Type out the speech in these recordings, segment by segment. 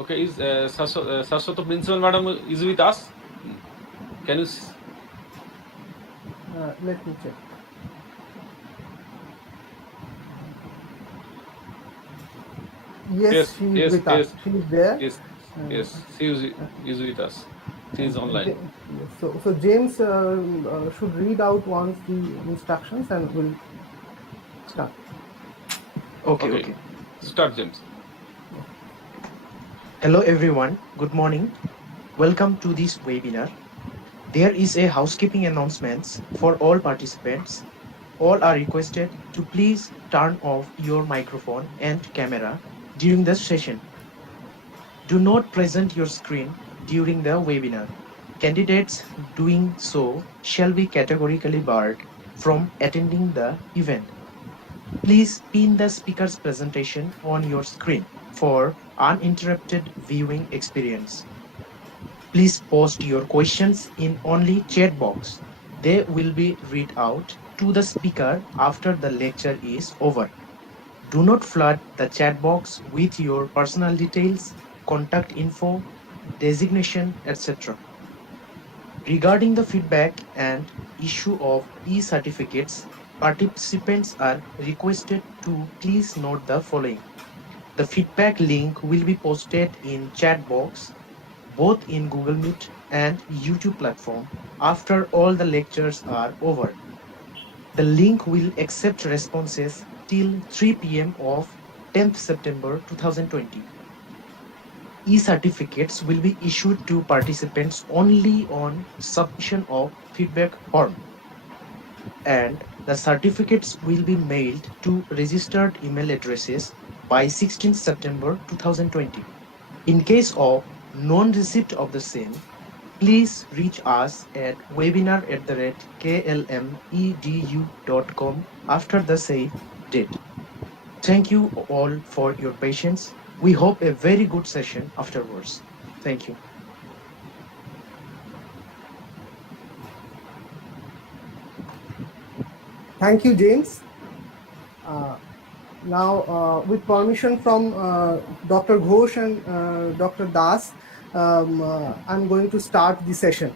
Okay, is Saraswati Principal Madam is with us? Can you? Let me check. Yes, she is with us. She is there. Yes, she is with us. She is online. Yes. So James should read out once the instructions and we'll start. Okay. Start, James. Hello everyone, good morning. Welcome to this webinar. There is a housekeeping announcements for all participants. All are requested to please turn off your microphone and camera during the session. Do not present your screen during the webinar. Candidates doing so shall be categorically barred from attending the event. Please pin the speaker's presentation on your screen for uninterrupted viewing experience. Please post your questions in only chat box. They will be read out to the speaker after the lecture is over. Do not flood the chat box with your personal details, contact info, designation, etc. Regarding the feedback and issue of e-certificates, participants are requested to please note the following. The feedback link will be posted in chat box, both in Google Meet and YouTube platform after all the lectures are over. The link will accept responses till 3 p.m. of 10th September 2020. E-certificates will be issued to participants only on submission of feedback form, and the certificates will be mailed to registered email addresses by 16th September 2020. In case of non-receipt of the same, please reach us at webinar@klmedu.com after the said date. Thank you all for your patience. We hope a very good session afterwards. Thank you. Thank you, James. Now, with permission from Dr. Ghosh and Dr. Das, I'm going to start the session.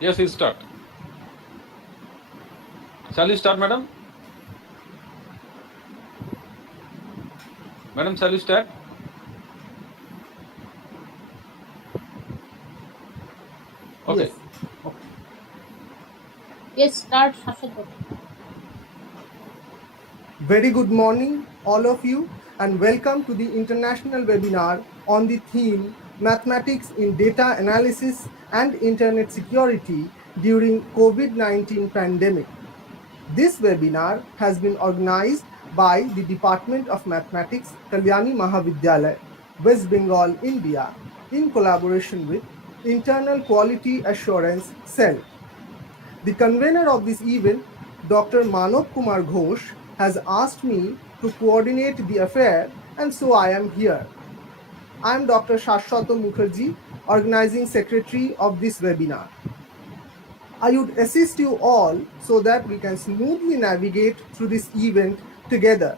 Yes, we start. Shall we start, madam? Madam, shall we start? Okay. Yes, start. Very good morning, all of you, and welcome to the international webinar on the theme Mathematics in Data Analysis and Internet Security during COVID-19 pandemic. This webinar has been organized by the Department of Mathematics, Kalyani Mahavidyalaya, West Bengal, India, in collaboration with Internal Quality Assurance Cell. The convener of this event, Dr. Manav Kumar Ghosh, has asked me to coordinate the affair, and so I am here. I am Dr. Shashwat Mukherjee, Organizing Secretary of this webinar. I would assist you all so that we can smoothly navigate through this event together.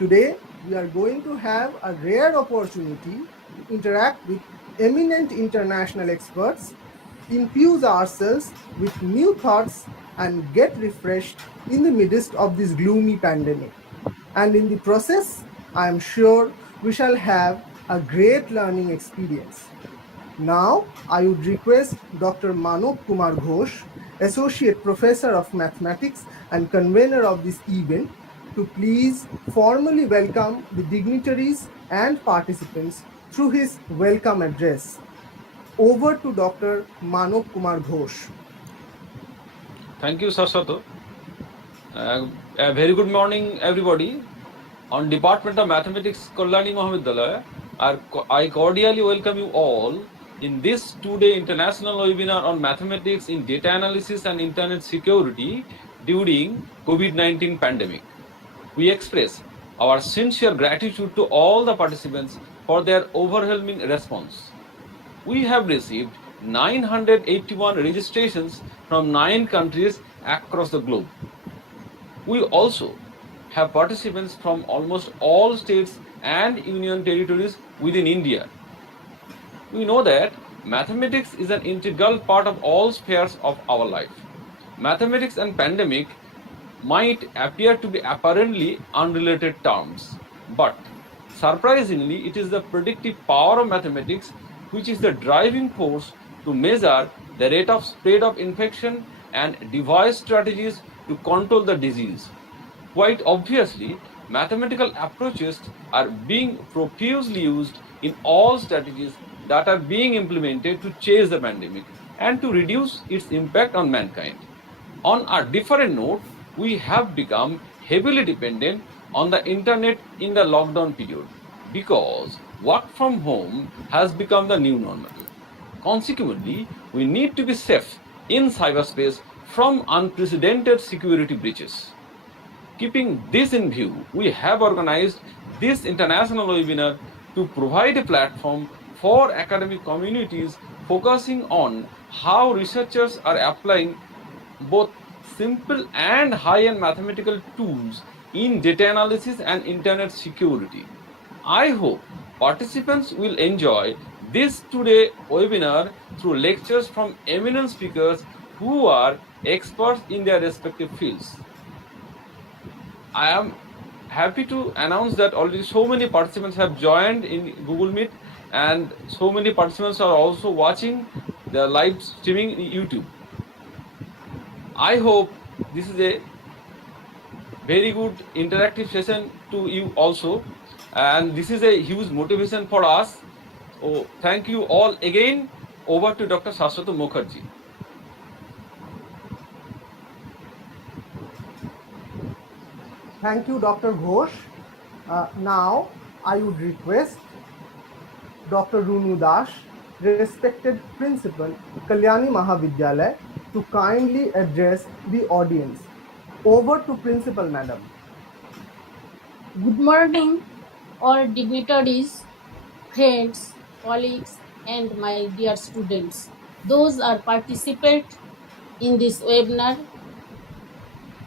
Today, we are going to have a rare opportunity to interact with eminent international experts, infuse ourselves with new thoughts, and get refreshed in the midst of this gloomy pandemic. And in the process, I am sure we shall have a great learning experience. Now, I would request Dr. Manav Kumar Ghosh, Associate Professor of Mathematics and convener of this event, to please formally welcome the dignitaries and participants through his welcome address. Over to Dr. Manav Kumar Ghosh. Thank you, Saraswati. A very good morning, everybody. On Department of Mathematics, Kalyani Mahavidyalaya, I cordially welcome you all in this two-day international webinar on mathematics in data analysis and internet security during COVID-19 pandemic. We express our sincere gratitude to all the participants for their overwhelming response. We have received 981 registrations from 9 countries across the globe. We also have participants from almost all states and union territories within India. We know that mathematics is an integral part of all spheres of our life. Mathematics and pandemic might appear to be apparently unrelated terms, but surprisingly, it is the predictive power of mathematics which is the driving force to measure the rate of spread of infection and devise strategies to control the disease. Quite obviously, mathematical approaches are being profusely used in all strategies that are being implemented to chase the pandemic and to reduce its impact on mankind. On a different note, we have become heavily dependent on the internet in the lockdown period because work from home has become the new normal. Consequently, we need to be safe in cyberspace from unprecedented security breaches. Keeping this in view, we have organized this international webinar to provide a platform for academic communities focusing on how researchers are applying both simple and high-end mathematical tools in data analysis and internet security. I hope participants will enjoy this today webinar through lectures from eminent speakers who are experts in their respective fields. I am happy to announce that already so many participants have joined in Google Meet and so many participants are also watching the live streaming in YouTube. I hope this is a very good interactive session to you also, and this is a huge motivation for us. So thank you all again. Over to Dr. Saswat Mukherjee. Thank you, Dr. Ghosh. Now, I would request Dr. Runu Das, respected Principal, Kalyani Mahavidyalaya, to kindly address the audience. Over to Principal, Madam. Good morning, all dignitaries, friends, colleagues, and my dear students. Those are participate in this webinar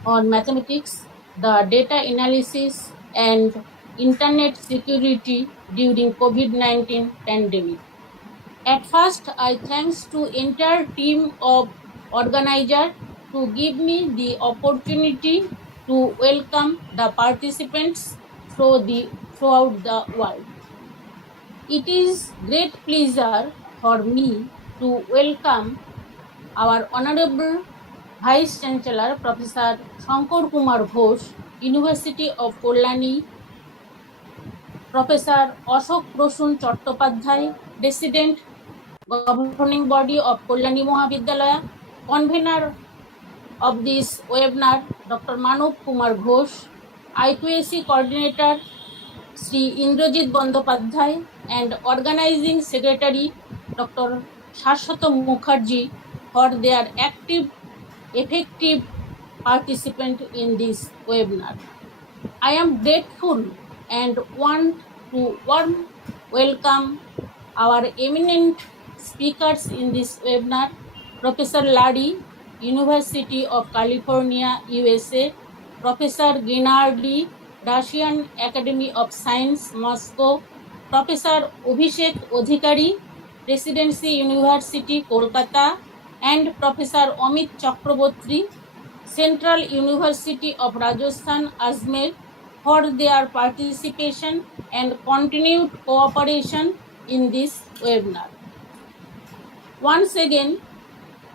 on mathematics, the data analysis, and internet security during COVID-19 pandemic. At first, I thanks to entire team of organizer to give me the opportunity to welcome the participants throughout the world. It is great pleasure for me to welcome our Honorable Vice Chancellor Professor Shankar Kumar Ghosh, University of Kalyani, Professor Ashok Prosun Chattopadhyay, President, Governing Body of Kalyani Mahavidyalaya, Convener of this webinar, Dr. Manav Kumar Ghosh, IQAC Coordinator, Sri Indrajit Bandopadhyay, and Organizing Secretary, Dr. Saswat Mukherjee, for their active, effective participant in this webinar. I am grateful and want to warm welcome our eminent speakers in this webinar, Professor Larry, University of California, USA, Professor Gennady, Russian Academy of Science, Moscow, Professor Avishek Adhikari, Presidency University, Kolkata, and Professor Amit Chakraborty, Central University of Rajasthan, Ajmer, for their participation and continued cooperation in this webinar. Once again,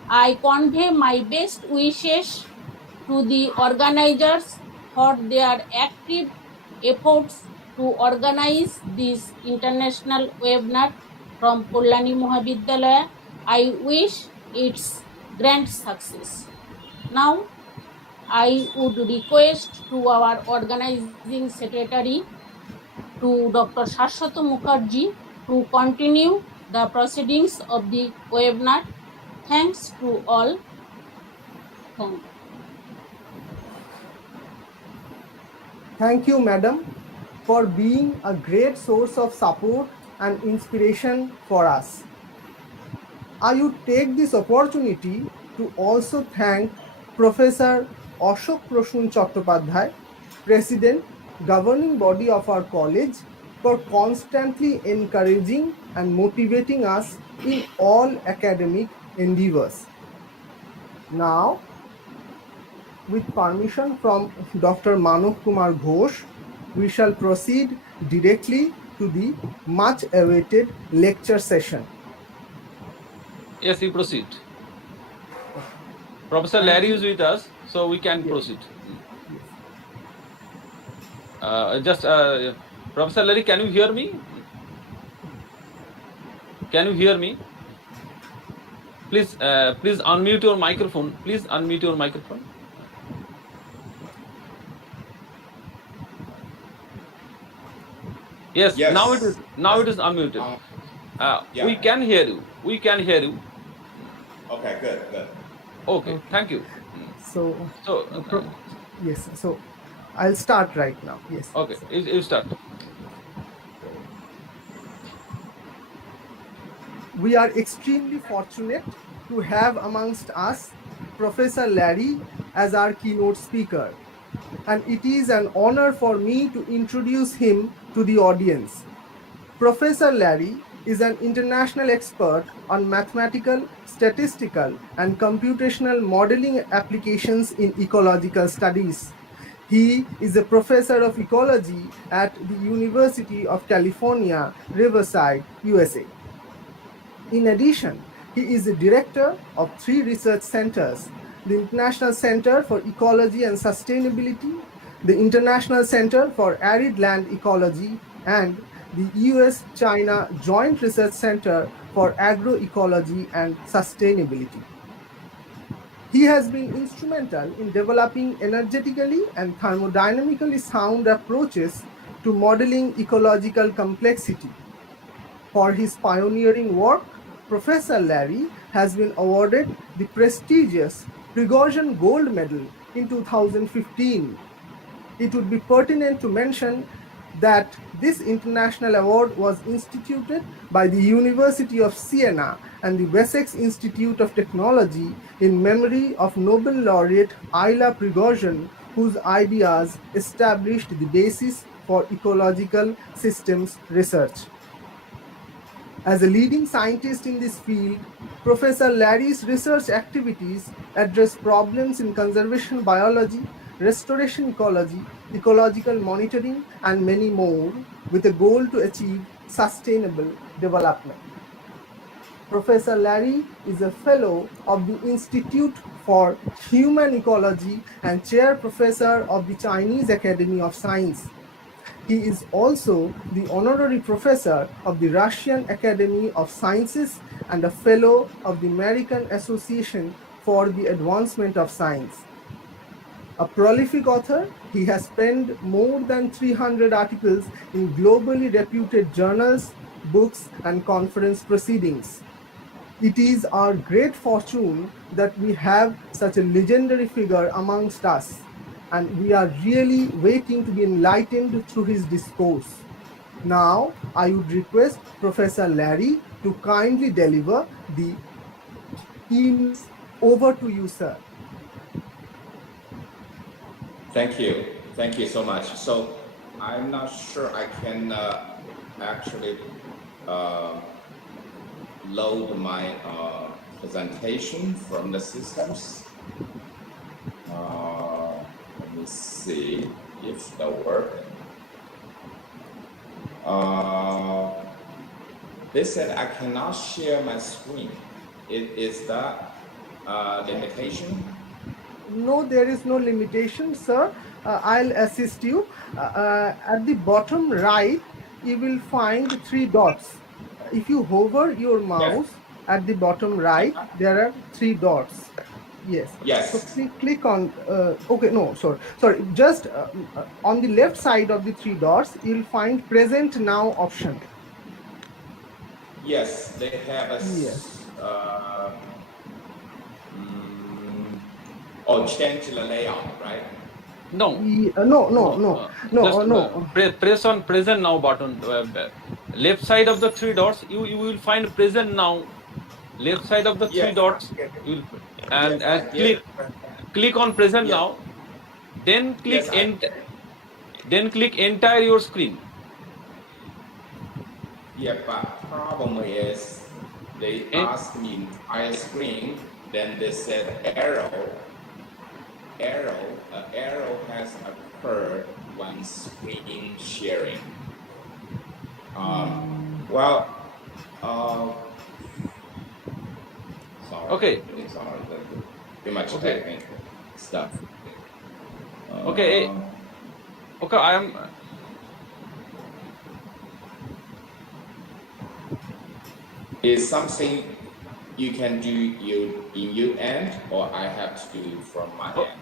I convey my best wishes to the organizers for their active efforts to organize this international webinar from Kalyani Mahavidyalaya. I wish its grand success. Now, I would request to our organizing secretary, to Dr. Saswat Mukherjee, to continue the proceedings of the webinar. Thanks to all. Thank you. Thank you, Madam, for being a great source of support and inspiration for us. I would take this opportunity to also thank Professor Ashok Prosun Chattopadhyay President, governing body of our college, for constantly encouraging and motivating us in all academic endeavors. Now, with permission from Dr. Manav Kumar Ghosh, we shall proceed directly to the much awaited lecture session. Yes, you proceed. Professor Larry is with us, so we can proceed. Professor Larry, can you hear me? Can you hear me? Please unmute your microphone. Please unmute your microphone. Yes. Now it is unmuted. Yeah. We can hear you. We can hear you. Okay, good. Okay. Thank you. Yes. So I'll start right now. Yes. Okay. You start. We are extremely fortunate to have amongst us Professor Larry as our keynote speaker, and it is an honor for me to introduce him to the audience. Professor Larry is an international expert on mathematical, statistical, and computational modeling applications in ecological studies. He is a professor of ecology at the University of California, Riverside, USA. In addition, he is the director of 3 research centers: the International Center for Ecology and Sustainability, the International Center for Arid Land Ecology, and the US-China Joint Research Center for Agroecology and Sustainability. He has been instrumental in developing energetically and thermodynamically sound approaches to modeling ecological complexity. For his pioneering work, Professor Larry has been awarded the prestigious Prigozhin Gold Medal in 2015. It would be pertinent to mention that this international award was instituted by the University of Siena and the Wessex Institute of Technology in memory of Nobel laureate Ilya Prigozhin, whose ideas established the basis for ecological systems research. As a leading scientist in this field, Professor Larry's research activities address problems in conservation biology, restoration ecology, ecological monitoring, and many more, with a goal to achieve sustainable development. Professor Larry is a fellow of the Institute for Human Ecology and chair professor of the Chinese Academy of Science. He is also the honorary professor of the Russian Academy of Sciences and a fellow of the American Association for the Advancement of Science. A prolific author, he has penned more than 300 articles in globally reputed journals, books, and conference proceedings. It is our great fortune that we have such a legendary figure amongst us, and we are really waiting to be enlightened through his discourse. Now, I would request Professor Larry to kindly deliver the keynote. Over to you, sir. Thank you so much. So I'm not sure I can actually load my presentation from the systems. Let me see if that works. They said I cannot share my screen. Is that limitation? No, there is no limitation, sir. I'll assist you. At the bottom right, you will find 3 dots. If you hover your mouse at the bottom right, there are 3 dots. Yes. So click on. Okay, no, sorry. Just on the left side of the 3 dots, you'll find Present Now option. Yes, they have a. Yes. Change the layout, right? No. No. Press on Present Now button. Left side of the 3 dots, you will find Present Now. Left side of the 3 dots, you will, and click on Present Now. Then click Enter. then click entire your screen. Yeah, but problem is they asked me entire screen, then they said arrow has occurred when screen sharing. Well, sorry. Okay. Sorry, too much technical stuff. Okay. Okay, I am. Is something you can do in your end, or I have to do it from my end?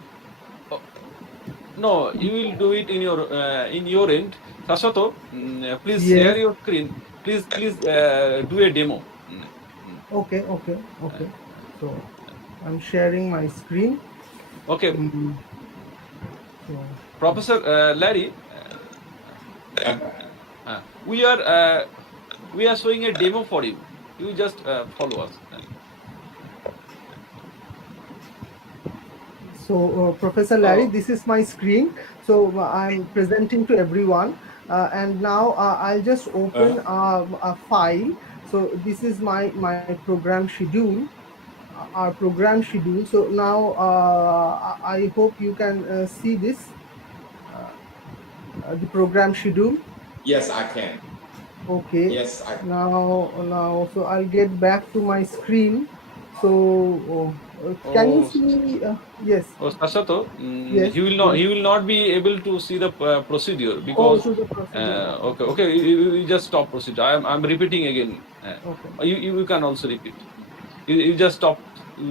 No, you will do it in your end. Sashato, please Yes. share your screen. Please do a demo. Okay. So I'm sharing my screen. Okay. So, Professor Larry, we are showing a demo for you. You just follow us. So, Professor Larry, this is my screen. So I'm presenting to everyone, and now I'll just open a file. So this is my program schedule, our program schedule. So now I hope you can see this, the program schedule. Yes, I can. Okay. Yes, I can. Now, so I'll get back to my screen. So can you see? Yes. Oh, Sashato, Yes. he will not be able to see the procedure Oh, because. to the procedure. Okay. You just stop procedure. I'm repeating again. Okay. You can also repeat. You just stop.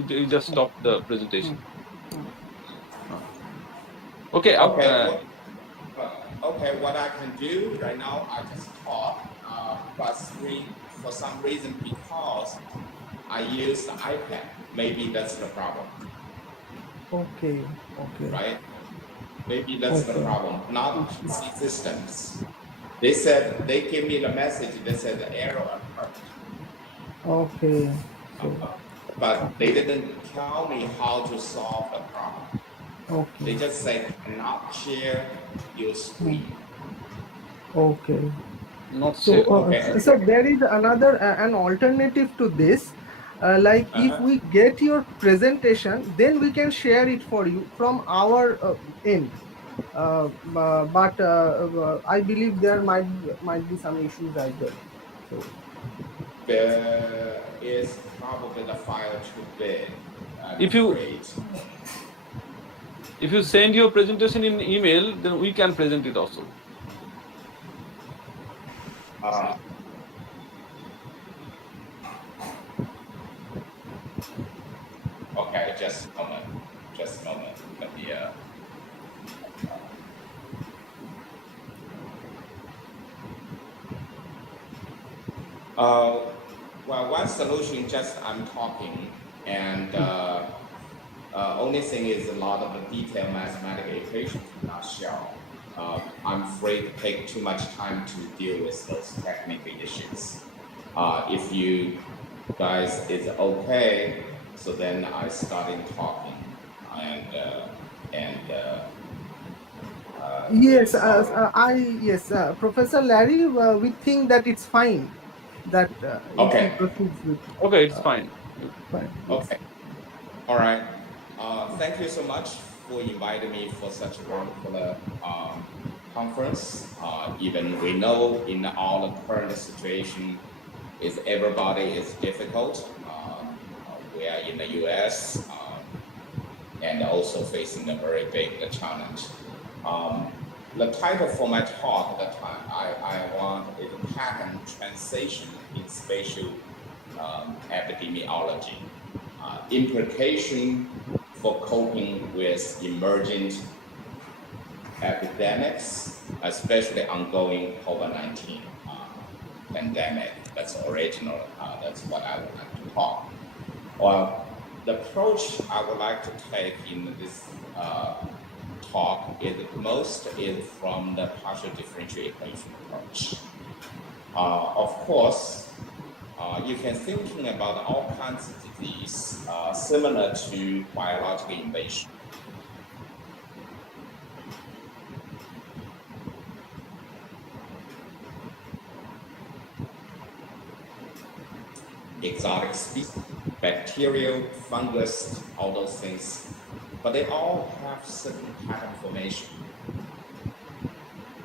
You just stop the presentation. Okay. Okay, what I can do right now, I just talk, but screen for some reason because I use the iPad. Maybe that's the problem. Okay. Right? Maybe that's the problem. Not PC systems. They said they gave me the message. They said the error occurred. Okay. But they didn't tell me how to solve the problem. Okay. They just said cannot share your screen. Okay. Not So, share. Okay. so there is another an alternative to this. Like if we get your presentation, then we can share it for you from our end. But I believe there might be some issues as well. So There is probably the file too big. I'm If you afraid. If you send your presentation in email, then we can present it also. Okay, just a moment. Let me. Well, one solution just I'm talking, and only thing is a lot of the detailed mathematical equations not show. I'm afraid to take too much time to deal with those technical issues. If you guys is okay, so then I started talking, yes, Professor Larry, we think that it's fine that if he okay. proceeds with. Okay, it's fine. Fine. Yes. Okay. All right. Thank you so much for inviting me for such a wonderful conference. Even we know in all the current situation, is everybody is difficult. We are in the U.S. And also facing a very big challenge. The title for my talk at the time, I want is pattern translation in spatial epidemiology. Implication for coping with emergent epidemics, especially ongoing COVID-19 pandemic. That's original. That's what I would like to talk. Well, the approach I would like to take in this talk is from the partial differential equation approach. Of course, you can thinking about all kinds of disease similar to biological invasion. exotic species, bacterial, fungus, all those things, but they all have certain pattern formation.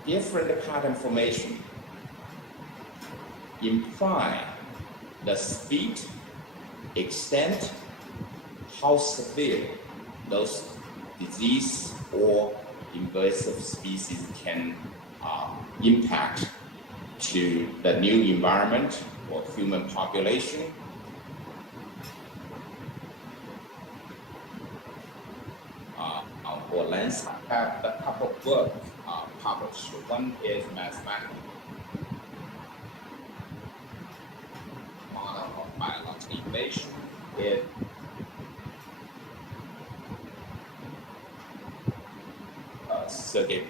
Different pattern formation imply the speed, extent, how severe those disease or invasive species can impact to the new environment or human population. Or landscape. I have a couple of works published. One is mathematical model of biological invasion. It Sergei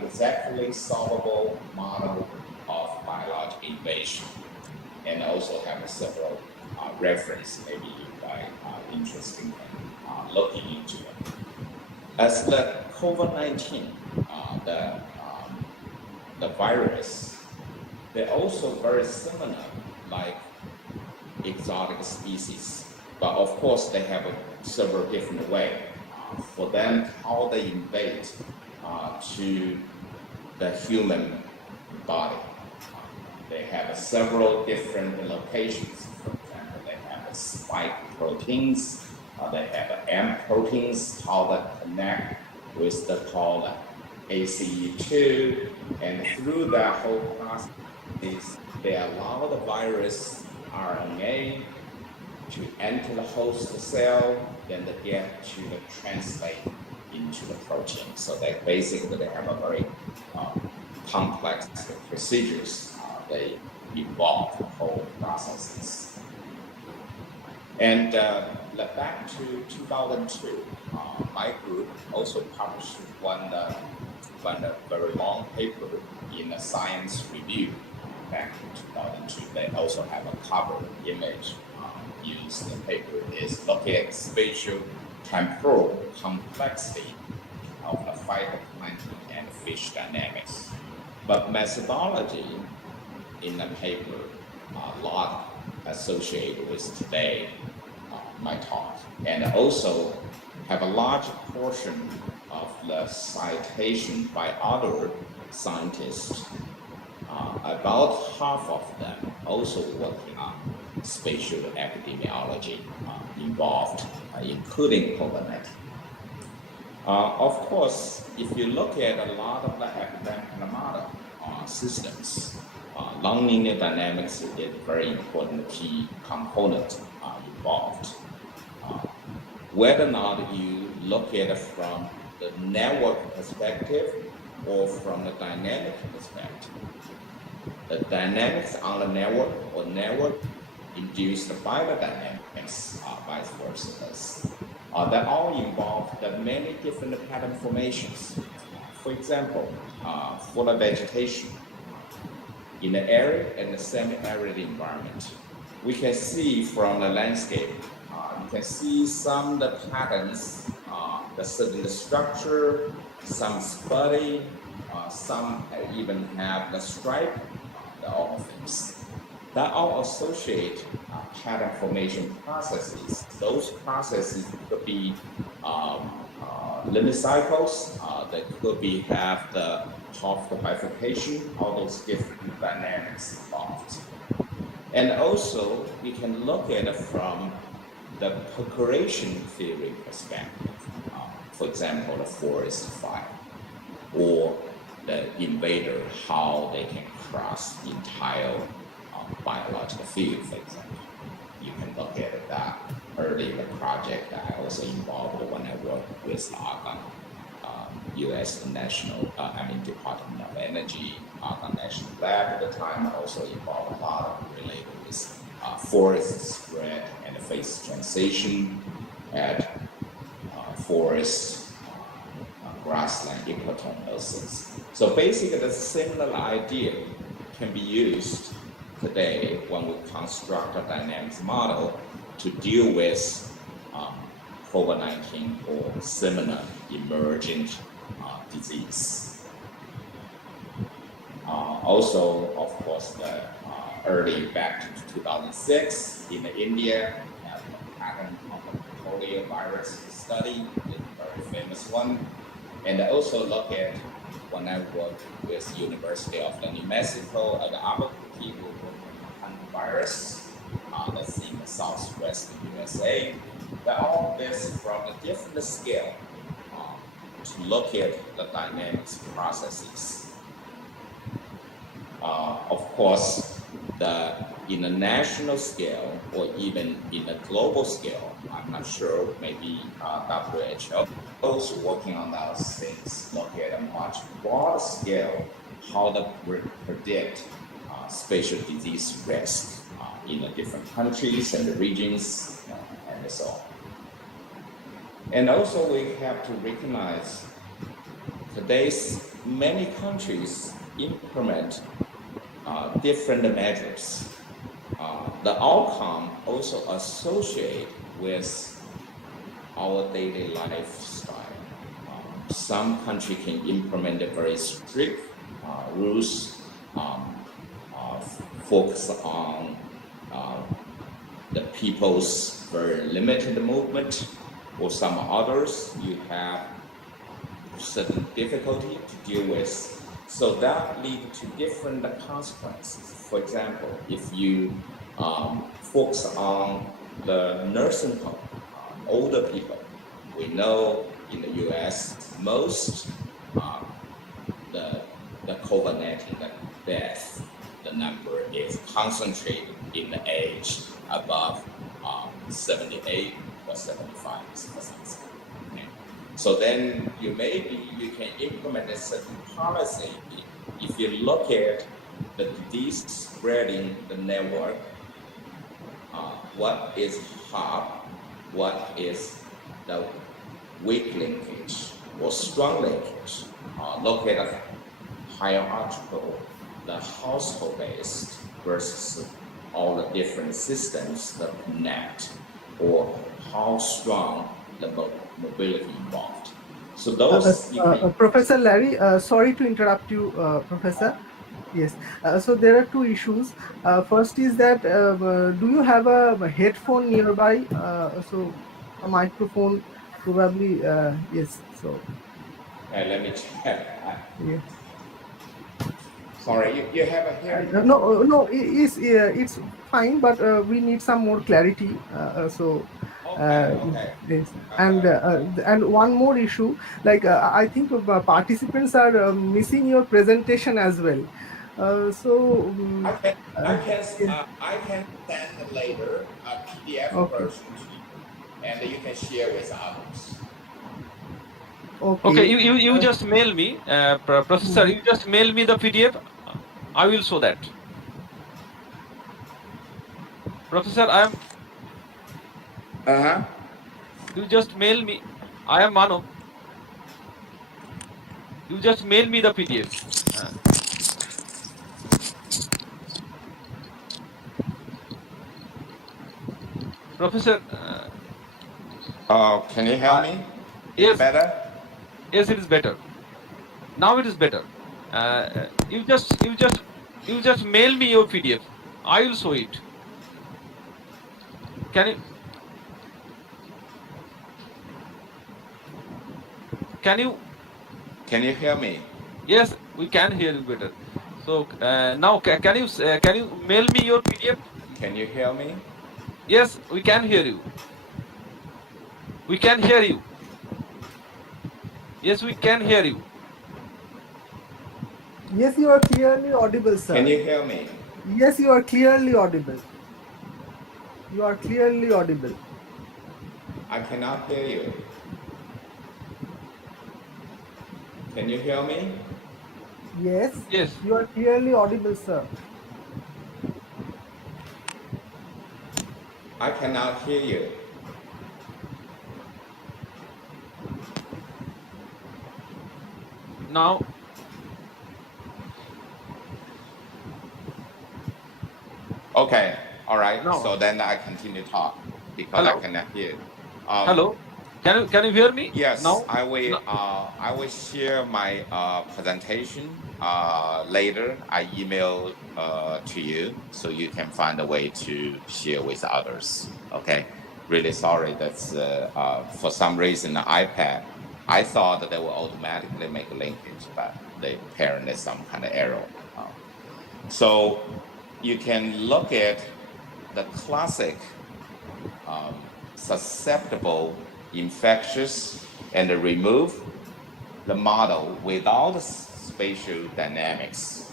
exactly solvable model of biological invasion, and also have several reference. Maybe you guys are interested in looking into it. As the COVID-19, the virus, they're also very similar, like exotic species, but of course they have several different ways. For them, how they invade to the human body. They have several different locations. For example, they have spike proteins, they have M proteins, how they connect with the called ACE2, and through that whole process, they allow the virus RNA to enter the host cell, then they get to translate into the protein. So they basically have a very complex procedures. They involve the whole processes. And back to 2002, my group also published one very long paper in a Science Review back in 2002. They also have a cover image. Used the paper is looking at spatial temporal complexity of the phytoplankton and fish dynamics. But methodology in the paper, a lot associated with today, my talk, and also have a large portion of the citation by other scientists. About half of them also working on spatial epidemiology involved, including COVID-19. Of course, if you look at a lot of the epidemic model systems, nonlinear dynamics is a very important key component involved. Whether or not you look at it from the network perspective or from the dynamic perspective, the dynamics on the network or network induced by the dynamics, vice versa. That all involve the many different pattern formations. For example, for the vegetation, in the arid and the semi-arid environment, we can see from the landscape, you can see some of the patterns, the structure, some spotty, some even have the stripe, all things. That all associate pattern formation processes. Those processes could be limit cycles, they could be have the half the bifurcation, all those different dynamics involved. And also, we can look at it from the percoloration theory perspective. For example, the forest fire, or the invader, how they can cross the entire biological field, for example. You can look at that early in the project. I also involved when I worked with Argonne, U.S. Department of Energy, Argonne National Lab at the time. I also involved a lot of related with forest spread and phase transition at forest, grassland, ecotone, those things. So basically, the similar idea can be used today when we construct a dynamics model to deal with COVID-19 or similar emergent disease. Also, of course, the early back to 2006 in India. We have a pattern of a polio virus study, the very famous one. And I also look at when I work with University of New Mexico at Albuquerque, we work on virus that's in the southwest USA. They're all this from a different scale to look at the dynamics processes. Of course, in a national scale or even in a global scale, I'm not sure, maybe WHO is working on those things, look at a much broader scale, how to predict spatial disease risk in the different countries and the regions and so on. And also we have to recognize today's many countries implement different measures. The outcome also associated with our daily lifestyle. Some country can implement very strict rules, focus on the people's very limited movement, or some others you have certain difficulty to deal with. So that leads to different consequences. For example, if you focus on the nursing home, older people, we know in the US, most the COVID-19 death, the number is concentrated in the age above 78 or 75. Okay. So then you can implement a certain policy if you look at the disease spreading the network, what is hub, what is the weak linkage or strong linkage. Look at a hierarchical, the household-based versus all the different systems that connect, or how strong the mobility involved. So those Professor Larry, sorry to interrupt you, Professor. Yes. So there are two issues. First is that do you have a headphone nearby? So a microphone, probably. Yes. So. Let me check. Yeah. Sorry, you have a hearing? No, it's fine, but we need some more clarity. Okay. Yes. And one more issue, like I think participants are missing your presentation as well. I can send later a PDF version to you, and you can share with others. Okay, you just mail me, Professor. You just mail me the PDF. I will show that. Professor, I am. You just mail me. I am Mano. You just mail me the PDF. Professor. Can you hear me? Yes. Better? Yes, it is better. Now it is better. You just mail me your PDF. I will show it. Can you hear me? Yes, we can hear you better. So now can you mail me your PDF? Can you hear me? Yes, we can hear you. We can hear you. Yes, we can hear you. Yes, you are clearly audible, sir. Can you hear me? Yes, you are clearly audible. You are clearly audible. I cannot hear you. Can you hear me? Yes. Yes. You are clearly audible, sir. I cannot hear you. Now. Okay. All right. No. So then I continue to talk because Hello? I cannot hear. Hello. Can you hear me? Yes. Now? I will share my presentation later I email to you so you can find a way to share with others. Okay, really sorry that's for some reason the iPad. I thought that they will automatically make a linkage, but apparently some kind of error. So you can look at the classic susceptible infectious and remove the model without spatial dynamics.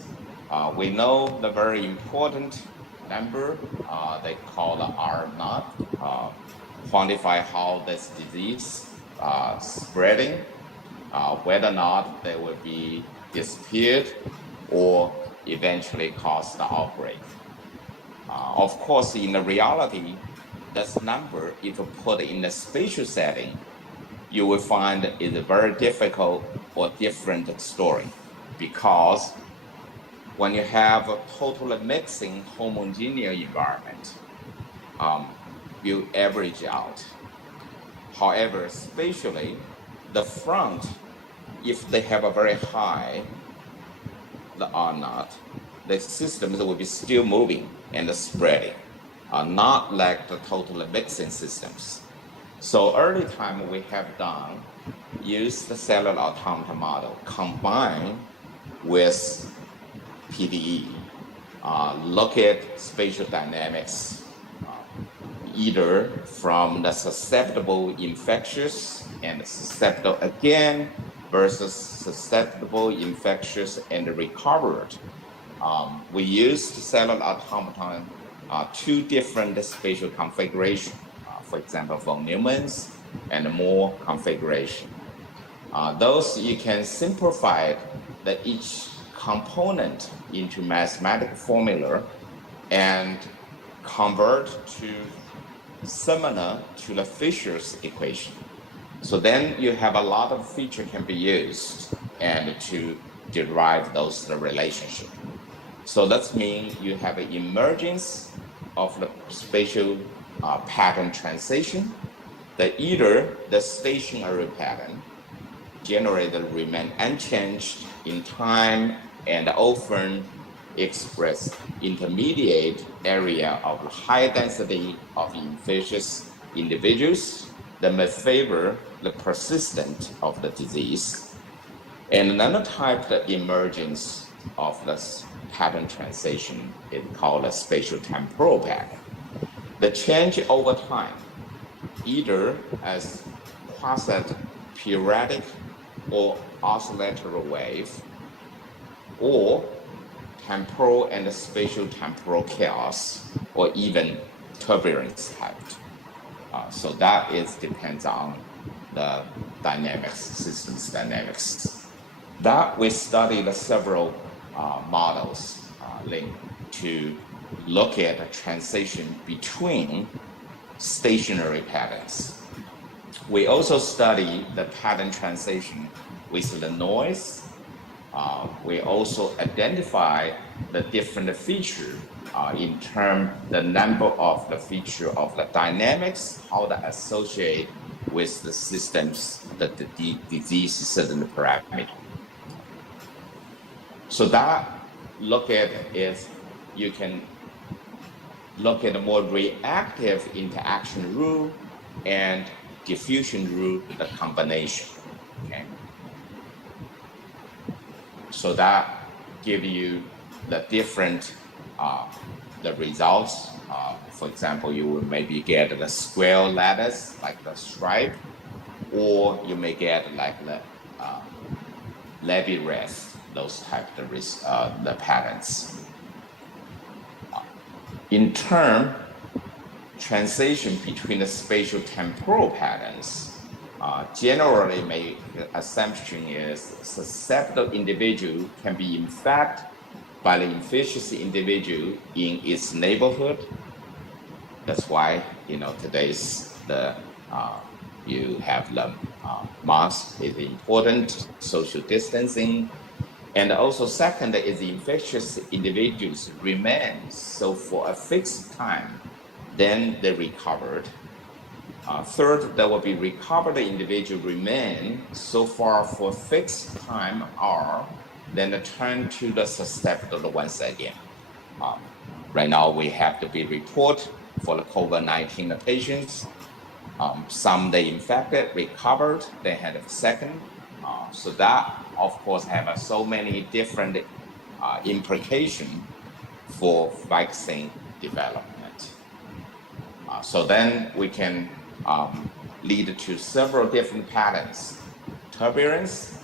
We know the very important number they call the R0, quantify how this disease spreading, whether or not they will be disappeared or eventually cause the outbreak. Of course, in the reality, this number, if you put it in a spatial setting, you will find it's a very difficult or different story, because when you have a totally mixing homogeneous environment, you average out. However, spatially, the front, if they have a very high, the R0, the systems will be still moving and spreading, not like the totally mixing systems. So early time we have done, use the cellular automata model combined with PDE, look at spatial dynamics, either from the susceptible infectious and susceptible again versus susceptible infectious and recovered. We used cellular automaton, two different spatial configuration, for example, von Neumann's and more configuration. Those you can simplify each component into mathematical formula and convert to similar to the Fisher's equation. So then you have a lot of feature can be used and to derive those relationship. So that means you have an emergence of the spatial pattern transition, that either the stationary pattern generated remain unchanged in time and often express intermediate area of high density of infectious individuals that may favor the persistence of the disease. And another type, the emergence of this pattern transition is called a spatial temporal pattern. The change over time, either as quasi-periodic or oscillatory wave, or temporal and spatial temporal chaos, or even turbulence type. So that depends on the dynamics, systems dynamics. That we studied several models linked to look at the transition between stationary patterns. We also study the pattern transition with the noise. We also identify the different feature in terms the number of the feature of the dynamics, how they associate with the systems, the disease certain parameter. So that look at is you can look at a more reactive interaction rule and diffusion rule, the combination. Okay. So that give you the different the results. For example, you will maybe get the square lattice like the stripe, or you may get like the Levy-Rest, those type of the patterns. In turn, transition between the spatial temporal patterns generally make the assumption is susceptible individual can be infected by the infectious individual in its neighborhood. That's why today's you have the mask is important, social distancing. And also second is the infectious individuals remain so for a fixed time, then they recovered. Third, there will be recovered individual remain so far for fixed time or then turn to the susceptible ones again. Right now, we have to be report for the COVID-19 patients. Some they infected, recovered, they had a second. So that, of course, have so many different implications for vaccine development. So then we can lead to several different patterns. Turbulence,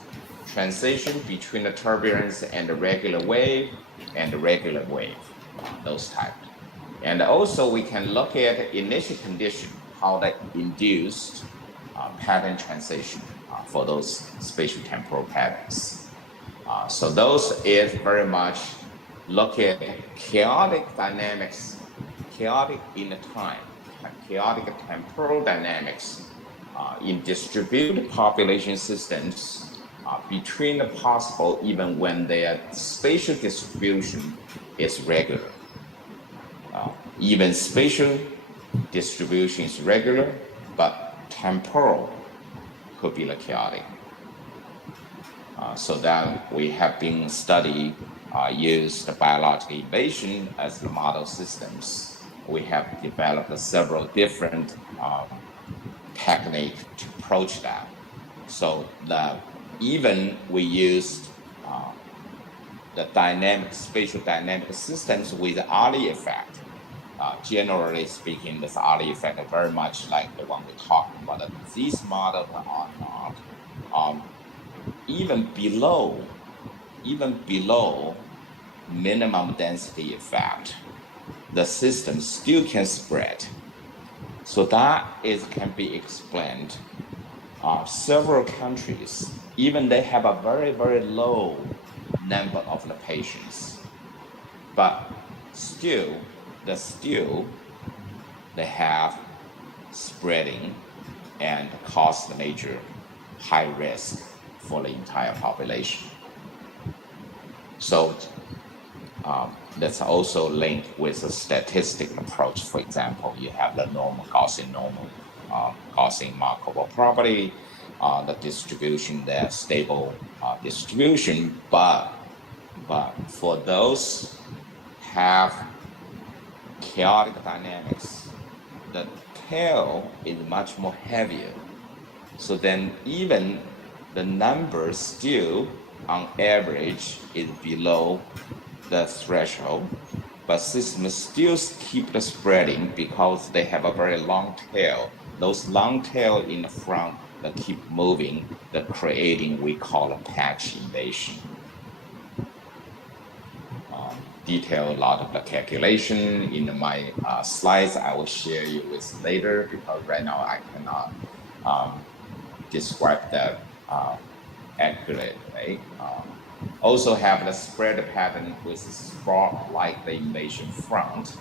transition between the turbulence and the regular wave, those types. And also we can look at initial condition, how that induced pattern transition for those spatial temporal patterns. So those is very much look at chaotic dynamics, chaotic in the time, chaotic temporal dynamics in distributed population systems between the possible even when their spatial distribution is regular. Even spatial distribution is regular, but temporal could be chaotic. So that we have been studying, used biological invasion as the model systems. We have developed several different techniques to approach that. So even we used the spatial dynamic systems with Ali effect. Generally speaking, this Ali effect is very much like the one we talked about, the disease model or not. Even below minimum density effect, the system still can spread. So that can be explained. Several countries, even they have a very, very low number of the patients, but still they have spreading and cause the major high risk for the entire population. So that's also linked with a statistical approach. For example, you have the Gaussian normal, Gaussian Markov property, the distribution, the stable distribution, but for those have chaotic dynamics, the tail is much more heavier. So then even the number still on average is below the threshold, but systems still keep the spreading because they have a very long tail. Those long tail in the front that keep moving, that creating we call a patch invasion. Detail a lot of the calculation in my slides. I will share you with later because right now I cannot describe that accurately. Also have the spread pattern with spot like the invasion front.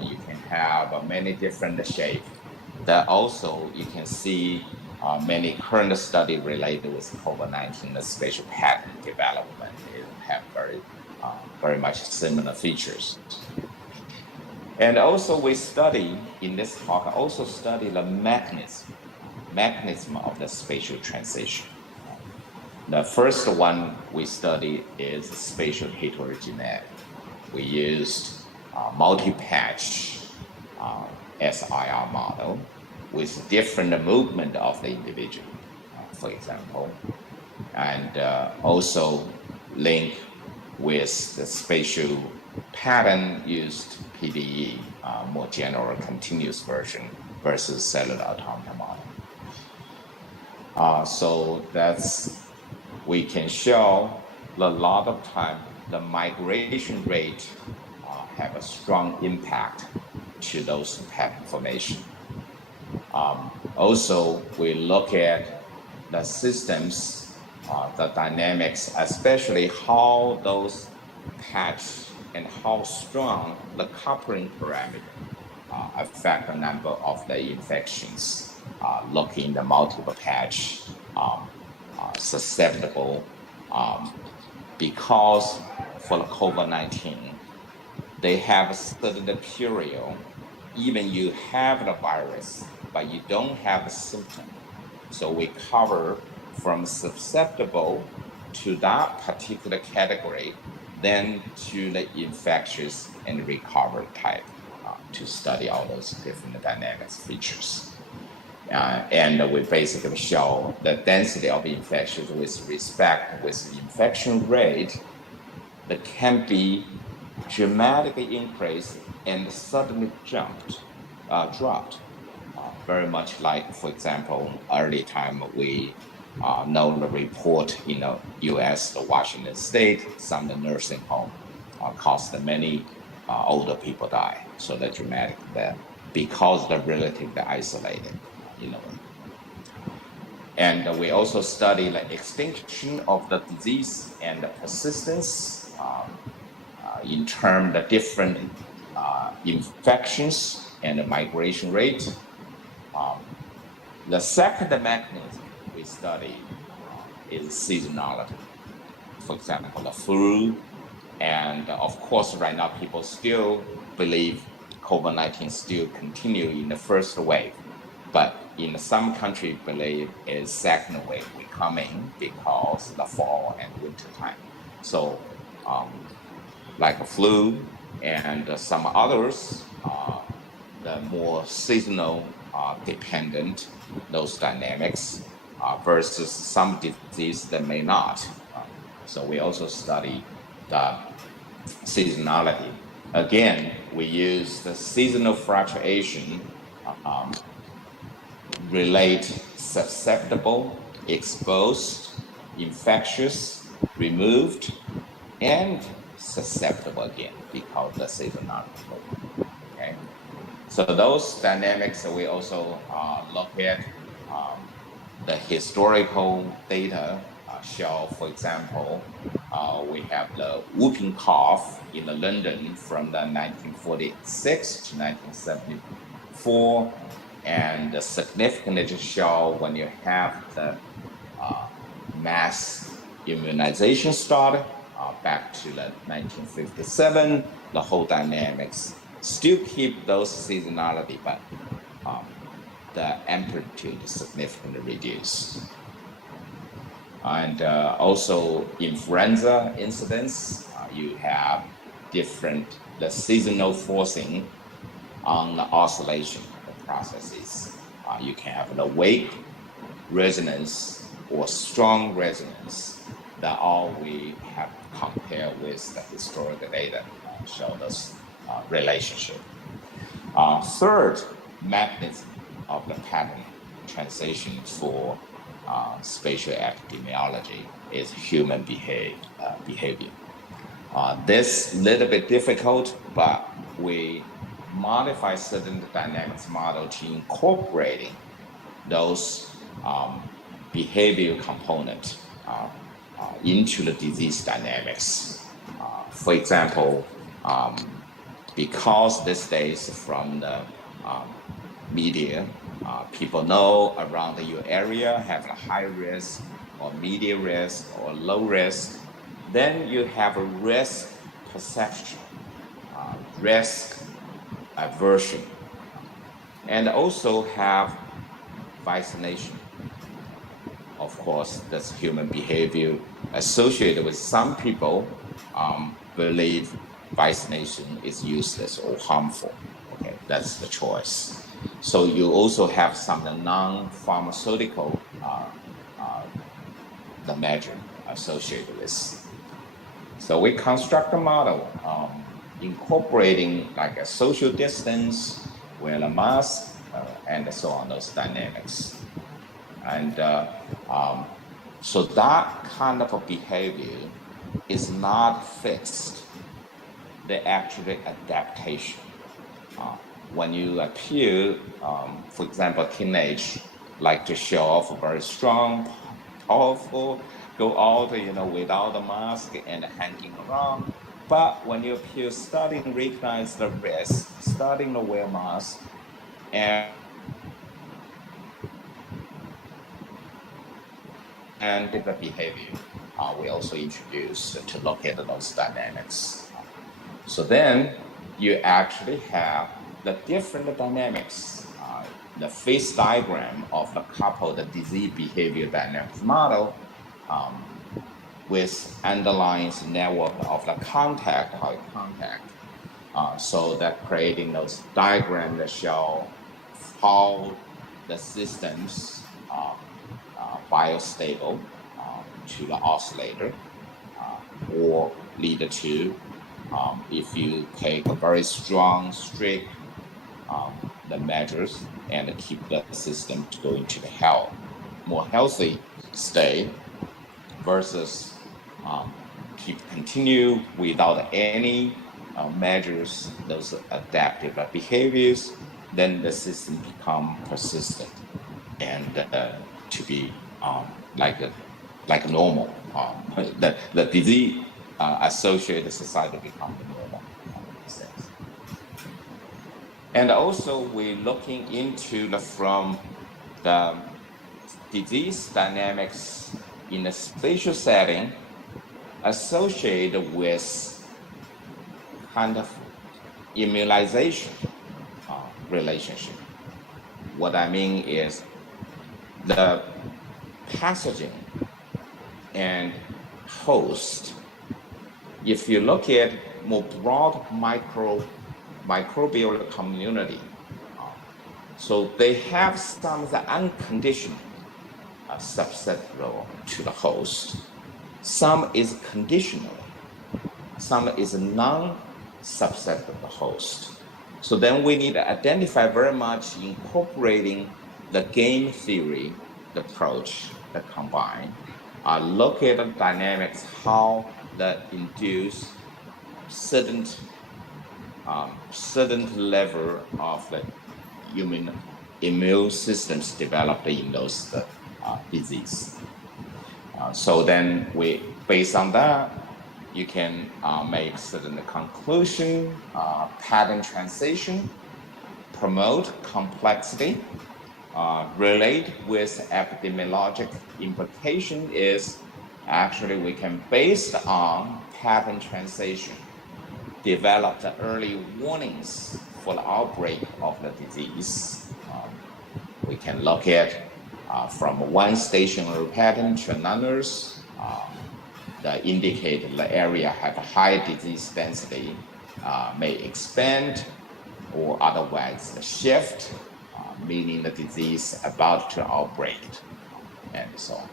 You can have many different shapes. That also you can see many current study related with COVID-19, the spatial pattern development. It have very much similar features. And also we study, in this talk, also study the mechanism of the spatial transition. The first one we study is spatial heterogeneity. We used multi-patch SIR model with different movement of the individual, for example, and also link with the spatial pattern used PDE, more general continuous version versus cellular automata model. So we can show a lot of time the migration rate have a strong impact to those pattern formation. Also, we look at the systems, the dynamics, especially how those patch and how strong the coupling parameter affect the number of the infections. Looking the multiple patch susceptible because for the COVID-19, they have a certain period, even you have the virus, but you don't have a symptom. So we cover from susceptible to that particular category than to the infectious and recovery type to study all those different dynamics features. And we basically show the density of infections with respect with the infection rate that can be dramatically increased and suddenly dropped. Very much like, for example, early time we know the report in the US, the Washington State, some of the nursing home caused many older people die. So they're dramatic there because they're relatively isolated, And we also study the extinction of the disease and the persistence in terms of different infections and the migration rate. The second mechanism we study is seasonality. For example, the flu, and of course, right now people still believe COVID-19 still continue in the first wave, but in some countries believe is second wave coming because the fall and winter time. So, like a flu and some others, the more seasonal dependent, those dynamics versus some disease that may not. So we also study the seasonality. Again, we use the seasonal fluctuation relate susceptible, exposed, infectious, removed, and susceptible again because the seasonality. Okay. So those dynamics we also look at the historical data show, for example, we have the whooping cough in London from the 1946 to 1974, and the significant show when you have the mass immunization started back to the 1957, the whole dynamics still keep those seasonality, but the amplitude is significantly reduced. And also influenza incidence, you have the seasonal forcing on the oscillation of the processes. You can have the weak resonance or strong resonance that all we have compared with the historical data show this relationship. Third mechanism of the pattern translation for spatial epidemiology is human behavior. This little bit difficult, but we modify certain dynamics model to incorporating those behavioral component into the disease dynamics. For example, because these days from the media, people know around your area have a high risk or medium risk or low risk, then you have a risk perception, risk aversion, and also have vaccination. Of course, that's human behavior associated with some people believe vaccination is useless or harmful. Okay, that's the choice. So you also have some non-pharmaceutical the measure associated with. So we construct a model incorporating like a social distance, wear a mask, and so on, those dynamics. And so that kind of a behavior is not fixed. They're actually adaptation. When you appear, for example, teenage like to show off very strong, powerful, go out, without a mask and hanging around. But when you appear starting to recognize the risk, starting to wear mask, and the behavior, we also introduce to look at those dynamics. So then you actually have the different dynamics, the phase diagram of the coupled disease behavior dynamics model with underlying network of the contact, so that creating those diagrams that show how the systems biostable to the oscillator, or lead to, if you take a very strong, strict the measures and keep the system to go into the more healthy state, versus continue without any measures those adaptive behaviors, then the system become persistent and to be like normal. The disease associated society become normal. And also we're looking into from the disease dynamics in a spatial setting associated with kind of immunization relationship. What I mean is the pathogen and host. If you look at more broad microbial community, so they have some of the unconditional susceptible to the host. Some is conditional, some is non-susceptible to the host. So then we need to identify very much incorporating the game theory approach that combine, look at the dynamics, how that induce certain level of the immune systems developed in those disease. So then based on that, you can make certain conclusion, pattern translation, promote complexity, relate with epidemiologic implication is actually we can, based on pattern translation, develop the early warnings for the outbreak of the disease. We can look at from one stationary pattern to another, that indicate the area have a high disease density, may expand or otherwise shift, meaning the disease about to outbreak, and so on.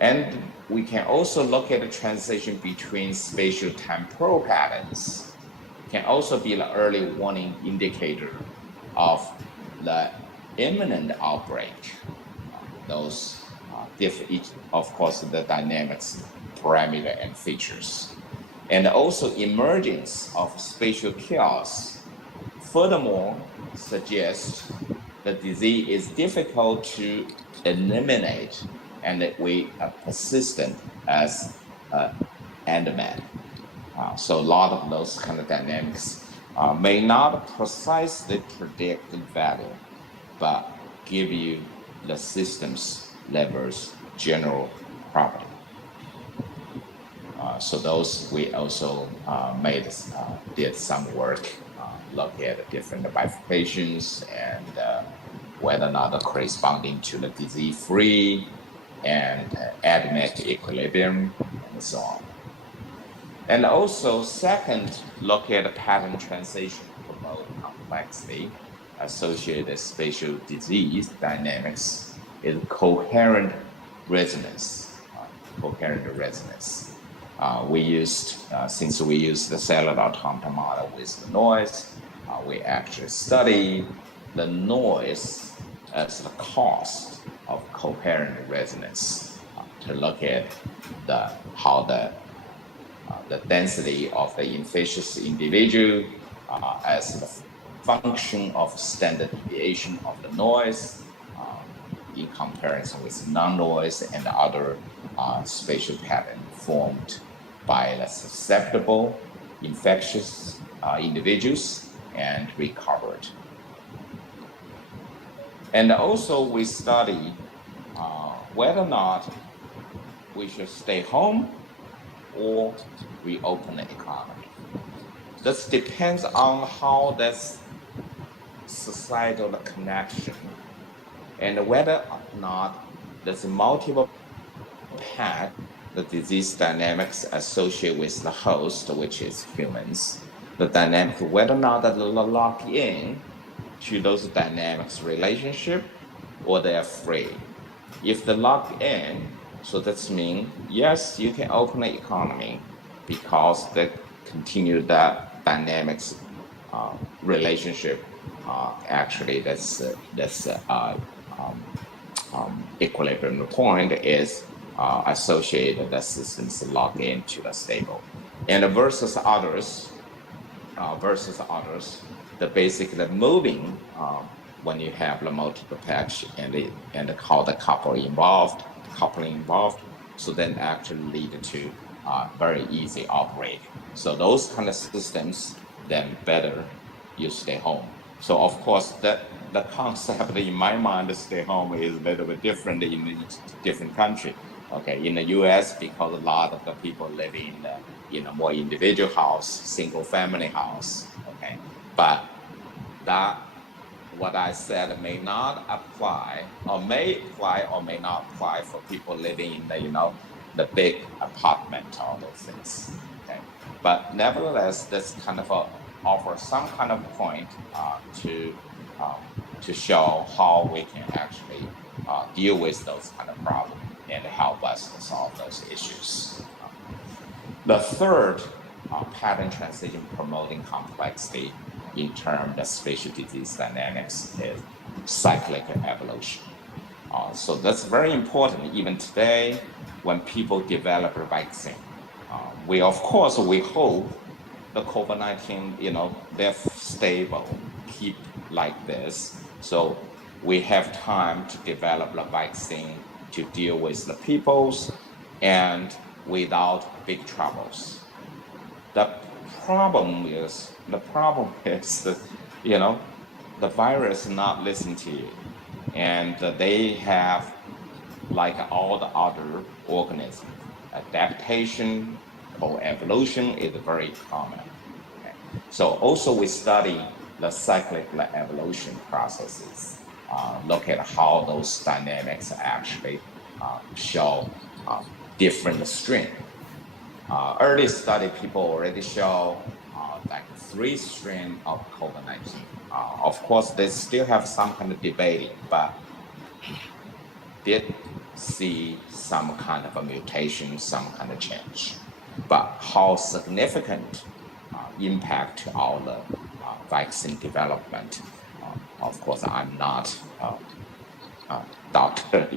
And we can also look at the translation between spatial temporal patterns. It can also be the early warning indicator of the imminent outbreak. Those differ each, of course, the dynamics, parameter, and features. And also emergence of spatial chaos. Furthermore, suggests the disease is difficult to eliminate and that we are persistent as endemic. So a lot of those kind of dynamics may not precisely predict the value, but give you the system's levels general property. So those we also did some work, look at different bifurcations and whether or not corresponding to the disease-free and endemic equilibrium and so on. And also second, look at the pattern translation for both complexity associated spatial disease dynamics is coherent resonance. We used, since we used the cellular automata model with the noise, we actually study the noise as the cost of coherent resonance to look at how the density of the infectious individual as the function of standard deviation of the noise in comparison with non-noise and other spatial pattern formed by the susceptible infectious individuals and recovered. And also we study whether or not we should stay home or reopen the economy. This depends on how this societal connection and whether or not there's multiple paths the disease dynamics associated with the host, which is humans, the dynamic, whether or not that lock in to those dynamics relationship or they're free. If they lock in, so that's mean, yes, you can open the economy because they continue that dynamics relationship. Actually, that's equilibrium point is associated that systems log into the stable. And versus others, the basically moving when you have the multiple patch and the coupling involved, so then actually lead to very easy operate. So those kind of systems, then better you stay home. So of course the concept in my mind of stay home is a little bit different in each different country. Okay, in the US, because a lot of the people live in a more individual house, single family house. Okay, but that what I said may not apply, or may apply or may not apply for people living in the big apartment, all those things. Okay, but nevertheless, this kind of offer some kind of point to show how we can actually deal with those kind of problems and help us to solve those issues. The third pattern transition promoting complexity in terms of spatial disease dynamics is cyclic evolution. So that's very important even today when people develop a vaccine. We hope the COVID-19, they're stable, keep like this. So we have time to develop the vaccine to deal with the peoples and without big troubles. The problem is that, the virus not listen to you. And they have, like all the other organisms, adaptation or evolution is very common. Okay. So also we study the cyclic evolution processes, look at how those dynamics actually show different strain. Early study people already show like 3 strain of COVID-19. Of course, they still have some kind of debating, but did see some kind of a mutation, some kind of change. But how significant impact to our vaccine development? Of course, I'm not a doctor,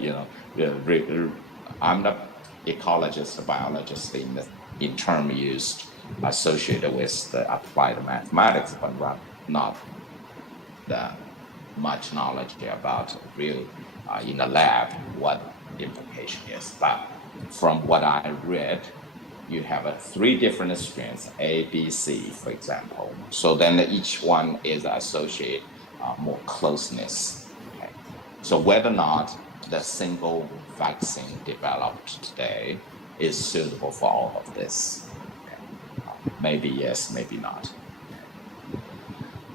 I'm not ecologist or biologist in term used associated with the applied mathematics, but not that much knowledge about real in the lab what implication is. But from what I read, you have 3 different strains, A, B, C, for example. So then each one is associated more closeness. Okay. So whether or not the single vaccine developed today is suitable for all of this. Okay. Maybe yes, maybe not.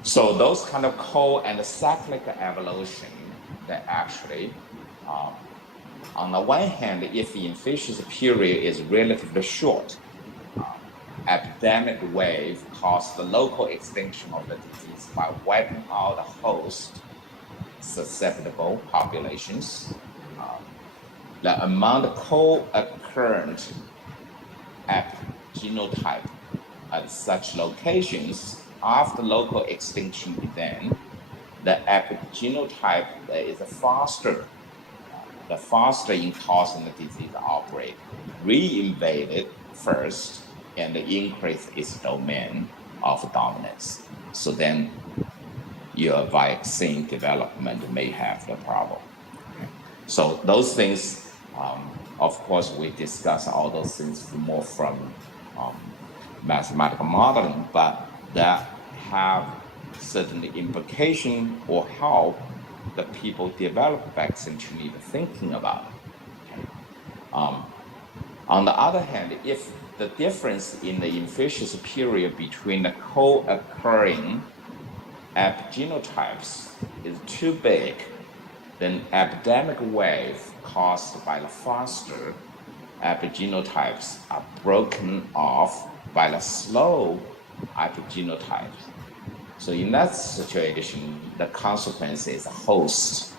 So those kind of and the cyclic evolution that actually, on the one hand, if the infectious period is relatively short, epidemic wave caused the local extinction of the disease by wiping out the host susceptible populations. The amount of co-occurrent genotype at such locations after local extinction event, the epigenotype is faster, the faster in causing the disease outbreak, re-invaded first and increase its domain of dominance. So then your vaccine development may have the problem. So those things, of course, we discuss all those things more from mathematical modeling, but that have certain implication or help the people develop vaccine to need thinking about. On the other hand, if the difference in the infectious period between the co-occurring epigenotypes is too big, then epidemic wave caused by the faster epigenotypes are broken off by the slow epigenotypes. So in that situation, the consequence is host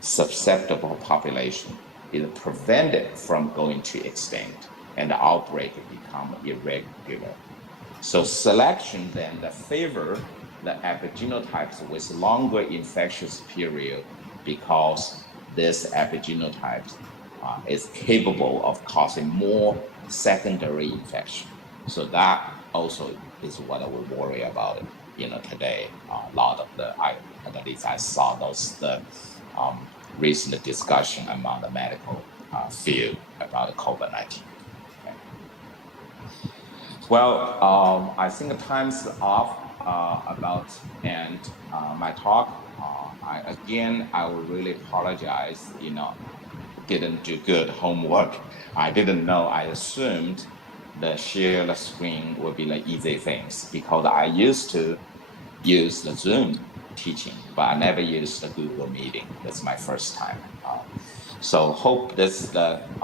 susceptible population is prevented from going to extinct and the outbreak become irregular. So selection then favor the epigenotypes with longer infectious period because this epigenotype is capable of causing more secondary infection. So that also is what I would worry about. Today, a lot of at least I saw the recent discussion among the medical field about COVID-19. Well, I think time's off about and my talk. I will really apologize. Didn't do good homework. I didn't know. I assumed the share the screen would be like easy things because I used to use the Zoom teaching, but I never used the Google Meeting. That's my first time. So hope this without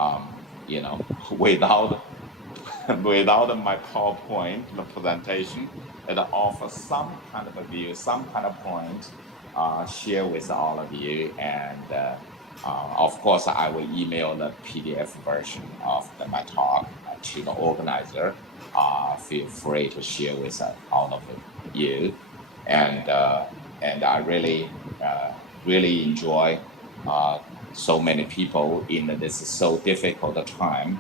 my PowerPoint, the presentation, it offers some kind of a view, some kind of point, share with all of you. And of course, I will email the PDF version of my talk to the organizer. Feel free to share with all of you. And I really enjoy so many people in this so difficult time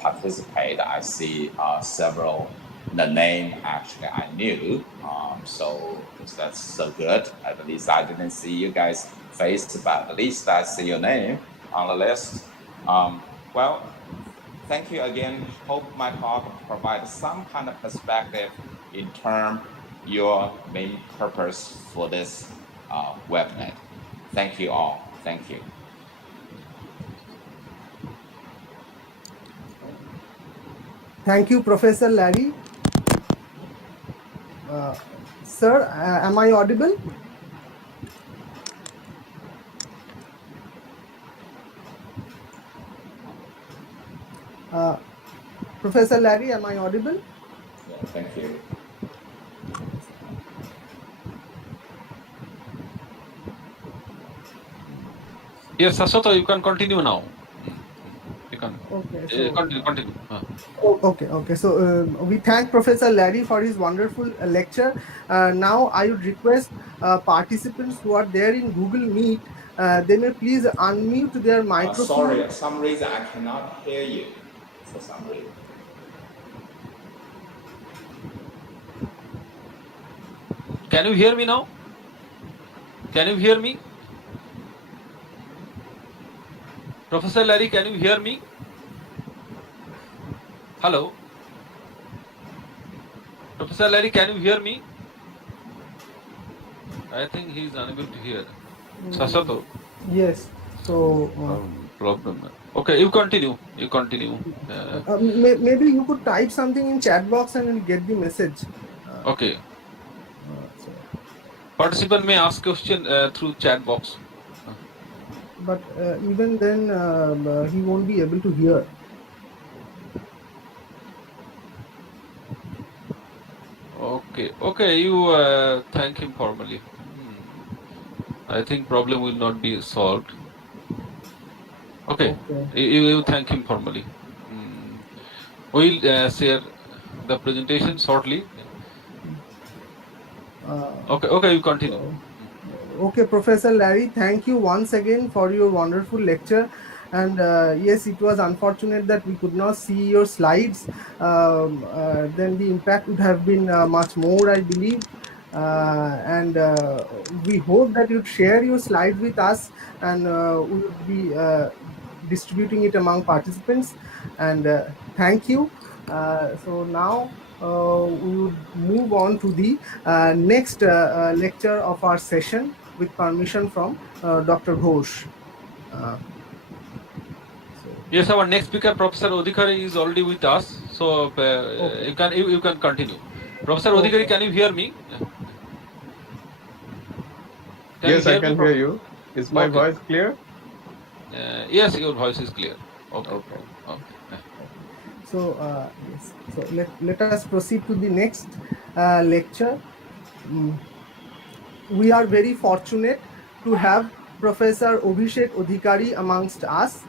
participate. I see several, the name actually I knew, so that's so good. At least I didn't see you guys' face, but at least I see your name on the list. Well, thank you again. Hope my talk provides some kind of perspective in terms your main purpose for this webinar. Thank you all. Thank you. Thank you, Professor Larry. Sir, am I audible? Professor Larry, am I audible? Yeah, thank you. Yes, Sasato, you can continue now. You can. Okay. So, continue. Okay. So we thank Professor Larry for his wonderful lecture. Now I would request participants who are there in Google Meet, they may please unmute their microphone. Sorry, for some reason I cannot hear you. For some reason. Can you hear me now? Can you hear me? Professor Larry, can you hear me? Hello? Professor Larry, can you hear me? I think he is unable to hear. Sasato? Yes. So problem. Okay, you continue. maybe you could type something in chat box and we'll get the message. Okay. Participant may ask question through chat box. But even then, he won't be able to hear. Okay, you thank him formally. I think problem will not be solved. Okay. You thank him formally. We'll share the presentation shortly. Okay, you continue. Okay, Professor Larry, thank you once again for your wonderful lecture. And yes, it was unfortunate that we could not see your slides. Then the impact would have been much more, I believe. And we hope that you'd share your slides with us, and we would be distributing it among participants. And thank you. So now we would move on to the next lecture of our session with permission from Dr. Ghosh. Yes, our next speaker, Professor Adhikari, is already with us. So okay. you can continue. Professor Adhikari, can you hear me? Yes, I can hear you. Is my voice clear? Yes, your voice is clear. Okay. Yes. So let us proceed to the next lecture. We are very fortunate to have Professor Avishek Adhikari amongst us.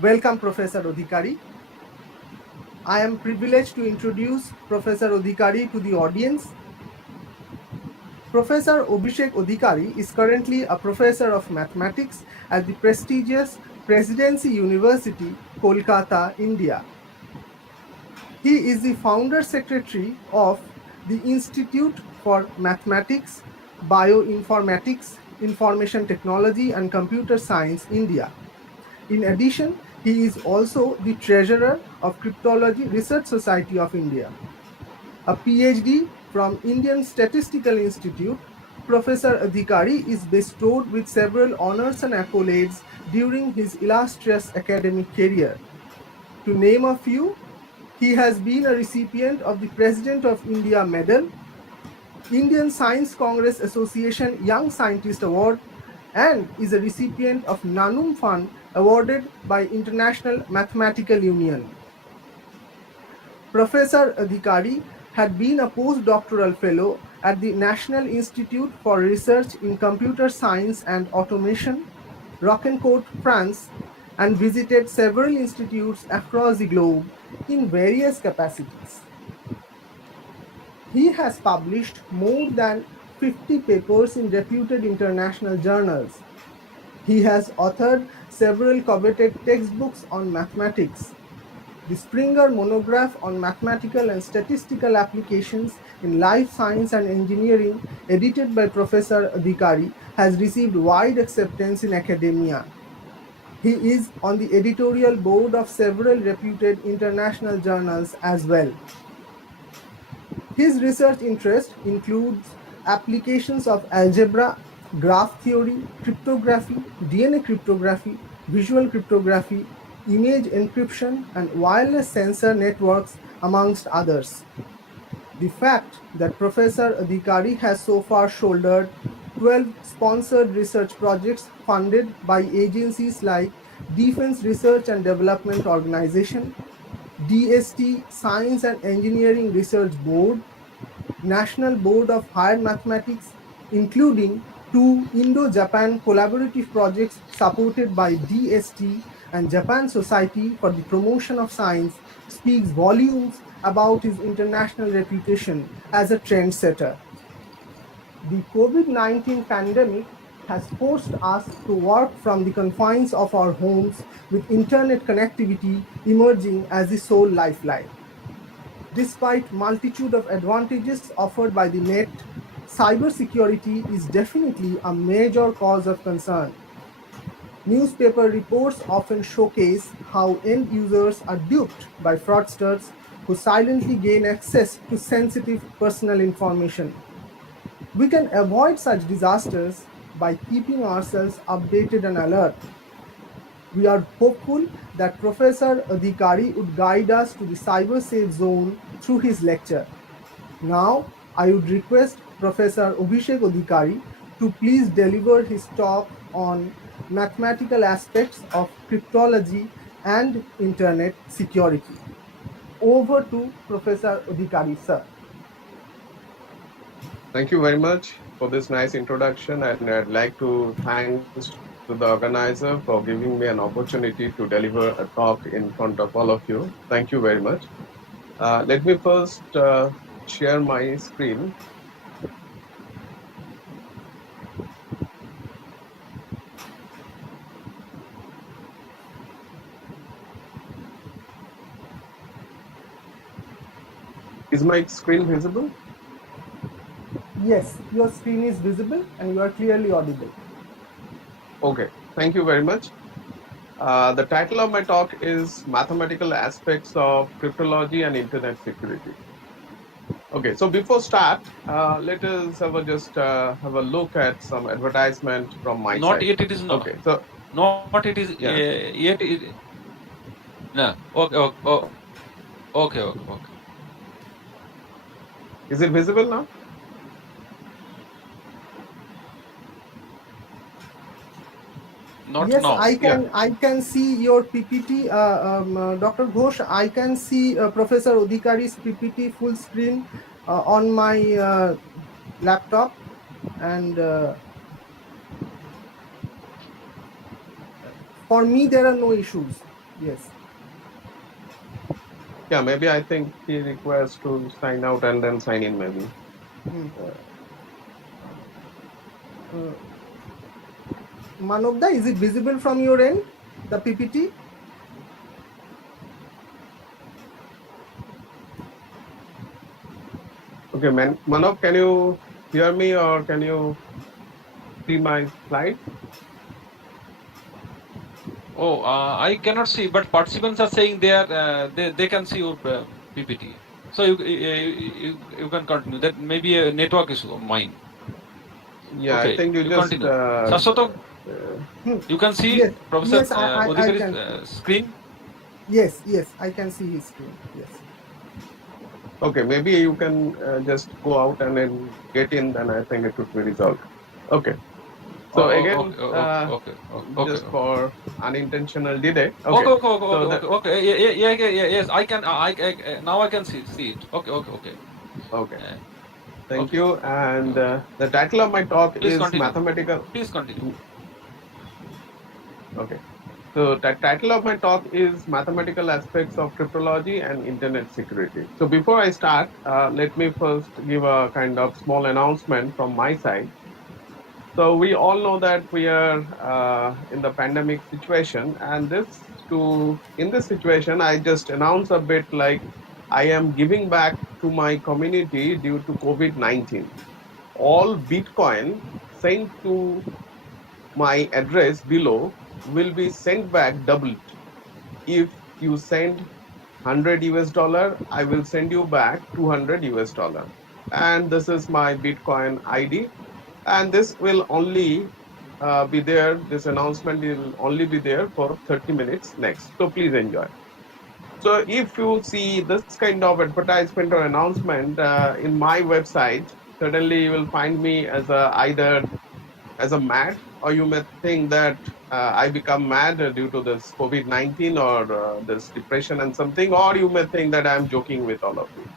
Welcome, Professor Adhikari. I am privileged to introduce Professor Adhikari to the audience. Professor Avishek Adhikari is currently a professor of mathematics at the prestigious Presidency University, Kolkata, India. He is the founder secretary of the Institute for Mathematics, Bioinformatics, Information Technology and Computer Science, India. In addition, he is also the treasurer of Cryptology Research Society of India. A PhD from Indian Statistical Institute, Professor Adhikari is bestowed with several honors and accolades during his illustrious academic career. To name a few, he has been a recipient of the President of India Medal, Indian Science Congress Association Young Scientist Award, and is a recipient of Nanum Fund awarded by International Mathematical Union. Professor Adhikari had been a postdoctoral fellow at the National Institute for Research in Computer Science and Automation, Roquencourt, France, and visited several institutes across the globe in various capacities. He has published more than 50 papers in reputed international journals. He has authored several coveted textbooks on mathematics. The Springer monograph on mathematical and statistical applications in life science and engineering, edited by Professor Adhikari, has received wide acceptance in academia. He is on the editorial board of several reputed international journals as well. His research interest includes applications of algebra, graph theory, cryptography, DNA cryptography, visual cryptography, image encryption, and wireless sensor networks, amongst others. The fact that Professor Adhikari has so far shouldered 12 sponsored research projects funded by agencies like Defense Research and Development Organization, DST Science and Engineering Research Board, National Board of Higher Mathematics, including 2 Indo-Japan collaborative projects supported by DST and Japan Society for the Promotion of Science, speaks volumes about his international reputation as a trendsetter. The COVID-19 pandemic has forced us to work from the confines of our homes, with internet connectivity emerging as the sole lifeline. Despite multitude of advantages offered by the net, cybersecurity is definitely a major cause of concern. Newspaper reports often showcase how end users are duped by fraudsters who silently gain access to sensitive personal information. We can avoid such disasters by keeping ourselves updated and alert. We are hopeful that Professor Adhikari would guide us to the cyber safe zone through his lecture. Now, I would request Professor Avishek Adhikari to please deliver his talk on mathematical aspects of cryptology and internet security. Over to Professor Adhikari, sir. Thank you very much for this nice introduction, and I'd like to thank to the organizer for giving me an opportunity to deliver a talk in front of all of you. Thank you very much. Let me first share my screen. Is my screen visible? Yes, your screen is visible and you are clearly audible. Okay, thank you very much. The title of my talk is Mathematical Aspects of Cryptology and Internet Security. Okay, so before start, let us have a look at some advertisement from my Not side. yet. It is not. Okay, so Not it is yet. No. Okay. Is it visible now? Not Yes, now. I can see your PPT, Dr. Ghosh. I can see Professor Adhikari's PPT full screen on my laptop, and for me there are no issues. Yes. Yeah, maybe I think he requires to sign out and then sign in maybe. Hmm. Manobda, is it visible from your end, the PPT? Okay, Manav, can you hear me or can you see my slide? Oh, I cannot see, but participants are saying they can see your PPT. So you can continue. That may be a network issue of mine. Yeah, I Okay, think you you just continue. Saswato, you can see Yes, Professor yes, I Adhikari's can. screen. Yes, yes, I can see his screen. Yes. okay, maybe you can just go out and then get in, then I think it would be resolved. Okay. So again, Okay, okay, just for unintentional delay. okay, Okay. okay, okay, So okay, that okay, okay. Yeah, yes. I can. Now I can see it. Okay, okay. okay. Uh, Thank okay, you. okay, And okay. the title of my talk Please is continue. mathematical. Please continue. Okay. So the title of my talk is Mathematical Aspects of Cryptology and Internet Security. So before I start, let me first give a kind of small announcement from my side. So we all know that we are in the pandemic situation, and in this situation, I just announce a bit like I am giving back to my community due to COVID-19. All Bitcoin sent to my address below will be sent back doubled. If you send 100 US dollar, I will send you back 200 US dollar. And this is my Bitcoin ID. And this will only be there, this announcement will only be there for 30 minutes next. So please enjoy. So if you see this kind of advertisement or announcement in my website, suddenly you will find me as either as a mad, or you may think that I become mad due to this COVID-19 or this depression and something, or you may think that I'm joking with all of you.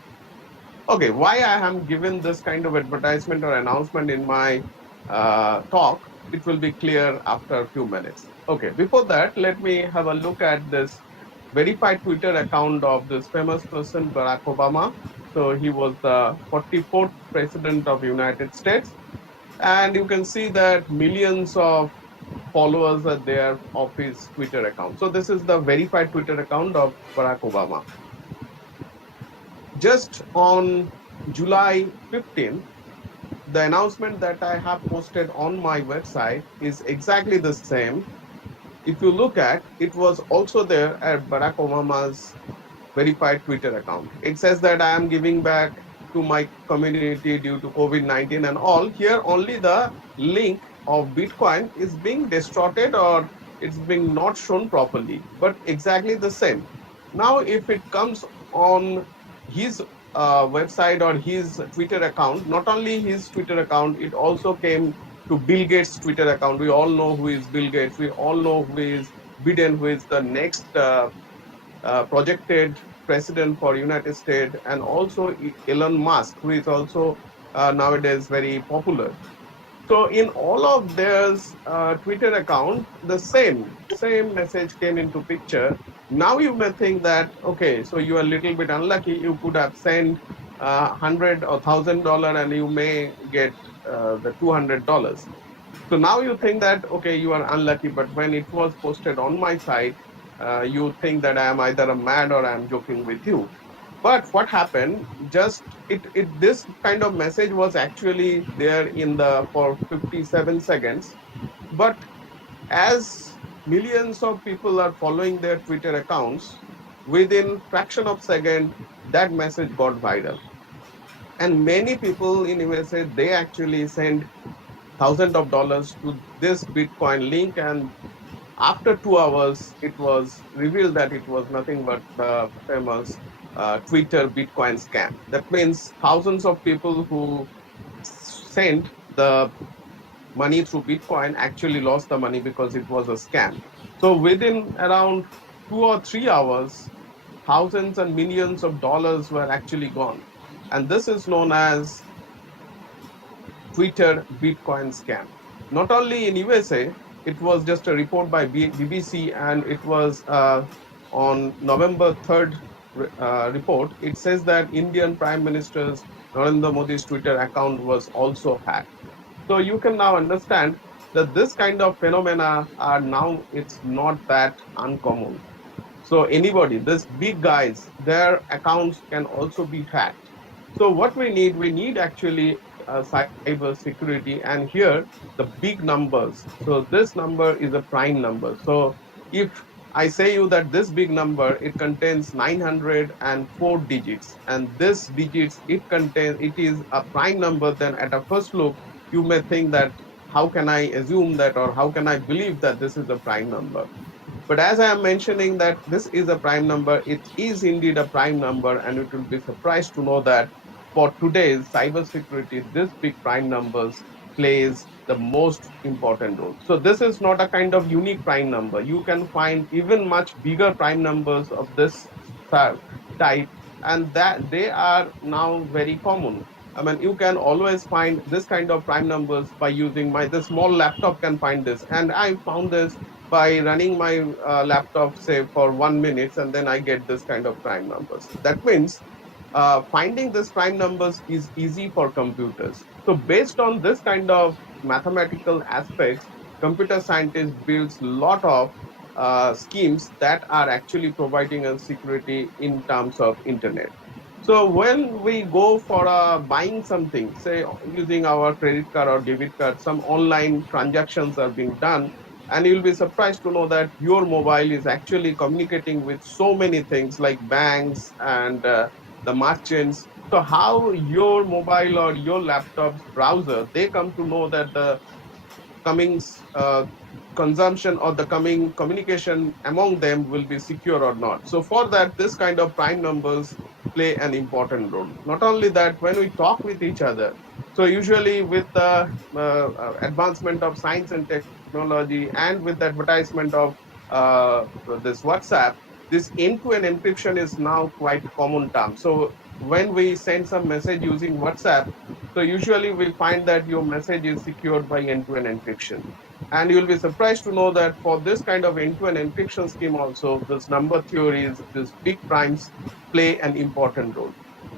Okay, why I am given this kind of advertisement or announcement in my talk, it will be clear after a few minutes. Okay, before that, let me have a look at this verified Twitter account of this famous person, Barack Obama. So he was the 44th president of United States. And you can see that millions of followers are there of his Twitter account. So this is the verified Twitter account of Barack Obama. Just on July 15th, the announcement that I have posted on my website is exactly the same. If you look at, it was also there at Barack Obama's verified Twitter account. It says that I am giving back to my community due to COVID-19 and all. Here only the link of Bitcoin is being distorted or it's being not shown properly, but exactly the same. Now, if it comes on his website or his Twitter account, not only his Twitter account, it also came to Bill Gates' Twitter account. We all know who is Bill Gates. We all know who is Biden, who is the next projected president for United States, and also Elon Musk, who is also nowadays very popular. So in all of their Twitter account, the same message came into picture. Now you may think that, okay, so you are a little bit unlucky. You could have sent $100 or $1,000 and you may get the $200. So now you think that, okay, you are unlucky, but when it was posted on my site, you think that I am either a mad or I am joking with you. But what happened, just this kind of message was actually there in the for 57 seconds. But as millions of people are following their Twitter accounts, within fraction of second, that message got viral. And many people in USA, they actually send thousands of dollars to this Bitcoin link. And after 2 hours, it was revealed that it was nothing but the famous Twitter Bitcoin scam. That means thousands of people who sent the money through Bitcoin actually lost the money because it was a scam. So within around 2 or 3 hours, thousands and millions of dollars were actually gone. And this is known as Twitter Bitcoin scam. Not only in USA, it was just a report by BBC, and it was on November 3rd report. It says that Indian Prime Minister's Narendra Modi's Twitter account was also hacked. So you can now understand that this kind of phenomena are now, it's not that uncommon. So anybody, this big guys, their accounts can also be hacked. So what we need actually cyber security, and here the big numbers. So this number is a prime number. So if I say you that this big number, it contains 904 digits, and this digits, it is a prime number, then at a first look, you may think that how can I assume that, or how can I believe that this is a prime number? But as I am mentioning that this is a prime number, it is indeed a prime number, and it will be surprised to know that for today's cybersecurity, this big prime numbers plays the most important role. So this is not a kind of unique prime number. You can find even much bigger prime numbers of this type, and that they are now very common. I mean, you can always find this kind of prime numbers by using the small laptop can find this. And I found this by running my laptop, say, for 1 minute, and then I get this kind of prime numbers. That means finding these prime numbers is easy for computers. So based on this kind of mathematical aspects, computer scientists builds a lot of schemes that are actually providing us security in terms of internet. So when we go for buying something, say using our credit card or debit card, some online transactions are being done, and you'll be surprised to know that your mobile is actually communicating with so many things like banks and the merchants. So how your mobile or your laptop's browser, they come to know that the coming consumption or the coming communication among them will be secure or not. So for that, this kind of prime numbers play an important role. Not only that, when we talk with each other, so usually with the advancement of science and technology, and with the advertisement of this WhatsApp, this end-to-end encryption is now quite common term. So when we send some message using WhatsApp, so usually we find that your message is secured by end-to-end encryption. And you'll be surprised to know that for this kind of end-to-end encryption scheme also, this number theories, these big primes play an important role.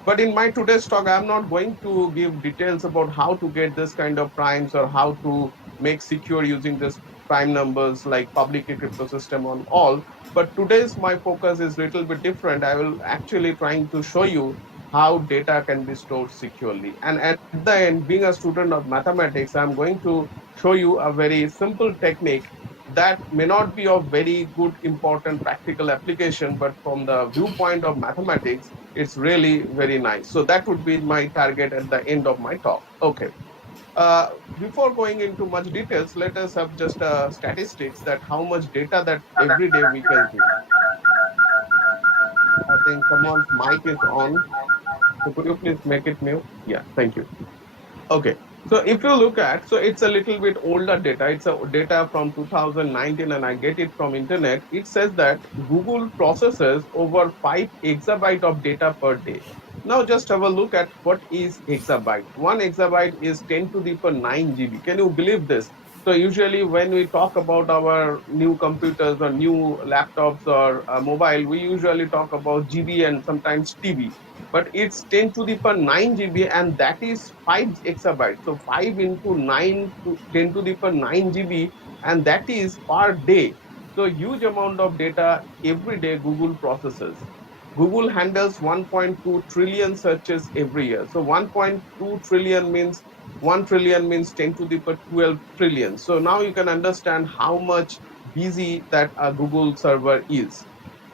But in my today's talk, I'm not going to give details about how to get this kind of primes or how to make secure using this prime numbers like public key crypto system on all. But today's my focus is a little bit different. I will actually trying to show you how data can be stored securely. And at the end, being a student of mathematics, I'm going to show you a very simple technique that may not be of very good, important practical application, but from the viewpoint of mathematics, it's really very nice. So that would be my target at the end of my talk. Okay. Before going into much details, let us have just statistics that how much data that every day we consume. I think someone's mic is on. So could you please make it mute? Yeah, thank you. Okay. So if you look at, so it's a little bit older data. It's a data from 2019, and I get it from internet. It says that Google processes over 5 exabyte of data per day. Now just have a look at what is exabyte. 1 exabyte is 10 to the power 9 GB. Can you believe this? So usually when we talk about our new computers or new laptops or mobile, we usually talk about GB and sometimes TB. But it's 10 to the power 9 GB, and that is 5 exabytes. So 5 into 9 to 10 to the power 9 GB, and that is per day. So huge amount of data every day Google processes. Google handles 1.2 trillion searches every year. So 1.2 trillion means 1 trillion means 10 to the power 12 trillion. So now you can understand how much busy that a Google server is.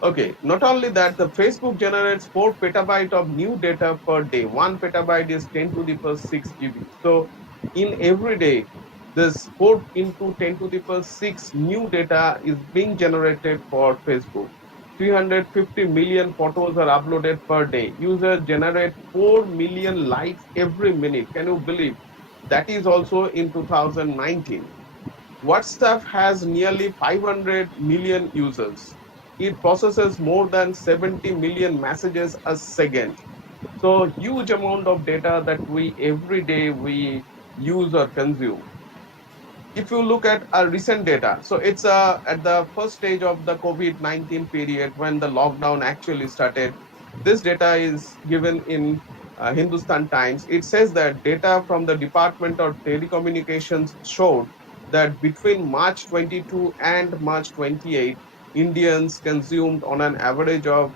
Okay, not only that, the Facebook generates 4 petabyte of new data per day. 1 petabyte is 10 to the power 6 GB. So in every day, this 4 into 10 to the power 6 new data is being generated for Facebook. 350 million photos are uploaded per day. Users generate 4 million likes every minute. Can you believe? That is also in 2019. WhatsApp has nearly 500 million users. It processes more than 70 million messages a second. So huge amount of data that we every day we use or consume. If you look at our recent data, so it's at the first stage of the COVID-19 period when the lockdown actually started. This data is given in Hindustan Times. It says that data from the Department of Telecommunications showed that between March 22 and March 28, Indians consumed on an average of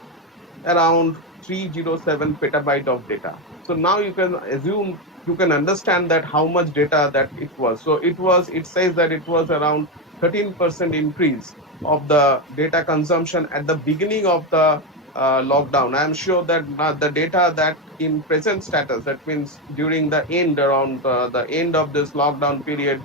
around 307 petabyte of data. So now you can assume, you can understand that how much data that it was. So it says that it was around 13% increase of the data consumption at the beginning of the lockdown. I'm sure that the data that in present status, that means during the end, around the end of this lockdown period,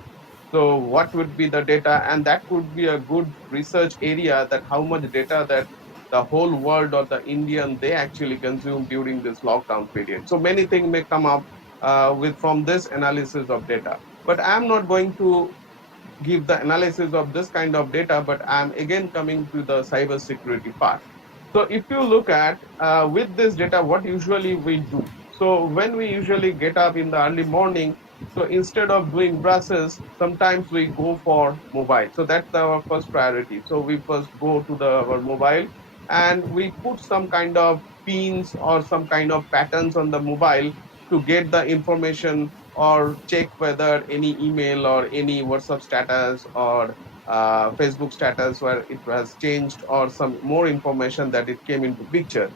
so what would be the data, and that could be a good research area, that how much data that the whole world or the Indian they actually consume during this lockdown period. So many things may come up with from this analysis of data. But I'm not going to give the analysis of this kind of data, but I'm again coming to the cyber security part. So if you look at with this data, what usually we do. So when we usually get up in the early morning, so instead of doing brushes, sometimes we go for mobile. So that's our first priority. So we first go to our mobile and we put some kind of pins or some kind of patterns on the mobile to get the information or check whether any email or any WhatsApp status or Facebook status where it has changed or some more information that it came into picture.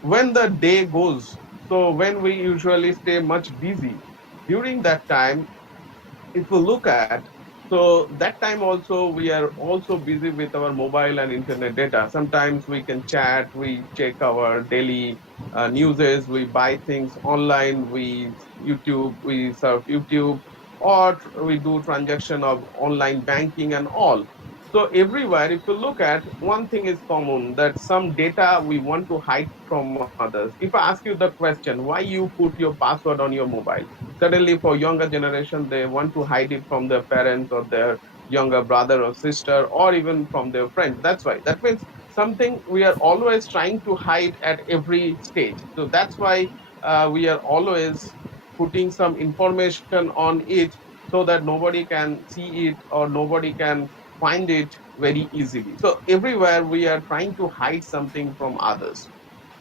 When the day goes, so when we usually stay much busy, during that time, if we look at, so that time also we are also busy with our mobile and internet data. Sometimes we can chat, we check our daily newses, we buy things online, we surf YouTube, or we do transaction of online banking and all. So everywhere, if you look at, one thing is common, that some data we want to hide from others. If I ask you the question, why you put your password on your mobile? Suddenly, for younger generation, they want to hide it from their parents or their younger brother or sister, or even from their friends. That's why. That means something we are always trying to hide at every stage. So that's why we are always putting some information on it so that nobody can see it or nobody can find it very easily. So everywhere we are trying to hide something from others.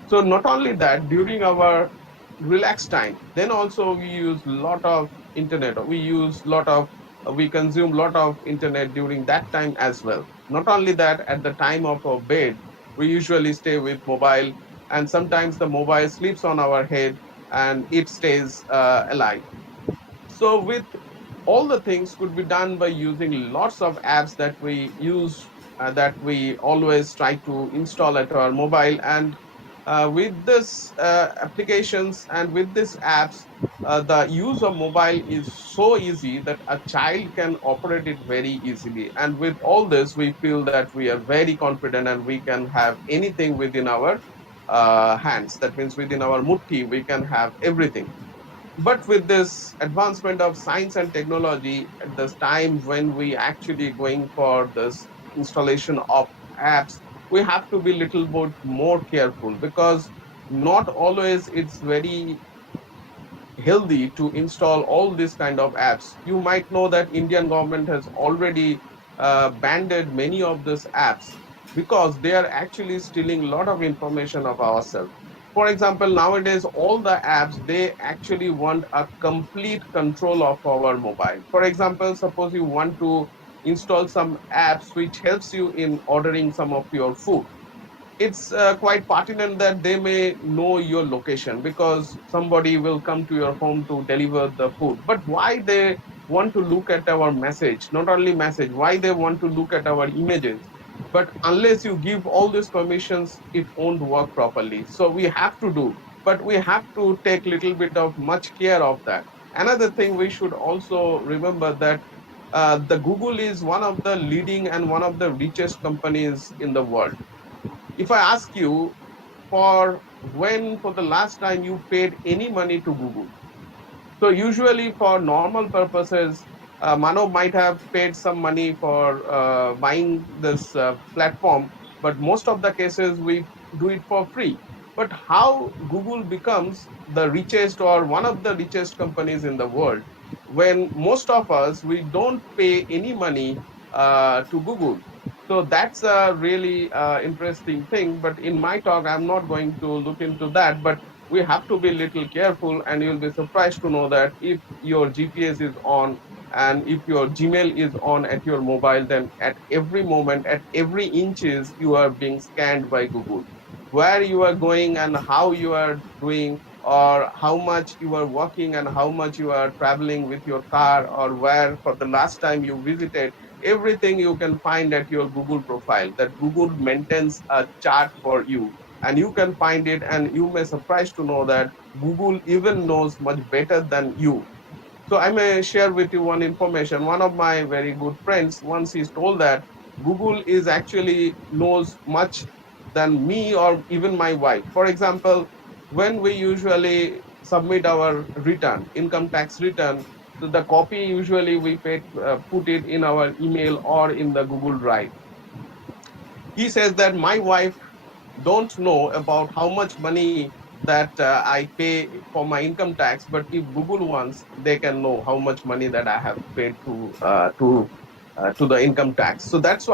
So not only that, during our relaxed time, then also we use lot of internet. We consume lot of internet during that time as well. Not only that, at the time of our bed, we usually stay with mobile, and sometimes the mobile sleeps on our head and it stays alive. So with all the things could be done by using lots of apps that we use, that we always try to install at our mobile. And with this applications and with these apps, the use of mobile is so easy that a child can operate it very easily. And with all this, we feel that we are very confident and we can have anything within our hands. That means within our mutti, we can have everything. But with this advancement of science and technology, at this time when we actually going for this installation of apps, we have to be little bit more careful, because not always it's very healthy to install all these kind of apps. You might know that Indian government has already banned many of these apps because they are actually stealing a lot of information of ourselves. For example, nowadays all the apps, they actually want a complete control of our mobile. For example, suppose you want to install some apps which helps you in ordering some of your food. It's quite pertinent that they may know your location, because somebody will come to your home to deliver the food. But why they want to look at our message, not only message, why they want to look at our images? But unless you give all these permissions, it won't work properly. So we have to do, but we have to take little bit of much care of that. Another thing we should also remember that the Google is one of the leading and one of the richest companies in the world. If I ask you, for the last time you paid any money to Google, So usually for normal purposes, Manav might have paid some money for buying this platform, but most of the cases we do it for free. But how Google becomes the richest or one of the richest companies in the world when most of us, we don't pay any money to Google. So that's a really interesting thing. But in my talk, I'm not going to look into that. But we have to be a little careful, and you'll be surprised to know that if your GPS is on and if your Gmail is on at your mobile, then at every moment, at every inches, you are being scanned by Google. Where you are going and how you are doing, or how much you are walking and how much you are traveling with your car, or where for the last time you visited, everything you can find at your Google profile. That Google maintains a chart for you, and you can find it, and you may surprise to know that Google even knows much better than you. So I may share with you one information. One of my very good friends once he's told that Google is actually knows much than me or even my wife. For example, when we usually submit our return, income tax return, so the copy usually we put it in our email or in the Google Drive. He says that my wife don't know about how much money that I pay for my income tax, but if Google wants, they can know how much money that I have paid to the income tax. So that's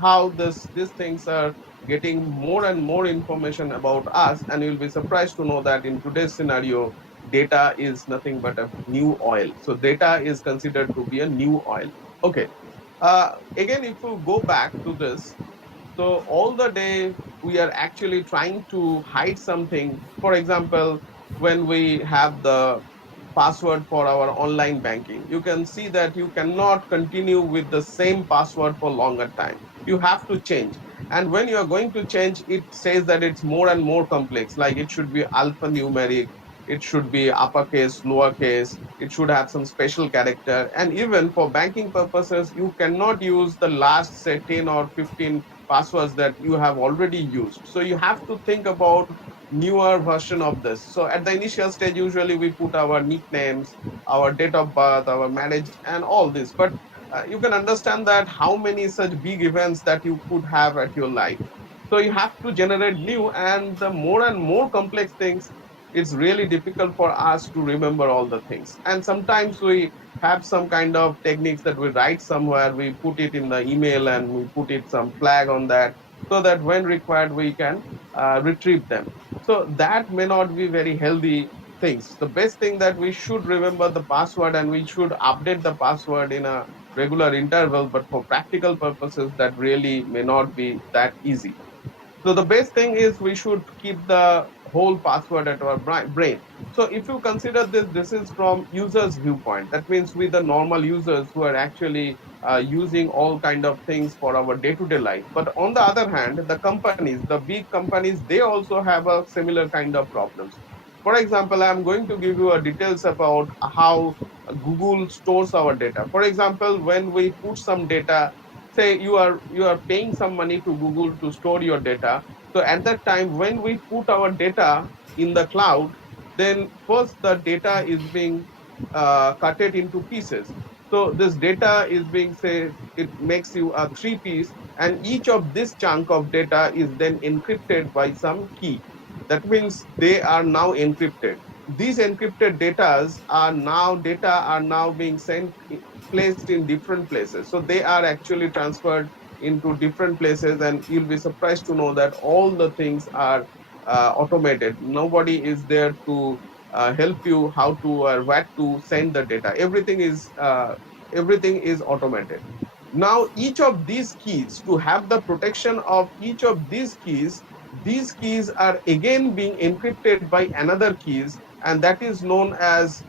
how these things are getting more and more information about us, and you'll be surprised to know that in today's scenario, data is nothing but a new oil. So data is considered to be a new oil. Okay. Again, if you go back to this, so all the day we are actually trying to hide something. For example, when we have the password for our online banking, you can see that you cannot continue with the same password for longer time. You have to change. And when you are going to change, it says that it's more and more complex, like it should be alphanumeric, it should be uppercase, lowercase, it should have some special character. And even for banking purposes, you cannot use the last, say, 10 or 15 passwords that you have already used. So you have to think about newer version of this. So at the initial stage, usually we put our nicknames, our date of birth, our marriage, and all this. But you can understand that how many such big events that you could have at your life. So you have to generate new, and the more and more complex things, it's really difficult for us to remember all the things. And sometimes we have some kind of techniques that we write somewhere, we put it in the email and we put it some flag on that, so that when required we can retrieve them. So that may not be very healthy things. The best thing that we should remember the password, and we should update the password in a regular interval, but for practical purposes that really may not be that easy. So the best thing is we should keep the whole password at our brain. So if you consider this, this is from users' viewpoint. That means we the normal users who are actually using all kind of things for our day-to-day life. But on the other hand, the companies, the big companies, they also have a similar kind of problems. For example, I'm going to give you a details about how Google stores our data. For example, when we put some data, say you are paying some money to Google to store your data. So at that time, when we put our data in the cloud, then first the data is being cut it into pieces. So this data is being, say, it makes you a three piece, and each of this chunk of data is then encrypted by some key. That means they are now encrypted. These encrypted data are now being sent, placed in different places. So they are actually transferred into different places, and you'll be surprised to know that all the things are automated. Nobody is there to help you how to or where to send the data. Everything is automated. Now, each of these keys, to have the protection of each of these keys are again being encrypted by another keys, and that is known as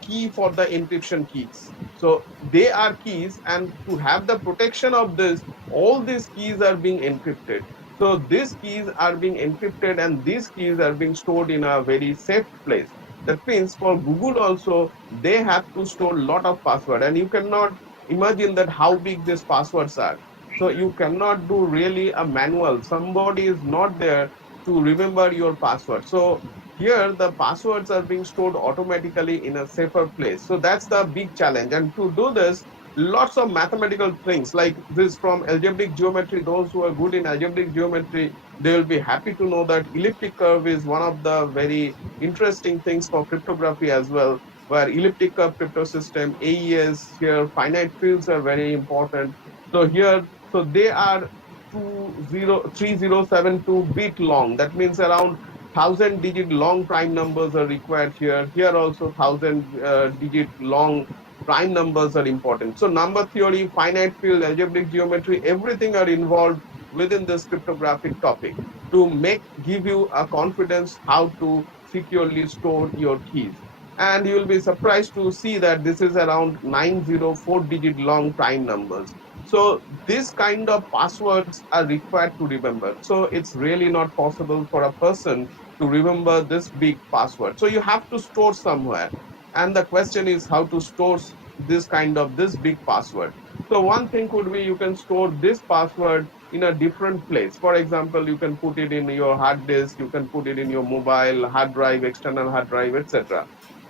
key for the encryption keys. So they are keys, and to have the protection of this, all these keys are being encrypted. So these keys are being encrypted, and these keys are being stored in a very safe place. That means for Google also, they have to store a lot of password, and you cannot imagine that how big these passwords are. So you cannot do really a manual. Somebody is not there to remember your password. So here the passwords are being stored automatically in a safer place. So that's the big challenge. And to do this, lots of mathematical things like this from algebraic geometry. Those who are good in algebraic geometry, they will be happy to know that elliptic curve is one of the very interesting things for cryptography as well, where elliptic curve crypto system, AES here, finite fields are very important. So here, so they are 3072 bit long. That means around 1000-digit long prime numbers are required here. Here also 1000-digit long prime numbers are important. So number theory, finite field, algebraic geometry, everything are involved within this cryptographic topic to give you a confidence how to securely store your keys. And you will be surprised to see that this is around 904-digit long prime numbers. So this kind of passwords are required to remember. So it's really not possible for a person to remember this big password. So you have to store somewhere. And the question is how to store this big password. So one thing could be you can store this password in a different place. For example, you can put it in your hard disk, you can put it in your mobile hard drive, external hard drive, etc.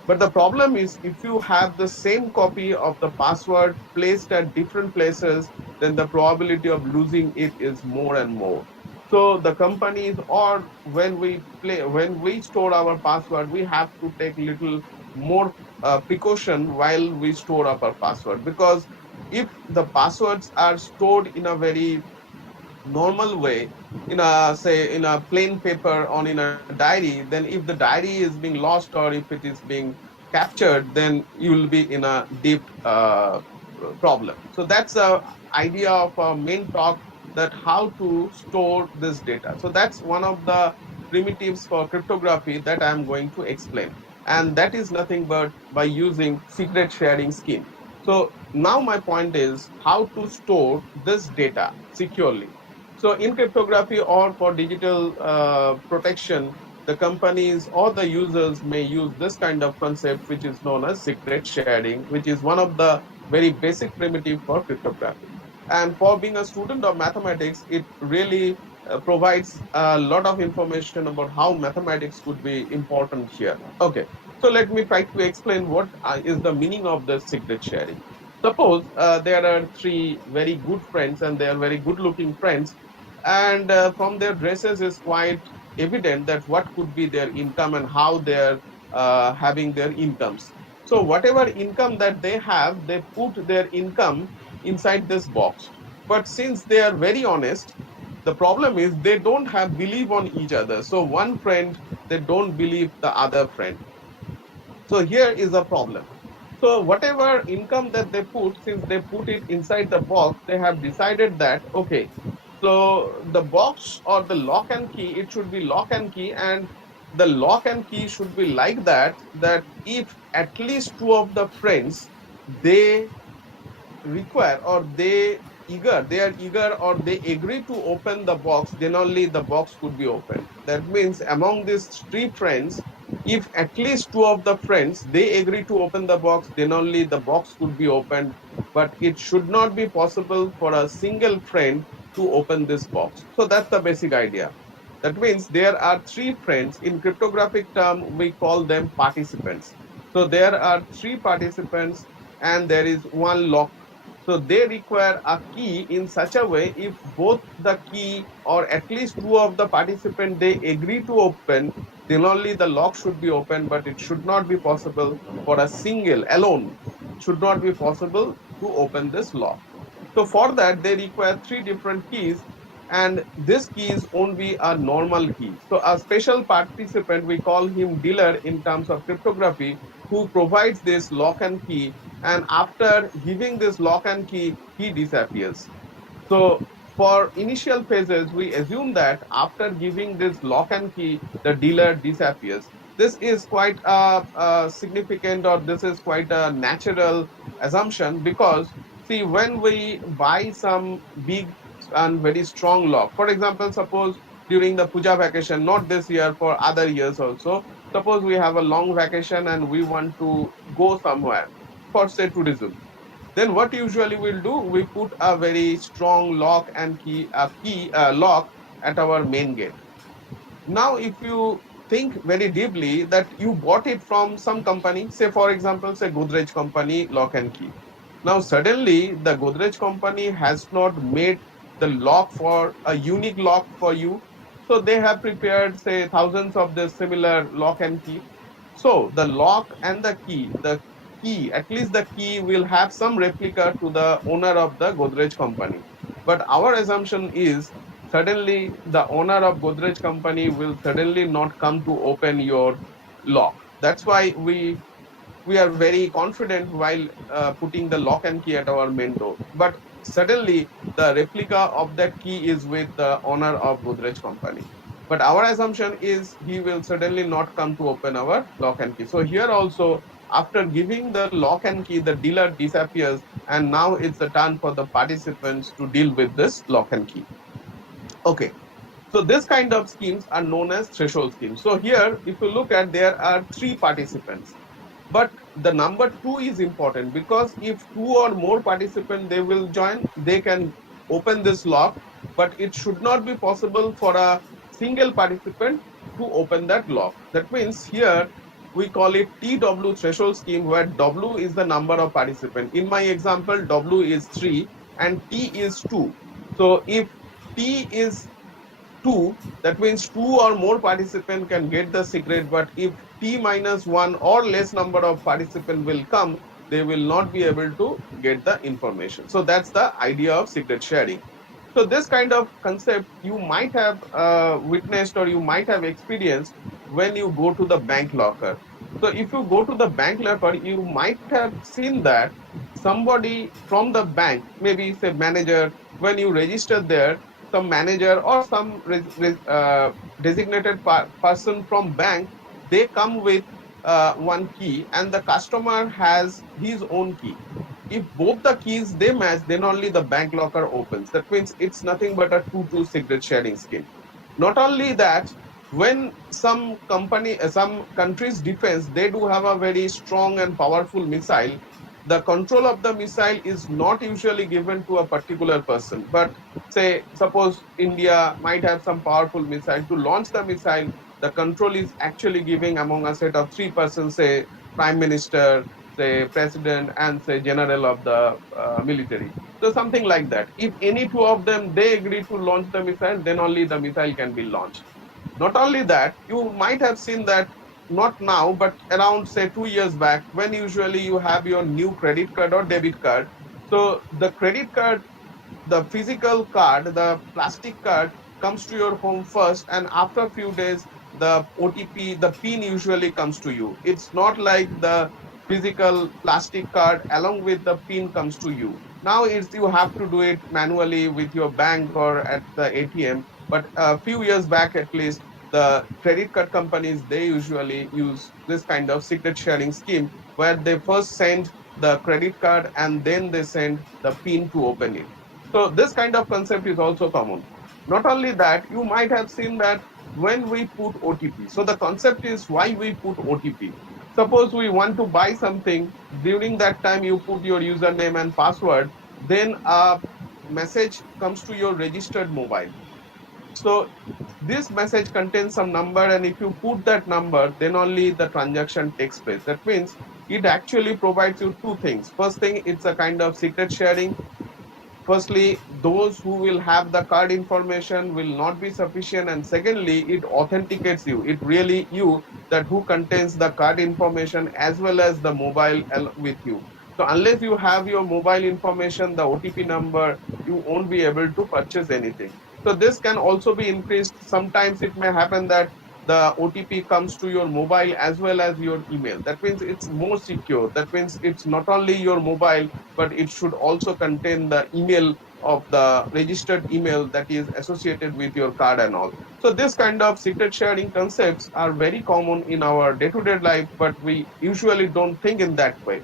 But the problem is if you have the same copy of the password placed at different places, then the probability of losing it is more and more. So the companies, or when we store our password, we have to take little more precaution while we store our password, because if the passwords are stored in a very normal way, in a say in a plain paper or in a diary, then if the diary is being lost or if it is being captured, then you will be in a deep problem. So that's the idea of our main talk, that how to store this data. So that's one of the primitives for cryptography that I'm going to explain, and that is nothing but by using secret sharing scheme. So now my point is how to store this data securely. So in cryptography or for digital protection, the companies or the users may use this kind of concept, which is known as secret sharing, which is one of the very basic primitive for cryptography. And for being a student of mathematics, it really provides a lot of information about how mathematics could be important here. Okay, so let me try to explain what is the meaning of the secret sharing. Suppose there are three very good friends and they are very good looking friends, and from their dresses is quite evident that what could be their income and how they're having their incomes. So whatever income that they have, they put their income inside this box. But since they are very honest, the problem is they don't have belief on each other. So one friend, they don't believe the other friend. So here is a problem. So whatever income that they put, since they put it inside the box, they have decided that, okay, so the box or the lock and key, it should be lock and key, and the lock and key should be like that, that if at least two of the friends, they require or they are eager or they agree to open the box, then only the box could be opened. That means among these three friends, if at least two of the friends they agree to open the box, then only the box could be opened. But it should not be possible for a single friend to open this box. So that's the basic idea. That means there are three friends. In cryptographic term, we call them participants. So there are three participants and there is one lock. So they require a key in such a way, if both the key or at least two of the participants they agree to open, then only the lock should be open, but it should not be possible for a single alone. It should not be possible to open this lock. So for that they require three different keys, and this keys won't be a normal key. So a special participant, we call him dealer in terms of cryptography, who provides this lock and key, and after giving this lock and key, he disappears. So for initial phases, we assume that after giving this lock and key, the dealer disappears. This is quite significant, or this is quite a natural assumption, because see, when we buy some big and very strong lock, for example, suppose during the puja vacation, not this year, for other years also, suppose we have a long vacation and we want to go somewhere for, say, tourism, then what usually we'll do, we put a very strong lock and key lock at our main gate. Now if you think very deeply that you bought it from some company, say for example, say Godrej company, lock and key. Now suddenly the Godrej company has not made the lock for a unique lock for you. So they have prepared say thousands of the similar lock and key. So the lock and the key, at least the key will have some replica to the owner of the Godrej company. But our assumption is suddenly the owner of Godrej company will suddenly not come to open your lock. That's why we are very confident while putting the lock and key at our main door. But suddenly the replica of that key is with the owner of Godrej company. But our assumption is he will suddenly not come to open our lock and key. So here also, after giving the lock and key, the dealer disappears, and now it's the turn for the participants to deal with this lock and key. Okay. So this kind of schemes are known as threshold schemes. So here, if you look at, there are 3 participants. But the number 2 is important, because if 2 or more participants they will join, they can open this lock, but it should not be possible for a single participant to open that lock. That means here we call it TW threshold scheme, where W is the number of participants. In my example, W is 3 and T is 2. So if T is 2, that means 2 or more participants can get the secret, but if T minus 1 or less number of participants will come, they will not be able to get the information. So that's the idea of secret sharing. So this kind of concept you might have witnessed or you might have experienced when you go to the bank locker. So if you go to the bank locker, you might have seen that somebody from the bank, maybe say manager, when you register there, some manager or some designated person from bank, they come with one key and the customer has his own key. If both the keys they match, then only the bank locker opens. That means it's nothing but a 2-2 secret sharing scheme. Not only that, when some countries defense, they do have a very strong and powerful missile, the control of the missile is not usually given to a particular person, but say suppose India might have some powerful missile. To launch the missile, the control is actually giving among a set of 3 persons, say prime minister, say president, and say general of the military. So something like that. If any 2 of them they agree to launch the missile, then only the missile can be launched. Not only that, you might have seen that not now, but around say 2 years back, when usually you have your new credit card or debit card. So the credit card, the physical card, the plastic card comes to your home first, and after a few days, the OTP, the PIN usually comes to you. It's not like the physical plastic card along with the PIN comes to you. Now it's you have to do it manually with your bank or at the ATM. But a few years back, at least, the credit card companies, they usually use this kind of secret sharing scheme where they first send the credit card and then they send the PIN to open it. So this kind of concept is also common. Not only that, you might have seen that when we put OTP. So the concept is why we put OTP. Suppose we want to buy something, during that time you put your username and password, then a message comes to your registered mobile. So this message contains some number, and if you put that number, then only the transaction takes place. That means it actually provides you 2 things. First thing, it's a kind of secret sharing. Firstly, those who will have the card information will not be sufficient, and secondly, it authenticates you. It really you that who contains the card information as well as the mobile with you. So unless you have your mobile information, the OTP number, you won't be able to purchase anything. So this can also be increased. Sometimes it may happen that the OTP comes to your mobile as well as your email. That means it's more secure. That means it's not only your mobile, but it should also contain the email of the registered email that is associated with your card and all. So this kind of secret sharing concepts are very common in our day-to-day life, but we usually don't think in that way.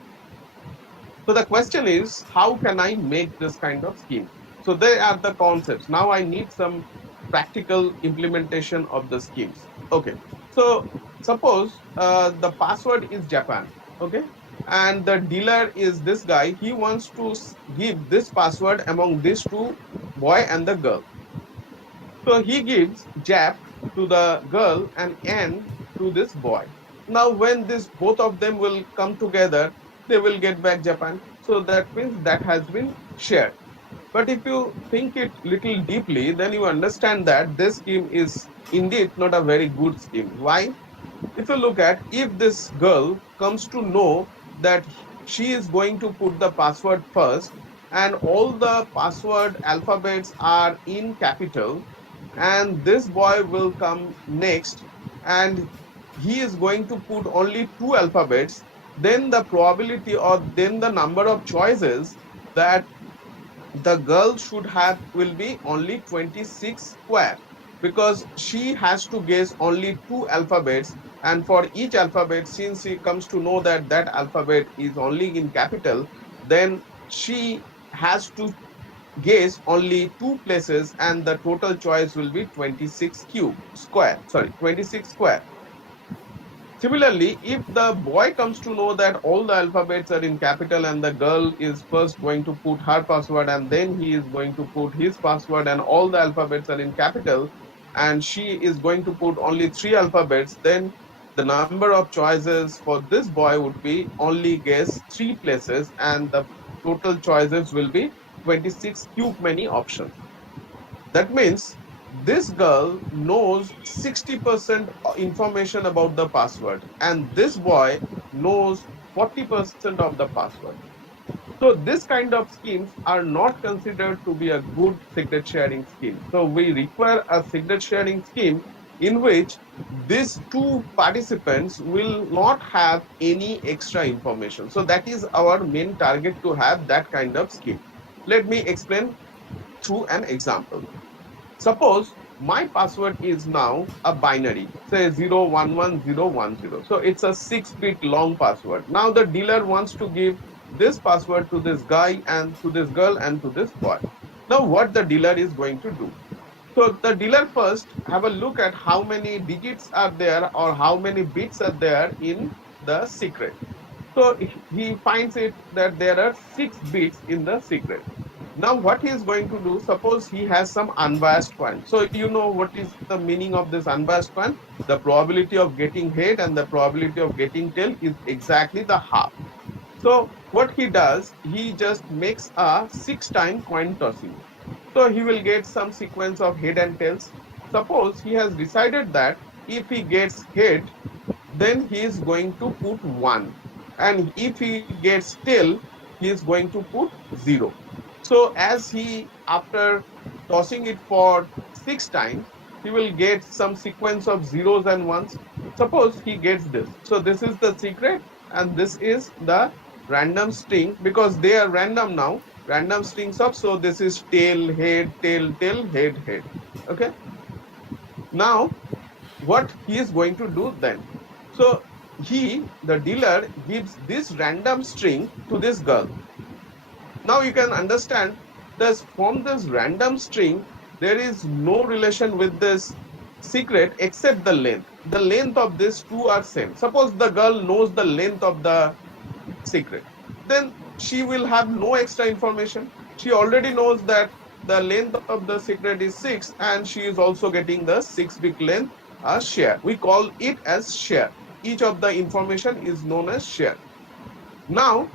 So the question is, how can I make this kind of scheme? So they are the concepts. Now I need some practical implementation of the schemes. Okay. So suppose the password is Japan. Okay. And the dealer is this guy. He wants to give this password among these 2, boy and the girl. So he gives Jap to the girl and N to this boy. Now when this both of them will come together, they will get back Japan. So that means that has been shared. But if you think it little deeply, then you understand that this scheme is indeed not a very good scheme. Why? If you look at, if this girl comes to know that she is going to put the password first and all the password alphabets are in capital, and this boy will come next and he is going to put only two alphabets, then the probability or then the number of choices that the girl should have will be only 26 square, because she has to guess only two alphabets, and for each alphabet, since she comes to know that that alphabet is only in capital, then she has to guess only two places and the total choice will be 26 cube square, sorry, 26 square. Similarly, if the boy comes to know that all the alphabets are in capital and the girl is first going to put her password and then he is going to put his password and all the alphabets are in capital, and she is going to put only three alphabets, then the number of choices for this boy would be only guess three places and the total choices will be 26 cube many options. That means this girl knows 60% information about the password and this boy knows 40% of the password. So this kind of schemes are not considered to be a good secret sharing scheme. So we require a secret sharing scheme in which these two participants will not have any extra information. So that is our main target, to have that kind of scheme. Let me explain through an example. Suppose my password is now a binary, say 011010. So it's a 6-bit long password. Now the dealer wants to give this password to this guy and to this girl and to this boy. Now what the dealer is going to do? So the dealer first have a look at how many digits are there or how many bits are there in the secret. So he finds it that there are 6 bits in the secret. Now what he is going to do, suppose he has some unbiased coin. So you know what is the meaning of this unbiased coin? The probability of getting head and the probability of getting tail is exactly the half. So what he does, he just makes a 6-time coin tossing. So he will get some sequence of head and tails. Suppose he has decided that if he gets head, then he is going to put 1. And if he gets tail, he is going to put 0. So as he, after tossing it for 6 times, he will get some sequence of zeros and ones. Suppose he gets this. So this is the secret and this is the random string, because they are random now. Random strings of, so this is tail, head, tail, tail, head, head. Okay. Now what he is going to do then? So the dealer gives this random string to this girl. Now you can understand that from this random string, there is no relation with this secret except the length. The length of these two are same. Suppose the girl knows the length of the secret, then she will have no extra information. She already knows that the length of the secret is 6 and she is also getting the 6-bit length as share. We call it as share. Each of the information is known as share. Now,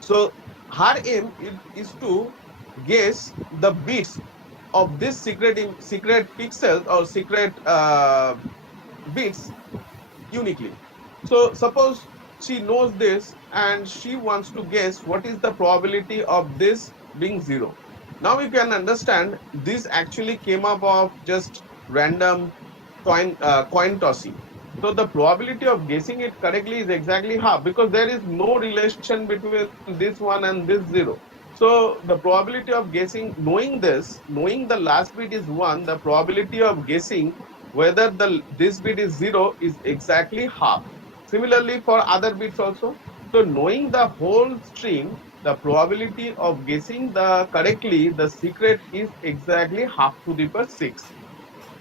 so her aim is to guess the bits of this secret pixels or secret bits uniquely. So suppose she knows this and she wants to guess what is the probability of this being 0. Now you can understand this actually came up of just random coin tossing. So the probability of guessing it correctly is exactly half, because there is no relation between this one and this 0. So the probability of guessing, knowing the last bit is 1, the probability of guessing whether this bit is 0 is exactly half. Similarly for other bits also. So knowing the whole string, the probability of guessing correctly the secret is exactly half to the power 6.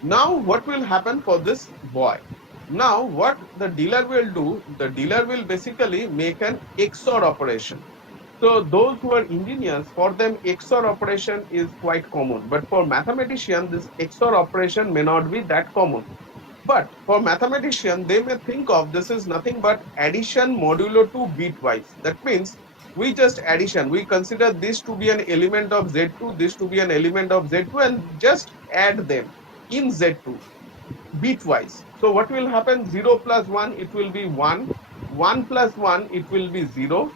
Now what will happen for this boy? Now what the dealer will do, the dealer will basically make an XOR operation. So those who are engineers, for them XOR operation is quite common, but for mathematicians this XOR operation may not be that common. But for mathematician, they may think of this is nothing but addition modulo 2 bitwise. That means we just addition. We consider this to be an element of Z2, this to be an element of Z2, and just add them in Z2 bitwise. So what will happen? 0 plus 1, it will be 1. 1 plus 1, it will be 0.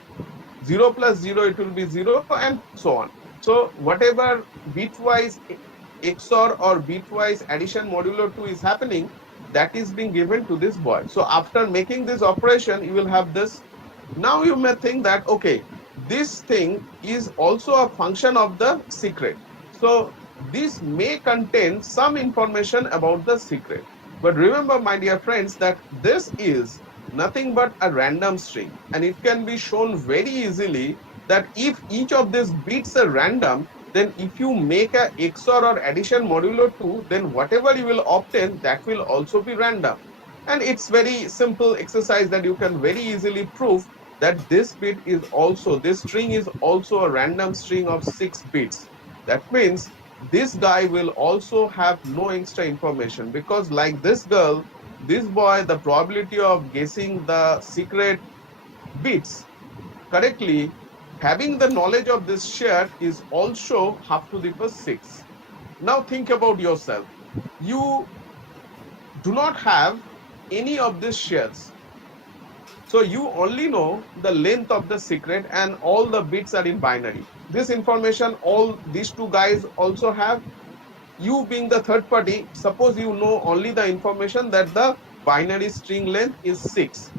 0 plus 0, it will be 0, and so on. So whatever bitwise XOR or bitwise addition modulo 2 is happening, that is being given to this boy. So after making this operation, you will have this. Now you may think that, okay, this thing is also a function of the secret. So this may contain some information about the secret. But remember, my dear friends, that this is nothing but a random string, and it can be shown very easily that if each of these bits are random, then if you make a XOR or addition modulo 2, then whatever you will obtain, that will also be random. And it's very simple exercise that you can very easily prove that this bit is also, this string is also a random string of 6 bits. That means this guy will also have no extra information, because like this girl, this boy, the probability of guessing the secret bits correctly, having the knowledge of this share, is also half to the power 6. Now think about yourself. You do not have any of these shares. So you only know the length of the secret, and all the bits are in binary. This information all these two guys also have. You being the third party, suppose you know only the information that the binary string length is 6.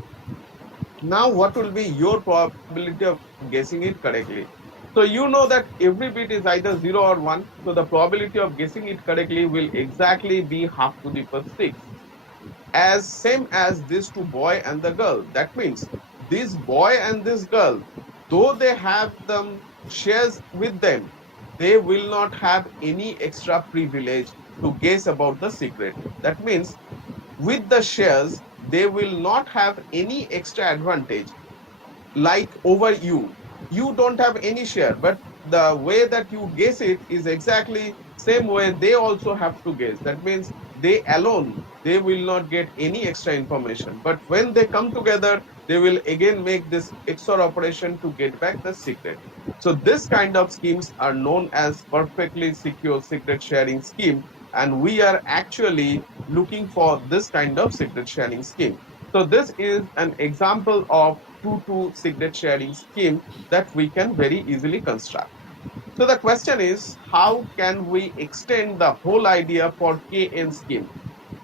Now what will be your probability of guessing it correctly? So you know that every bit is either 0 or 1. So the probability of guessing it correctly will exactly be half to the power 6. As same as this two boy and the girl. That means this boy and this girl, though they have them shares with them, they will not have any extra privilege to guess about the secret. That means with the shares, they will not have any extra advantage. Like over you, you don't have any share, but the way that you guess it is exactly same way they also have to guess. That means they alone, they will not get any extra information, but when they come together, they will again make this XOR operation to get back the secret. So this kind of schemes are known as perfectly secure secret sharing scheme, and we are actually looking for this kind of secret sharing scheme. So this is an example of 2-2 secret sharing scheme that we can very easily construct. So the question is, how can we extend the whole idea for KN scheme?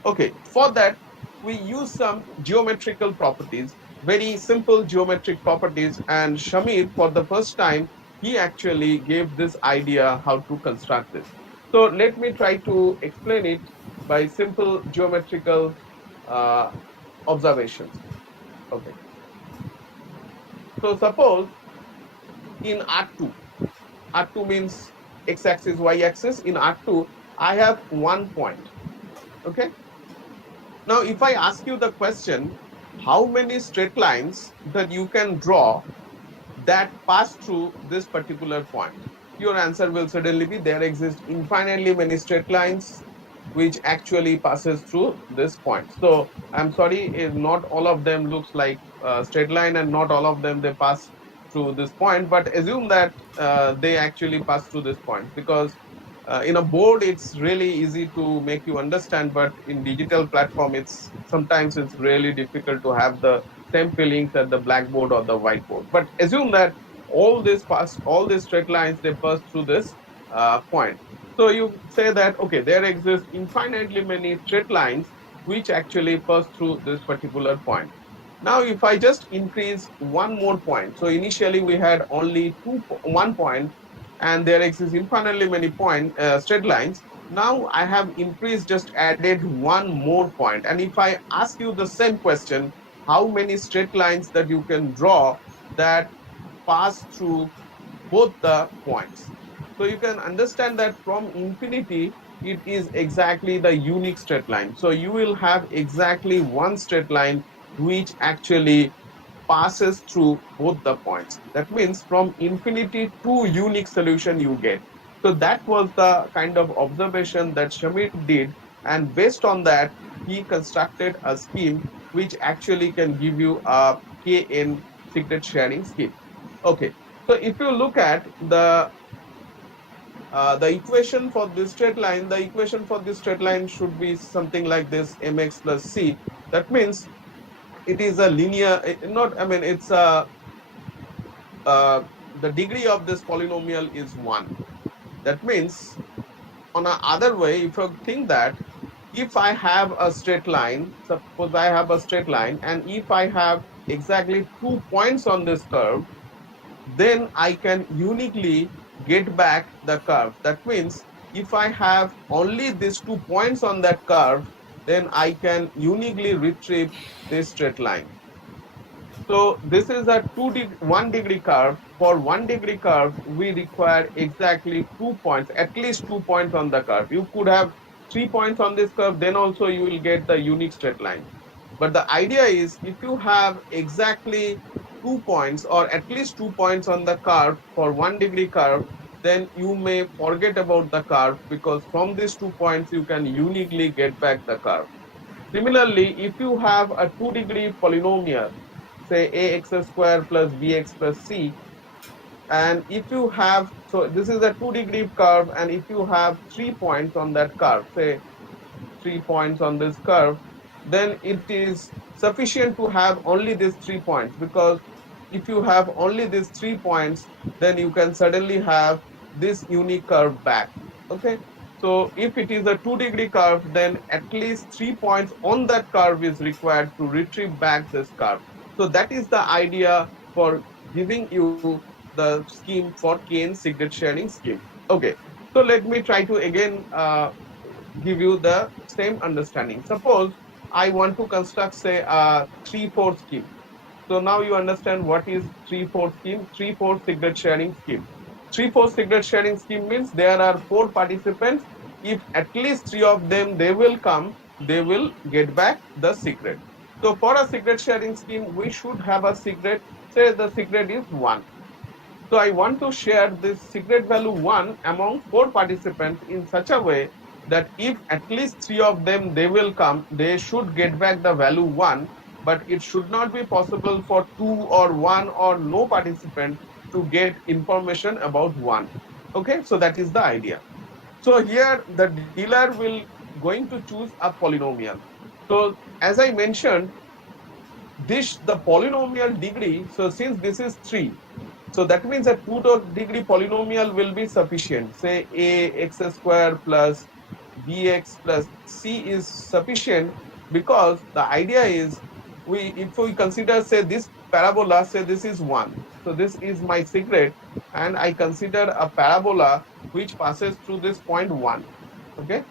Okay, for that, we use some geometrical properties, very simple geometric properties, and Shamir, for the first time, he actually gave this idea how to construct this. So let me try to explain it by simple geometrical observations. Okay. So suppose in R2, R2 means x-axis, y-axis. In R2, I have 1 point. Okay. Now, if I ask you the question, how many straight lines that you can draw that pass through this particular point, your answer will suddenly be there exist infinitely many straight lines which actually passes through this point. So I'm sorry, not all of them looks like a straight line, and not all of them they pass through this point, but assume that they actually pass through this point, because in a board it's really easy to make you understand, but in digital platform it's sometimes it's really difficult to have the same feelings at the blackboard or the whiteboard. But assume that all these straight lines, they pass through this point. So you say that, okay, there exist infinitely many straight lines which actually pass through this particular point. Now, if I just increase one more point, so initially we had only 1 point, and there exists infinitely many straight lines. Now I have increased, just added one more point. And if I ask you the same question, how many straight lines that you can draw that pass through both the points? So you can understand that from infinity, it is exactly the unique straight line. So you will have exactly one straight line which actually passes through both the points. That means from infinity to unique solution you get. So that was the kind of observation that Shamir did, and based on that, he constructed a scheme which actually can give you a KN secret sharing scheme. Okay, so if you look at the equation for this straight line, the equation for this straight line should be something like this: mx plus c. That means it is a linear, not, I mean, it's a, the degree of this polynomial is 1. That means, on a other way, if you think that if I have a straight line, suppose I have a straight line, and if I have exactly 2 points on this curve, then I can uniquely get back the curve. That means if I have only these 2 points on that curve, then I can uniquely retrieve this straight line. So this is a 1 degree curve. For 1 degree curve, we require exactly 2 points, at least 2 points on the curve. You could have 3 points on this curve, then also you will get the unique straight line. But the idea is, if you have exactly 2 points or at least 2 points on the curve for 1 degree curve, then you may forget about the curve, because from these 2 points you can uniquely get back the curve. Similarly, if you have a 2 degree polynomial, say ax square plus bx plus c, and if you have, so this is a 2 degree curve, and if you have 3 points on that curve, say 3 points on this curve, then it is sufficient to have only these 3 points, because if you have only these 3 points, then you can suddenly have this unique curve back. Okay, so if it is a 2 degree curve, then at least 3 points on that curve is required to retrieve back this curve. So that is the idea for giving you the scheme for Kane secret sharing scheme. Okay, so let me try to again give you the same understanding. Suppose I want to construct, say, a 3-4 scheme. So now you understand what is 3-4 scheme. 3-4 secret sharing scheme. 3-4 secret sharing scheme means there are 4 participants. If at least 3 of them, they will come, they will get back the secret. So for a secret sharing scheme, we should have a secret. Say the secret is 1. So I want to share this secret value 1 among 4 participants in such a way that if at least 3 of them, they will come, they should get back the value 1, but it should not be possible for 2 or 1 or no participant to get information about 1. Okay, so that is the idea. So here the dealer will going to choose a polynomial. So as I mentioned, the polynomial degree, so since this is 3, so that means a 2 degree polynomial will be sufficient. Say ax square plus bx plus c is sufficient, because the idea is, if we consider, say, this parabola, say this is 1. So this is my secret, and I consider a parabola which passes through this point 1. Okay.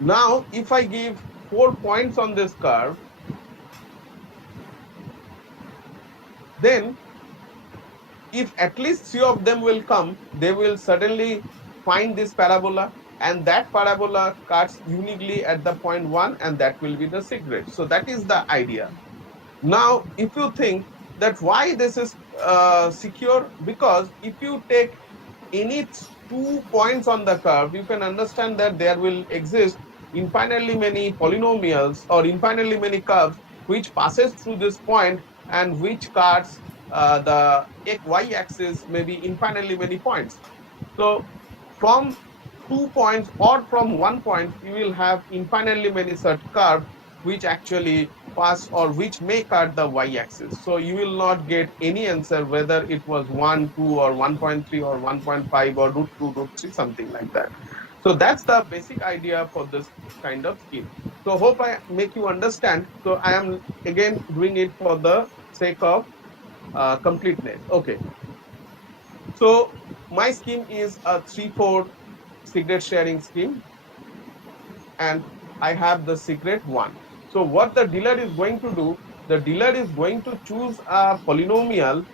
Now, if I give 4 points on this curve, then if at least 3 of them will come, they will suddenly find this parabola, and that parabola cuts uniquely at the point 1, and that will be the secret. So that is the idea. Now, if you think that why this is secure, because if you take any 2 points on the curve, you can understand that there will exist infinitely many polynomials or infinitely many curves which passes through this point and which cuts the y-axis, maybe infinitely many points. So from 2 points or from 1 point, you will have infinitely many such curves which actually pass or which may cut the y-axis. So you will not get any answer whether it was 1, 2 or 1.3 or 1.5 or root 2, root 3, something like that. So that's the basic idea for this kind of scheme. So hope I make you understand. So I am again doing it for the sake of completeness. Okay. So my scheme is a 3-4 secret sharing scheme, and I have the secret 1. So what the dealer is going to do, the dealer is going to choose a polynomial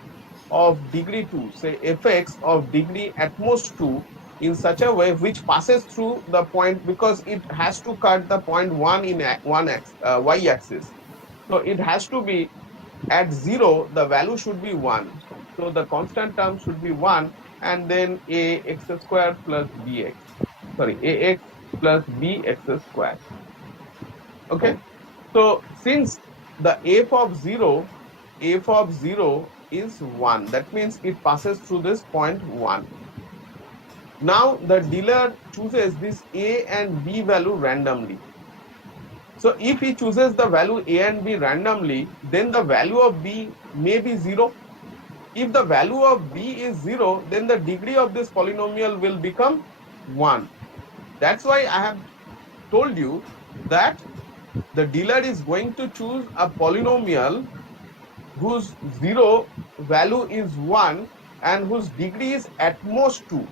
of degree 2, say fx of degree at most 2, in such a way which passes through the point, because it has to cut the point 1 in y-axis. So it has to be at 0, the value should be 1. So the constant term should be 1, and then ax square plus bx, sorry, ax plus bx square. Okay. So since the f of 0 is 1, that means it passes through this point 1. Now the dealer chooses this A and B value randomly. So if he chooses the value A and B randomly, then the value of B may be 0. If the value of B is 0, then the degree of this polynomial will become 1. That's why I have told you that the dealer is going to choose a polynomial whose 0 value is 1 and whose degree is at most 2.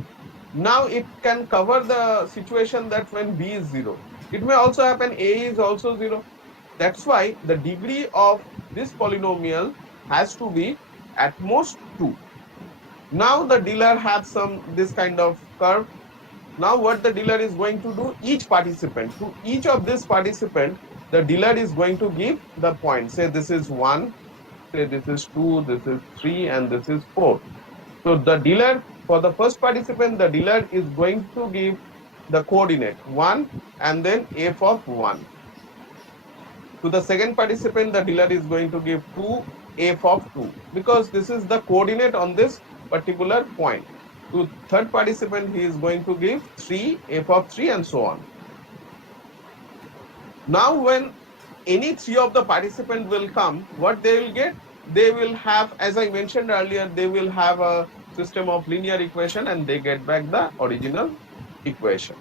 Now it can cover the situation that when B is 0. It may also happen A is also 0. That's why the degree of this polynomial has to be at most 2. Now the dealer has this kind of curve. Now what the dealer is going to do, to each of this participant, the dealer is going to give the point. Say this is 1, say this is 2, this is 3, and this is 4. So the dealer, for the first participant, the dealer is going to give the coordinate 1 and then f of 1. To the second participant, the dealer is going to give 2, f of 2, because this is the coordinate on this particular point. To third participant, he is going to give 3, f of 3, and so on. Now when any three of the participants will come, what they will get? They will have, as I mentioned earlier, they will have a system of linear equation and they get back the original equation.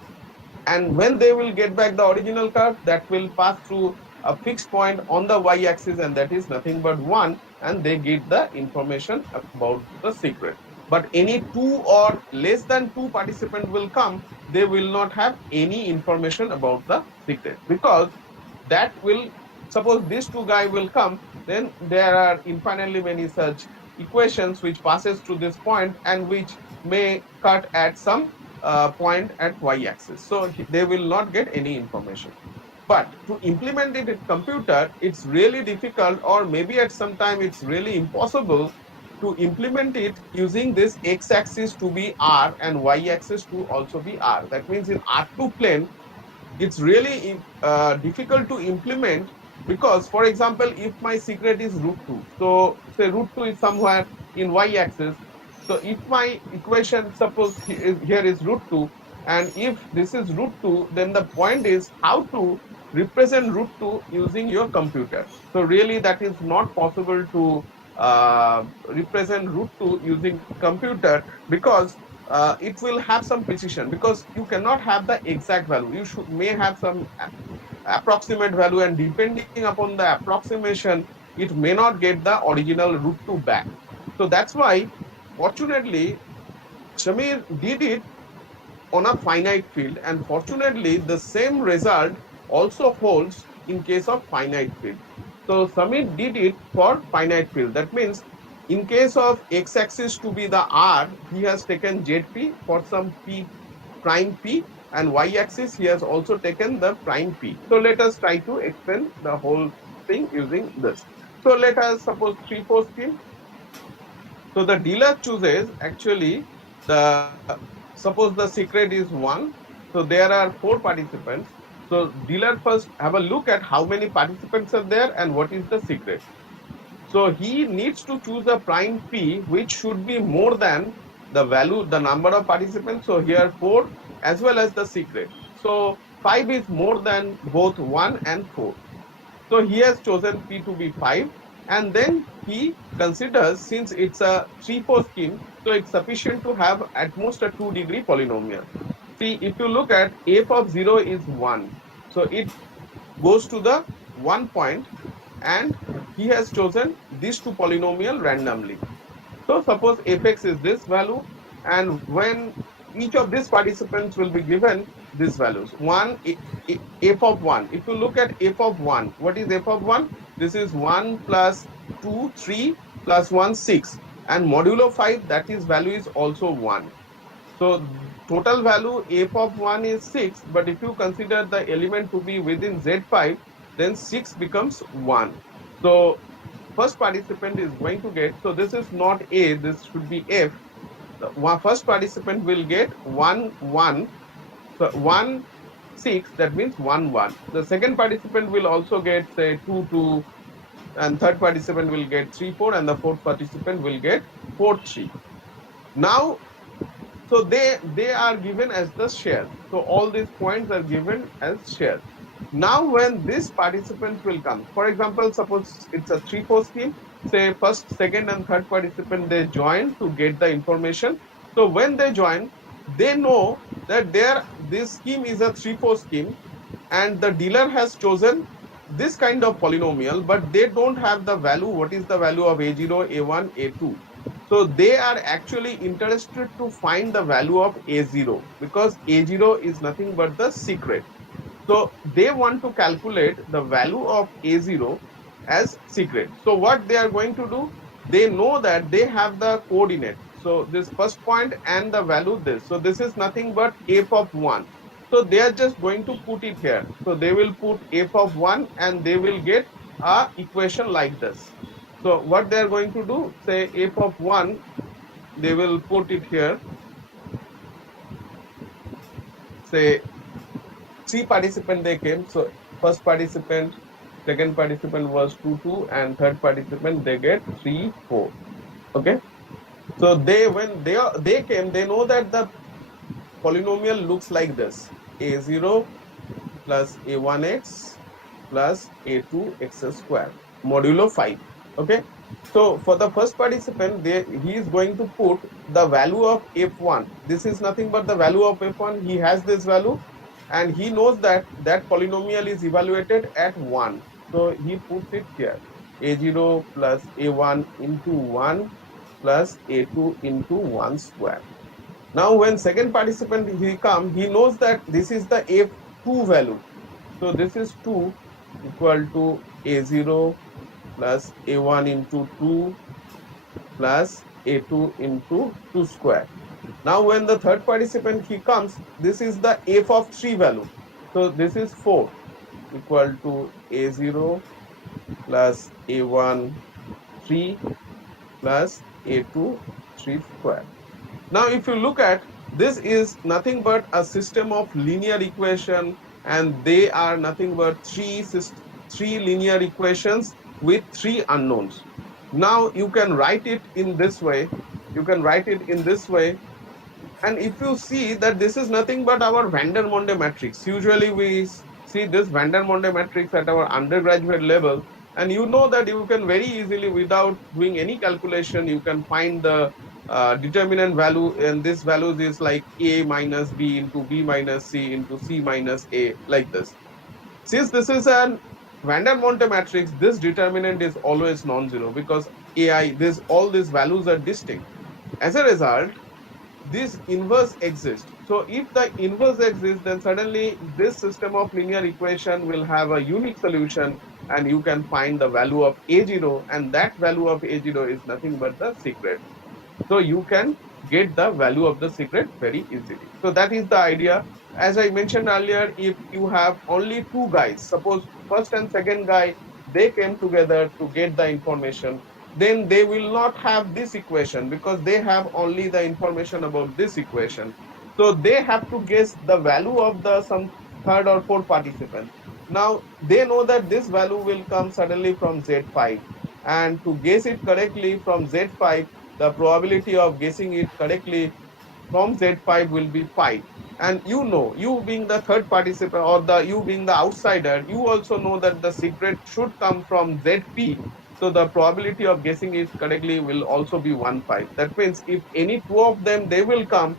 And when they will get back the original curve, that will pass through a fixed point on the y-axis, and that is nothing but 1, and they get the information about the secret. But any 2 or less than 2 participants will come, they will not have any information about the secret, because that will, suppose these 2 guys will come, then there are infinitely many such equations which passes through this point and which may cut at some point at y-axis. So they will not get any information. But to implement it in computer, it's really difficult, or maybe at some time it's really impossible to implement it using this x-axis to be r and y-axis to also be r. That means in R2 plane, it's really difficult to implement, because, for example, if my secret is √2, so say √2 is somewhere in y-axis. So if my equation, suppose here is √2, and if this is √2, then the point is how to represent √2 using your computer. So really that is not possible to represent √2 using computer, because it will have some precision, because you cannot have the exact value. You may have some approximate value, and depending upon the approximation, it may not get the original √2 back. So that's why, fortunately, Shamir did it on a finite field, and fortunately the same result also holds in case of finite field. So Samir did it for finite field. That means in case of x-axis to be the r, he has taken zp for some p prime p, and y-axis he has also taken the prime p. So let us try to explain the whole thing using this. So let us suppose 3-4 scheme. So the dealer chooses actually suppose the secret is 1. So there are 4 participants. So dealer first have a look at how many participants are there and what is the secret. So he needs to choose a prime p which should be more than the value, the number of participants. So here 4 as well as the secret. So 5 is more than both 1 and 4. So he has chosen p to be 5, and then he considers, since it's a 3-4 scheme, so it's sufficient to have at most a 2-degree polynomial. See, if you look at f of 0 is 1, so it goes to the 1 point, and he has chosen these 2 polynomial randomly. So suppose fx is this value, and when each of these participants will be given these values. 1, f of 1. If you look at f of 1, what is f of 1? This is 1 plus 2, 3 plus 1, 6. And modulo 5, that is value is also 1. So total value f of 1 is 6, but if you consider the element to be within Z5, then 6 becomes 1. So first participant is going to get, so this is not A, this should be F. The first participant will get 1, 1. So 1 6, that means 1 1. The second participant will also get say 2 2, and third participant will get 3 4, and the fourth participant will get 4 3. Now, so they are given as the shares. So all these points are given as shares. Now when these participants will come, for example, suppose it's a 3-4 scheme, say first, second and third participant, they join to get the information. So when they join, they know that this scheme is a 3-4 scheme, and the dealer has chosen this kind of polynomial, but they don't have the value. What is the value of A0, A1, A2? So they are actually interested to find the value of A0, because A0 is nothing but the secret. So they want to calculate the value of A0 as secret. So what they are going to do, they know that they have the coordinate. So this first point and the value this. So this is nothing but f of 1. So they are just going to put it here. So they will put f of 1 and they will get a equation like this. So what they are going to do, say f of 1, they will put it here. Say 3 participants they came. So first participant, second participant was 2 2, and third participant they get 3 4. Okay. So when they came, they know that the polynomial looks like this: A0 plus A1x plus A2x square modulo 5. Okay. So for the first participant, he is going to put the value of f1. This is nothing but the value of f1. He has this value, and he knows that that polynomial is evaluated at 1. So he puts it here: A0 plus A1 into 1 plus A2 into 1 square. Now when second participant he knows that this is the f2 value. So this is 2 equal to A0 plus A1 into 2 plus A2 into 2 square. Now when the third participant he comes, this is the f of 3 value. So this is 4 equal to A0 plus A1 3 plus A2 3 square. Now if you look at, this is nothing but a system of linear equation, and they are nothing but three linear equations with 3 unknowns. Now you can write it in this way. You can write it in this way. And if you see that this is nothing but our Van der Monde matrix. Usually we see this Van der Monde matrix at our undergraduate level, and you know that you can very easily, without doing any calculation, you can find the determinant value, and this values is like A minus B into B minus C into C minus A, like this. Since this is an Van der Monde matrix, this determinant is always non-zero, because all these values are distinct. As a result, this inverse exists. So if the inverse exists, then suddenly this system of linear equation will have a unique solution, and you can find the value of A0, and that value of A0 is nothing but the secret. So you can get the value of the secret very easily. So that is the idea. As I mentioned earlier, if you have only 2 guys, suppose first and second guy, they came together to get the information, then they will not have this equation, because they have only the information about this equation. So they have to guess the value of some third or fourth participant. Now they know that this value will come suddenly from Z5, and to guess it correctly from Z5, the probability of guessing it correctly from Z5 will be 5. And you being the third participant, or you being the outsider, you also know that the secret should come from ZP. So the probability of guessing it correctly will also be 1/5. That means if any 2 of them, they will come,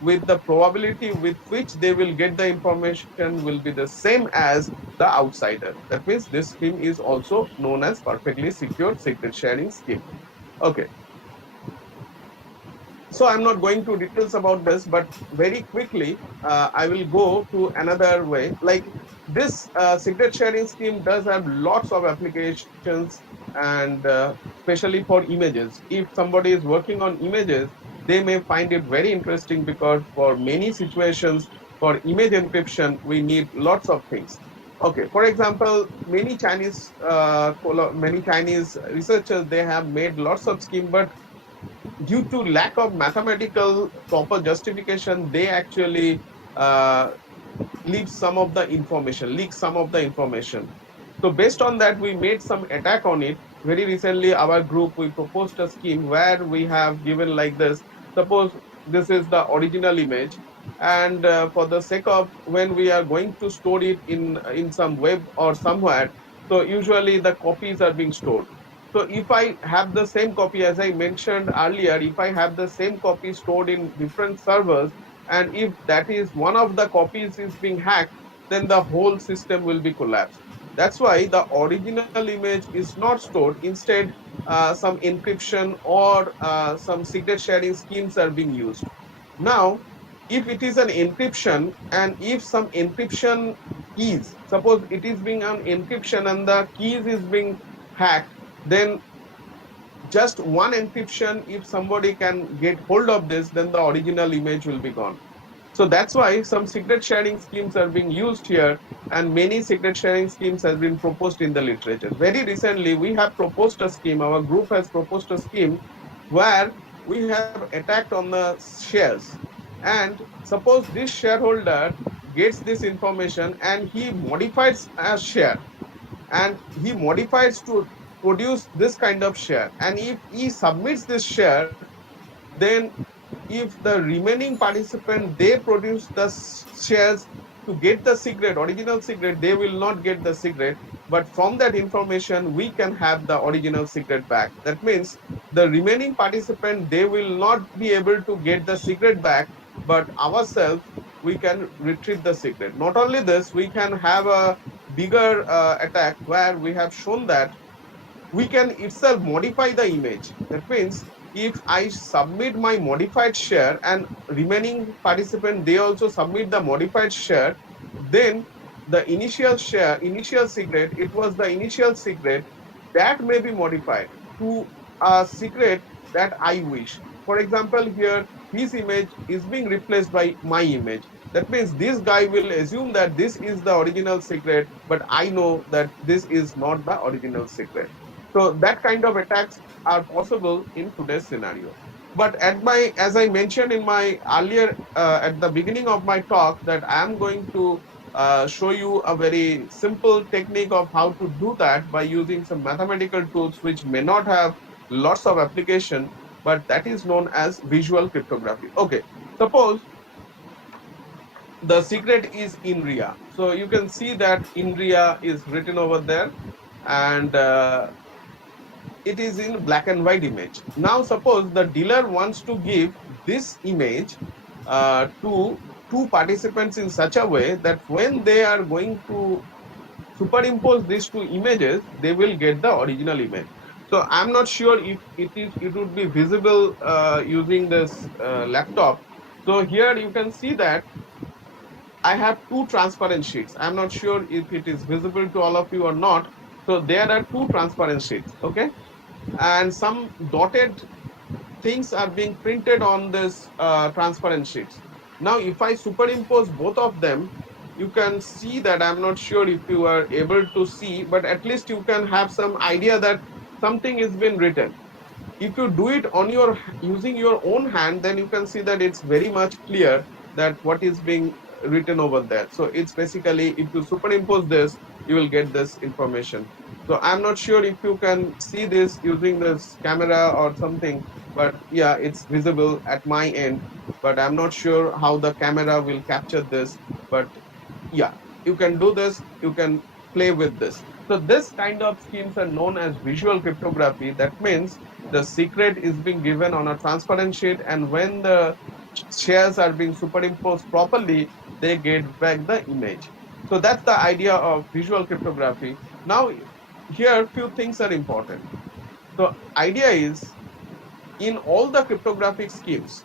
with the probability with which they will get the information will be the same as the outsider. That means this scheme is also known as perfectly secure secret sharing scheme. Okay. So I'm not going to details about this, but very quickly, I will go to another way. Like this secret sharing scheme does have lots of applications, and especially for images. If somebody is working on images, they may find it very interesting, because for many situations, for image encryption, we need lots of things. Okay, for example, many Chinese researchers, they have made lots of schemes, but due to lack of mathematical proper justification, they actually leaves some of the information, leaks some of the information. So based on that, we made some attack on it. Very recently, our group, we proposed a scheme where we have given like this. Suppose this is the original image, and for the sake of when we are going to store it in some web or somewhere, so usually the copies are being stored. So if I have the same copy, as I mentioned earlier, if I have the same copy stored in different servers, and if that is one of the copies is being hacked, then the whole system will be collapsed. That's why the original image is not stored. Instead, some encryption or some secret sharing schemes are being used. Now, if it is an encryption, and if some encryption keys, suppose it is being an encryption and the keys is being hacked, then just one encryption, if somebody can get hold of this, then the original image will be gone. So that's why some secret sharing schemes are being used here, and many secret sharing schemes have been proposed in the literature. Very recently, we have proposed a scheme, our group has proposed a scheme where we have attacked on the shares. And suppose this shareholder gets this information and he modifies a share, and he modifies to produce this kind of share. And if he submits this share, then if the remaining participant, they produce the shares to get the secret, original secret, they will not get the secret. But from that information, we can have the original secret back. That means the remaining participant, they will not be able to get the secret back, but ourselves, we can retrieve the secret. Not only this, we can have a bigger attack where we have shown that we can itself modify the image. That means if I submit my modified share and remaining participant, they also submit the modified share, then the initial share, initial secret, it was the initial secret that may be modified to a secret that I wish. For example, here his image is being replaced by my image. That means this guy will assume that this is the original secret, but I know that this is not the original secret. So that kind of attacks are possible in today's scenario. But as I mentioned in my earlier, at the beginning of my talk, that I am going to show you a very simple technique of how to do that by using some mathematical tools which may not have lots of application, but that is known as visual cryptography. Okay, suppose the secret is INRIA. So you can see that INRIA is written over there, and it is in black and white image. Now suppose the dealer wants to give this image to two participants in such a way that when they are going to superimpose these two images, they will get the original image. So I'm not sure if it would be visible using this laptop. So here you can see that I have two transparent sheets. I'm not sure if it is visible to all of you or not. So there are two transparent sheets, okay? And some dotted things are being printed on this transparent sheets. Now, if I superimpose both of them, you can see that, I'm not sure if you are able to see, but at least you can have some idea that something is being written. If you do it on your using your own hand, then you can see that it's very much clear that what is being written over there. So it's basically, if you superimpose this, you will get this information. So I'm not sure if you can see this using this camera or something, but yeah, it's visible at my end, but I'm not sure how the camera will capture this. But yeah, you can do this, you can play with this. So this kind of schemes are known as visual cryptography. That means the secret is being given on a transparent sheet, and when the shares are being superimposed properly, they get back the image. So that's the idea of visual cryptography. Now, here few things are important. So idea is, in all the cryptographic schemes,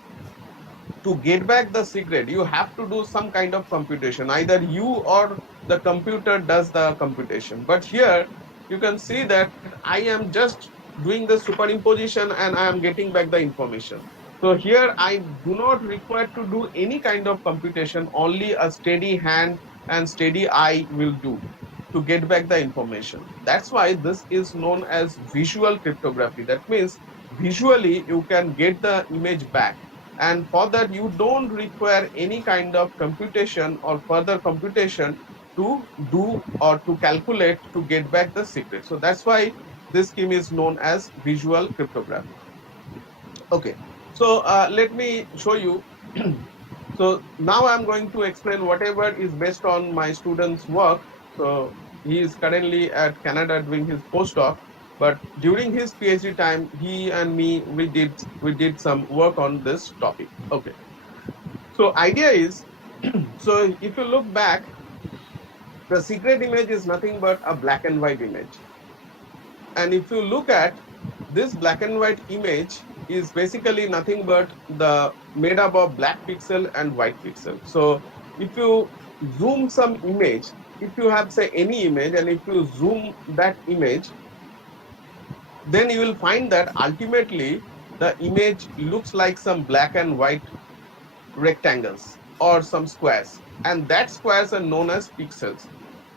to get back the secret, you have to do some kind of computation. Either you or the computer does the computation. But here you can see that I am just doing the superimposition and I am getting back the information. So here I do not require to do any kind of computation, only a steady hand and steady eye will do to get back the information. That's why this is known as visual cryptography. That means visually you can get the image back. And for that, you don't require any kind of computation or further computation to do or to calculate to get back the secret. So that's why this scheme is known as visual cryptography. Okay, so let me show you. So now I'm going to explain whatever is based on my student's work. So he is currently at Canada doing his postdoc, but during his PhD time, he and me, we did some work on this topic. Okay, so idea is, so if you look back, the secret image is nothing but a black and white image. And if you look at this black and white image is basically nothing but the made up of black pixel and white pixel. So if you zoom some image, if you have say any image and if you zoom that image, then you will find that ultimately the image looks like some black and white rectangles or some squares, and that squares are known as pixels.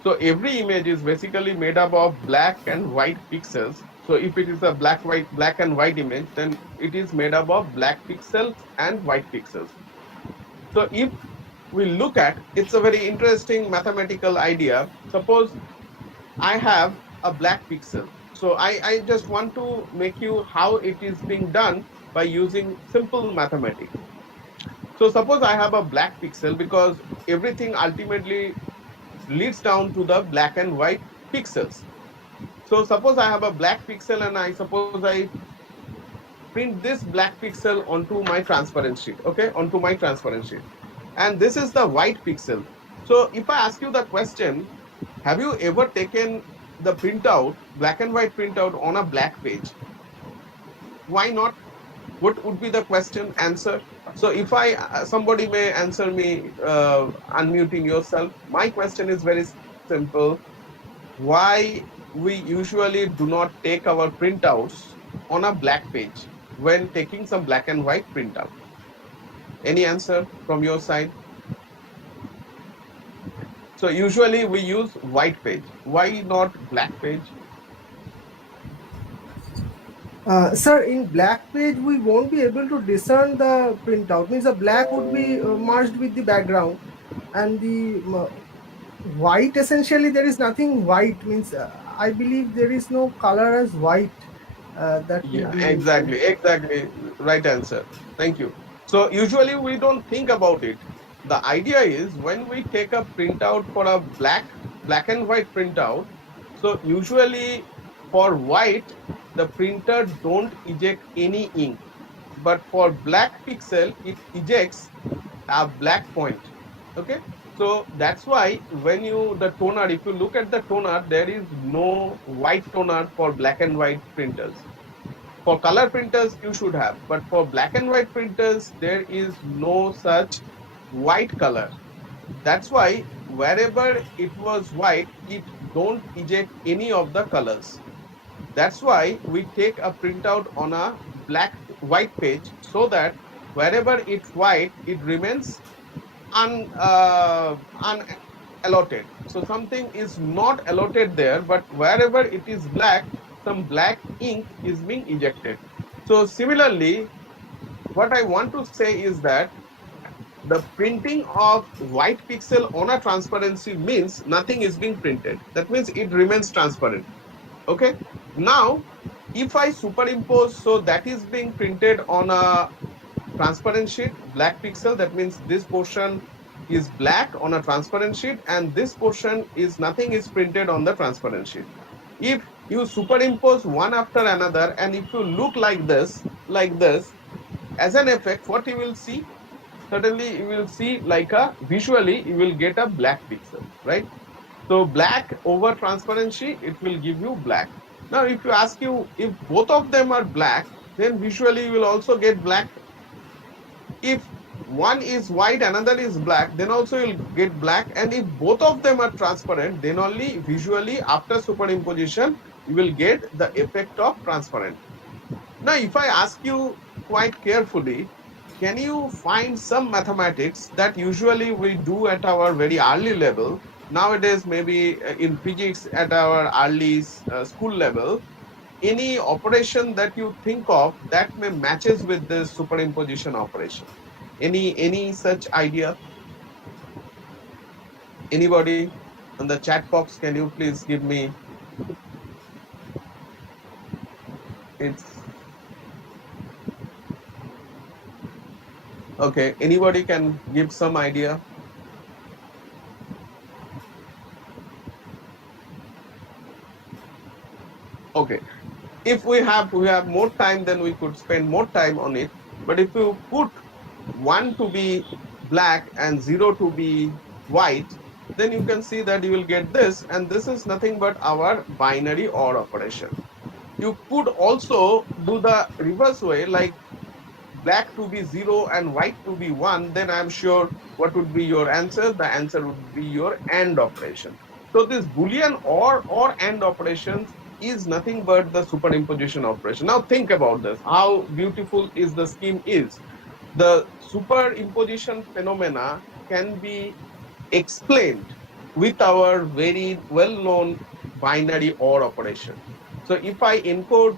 So every image is basically made up of black and white pixels. So if it is a black and white image, then it is made up of black pixels and white pixels. So if we look at, it's a very interesting mathematical idea. Suppose I have a black pixel. So I just want to make you how it is being done by using simple mathematics. So suppose I have a black pixel, because everything ultimately leads down to the black and white pixels. So suppose I have a black pixel and I suppose I print this black pixel onto my transparent sheet, okay, onto my transparent sheet. And this is the white pixel. So if I ask you the question, have you ever taken the printout, black and white printout on a black page? Why not? What would be the question answer? So if somebody may answer me, unmuting yourself. My question is very simple. Why we usually do not take our printouts on a black page when taking some black and white printout? Any answer from your side? So usually we use white page. Why not black page? Sir, in black page, we won't be able to discern the printout. Means the black would be merged with the background, and the white, essentially there is nothing white. Means I believe there is no color as white. That will Yeah, be exactly. Right answer. Thank you. So usually we don't think about it. The idea is when we take a printout for a black and white printout, so usually for white, the printer don't eject any ink, but for black pixel, it ejects a black point. Okay, so that's why when the toner, if you look at the toner, there is no white toner for black and white printers. For color printers, you should have, but for black and white printers, there is no such white color. That's why wherever it was white, it don't eject any of the colors. That's why we take a printout on a white page, so that wherever it's white, it remains unallotted. So something is not allotted there, but wherever it is black, some black ink is being ejected. So similarly, what I want to say is that the printing of white pixel on a transparency means nothing is being printed. That means it remains transparent. Okay. Now, if I superimpose, so that is being printed on a transparent sheet, black pixel, that means this portion is black on a transparent sheet, and this portion is nothing is printed on the transparent sheet. If you superimpose one after another, and if you look like this, as an effect, what you will see? Suddenly you will see visually you will get a black pixel, right? So black over transparency, it will give you black. Now if you ask you if both of them are black, then visually you will also get black. If one is white, another is black, then also you'll get black. And if both of them are transparent, then only visually after superimposition, you will get the effect of transparent. Now, if I ask you quite carefully, can you find some mathematics that usually we do at our very early level? Nowadays, maybe in physics at our early school level, any operation that you think of that may matches with this superimposition operation? Any such idea? Anybody on the chat box, can you please give me? It's okay. Anybody can give some idea? Okay. If we have more time, then we could spend more time on it. But if you put 1 to be black and 0 to be white, then you can see that you will get this, and this is nothing but our binary OR operation. You could also do the reverse way, like black to be 0 and white to be 1, then I'm sure what would be your answer? The answer would be your AND operation. So this Boolean or AND operations is nothing but the superimposition operation. Now think about this, how beautiful is the scheme is. The superimposition phenomena can be explained with our very well-known binary OR operation. So if I encode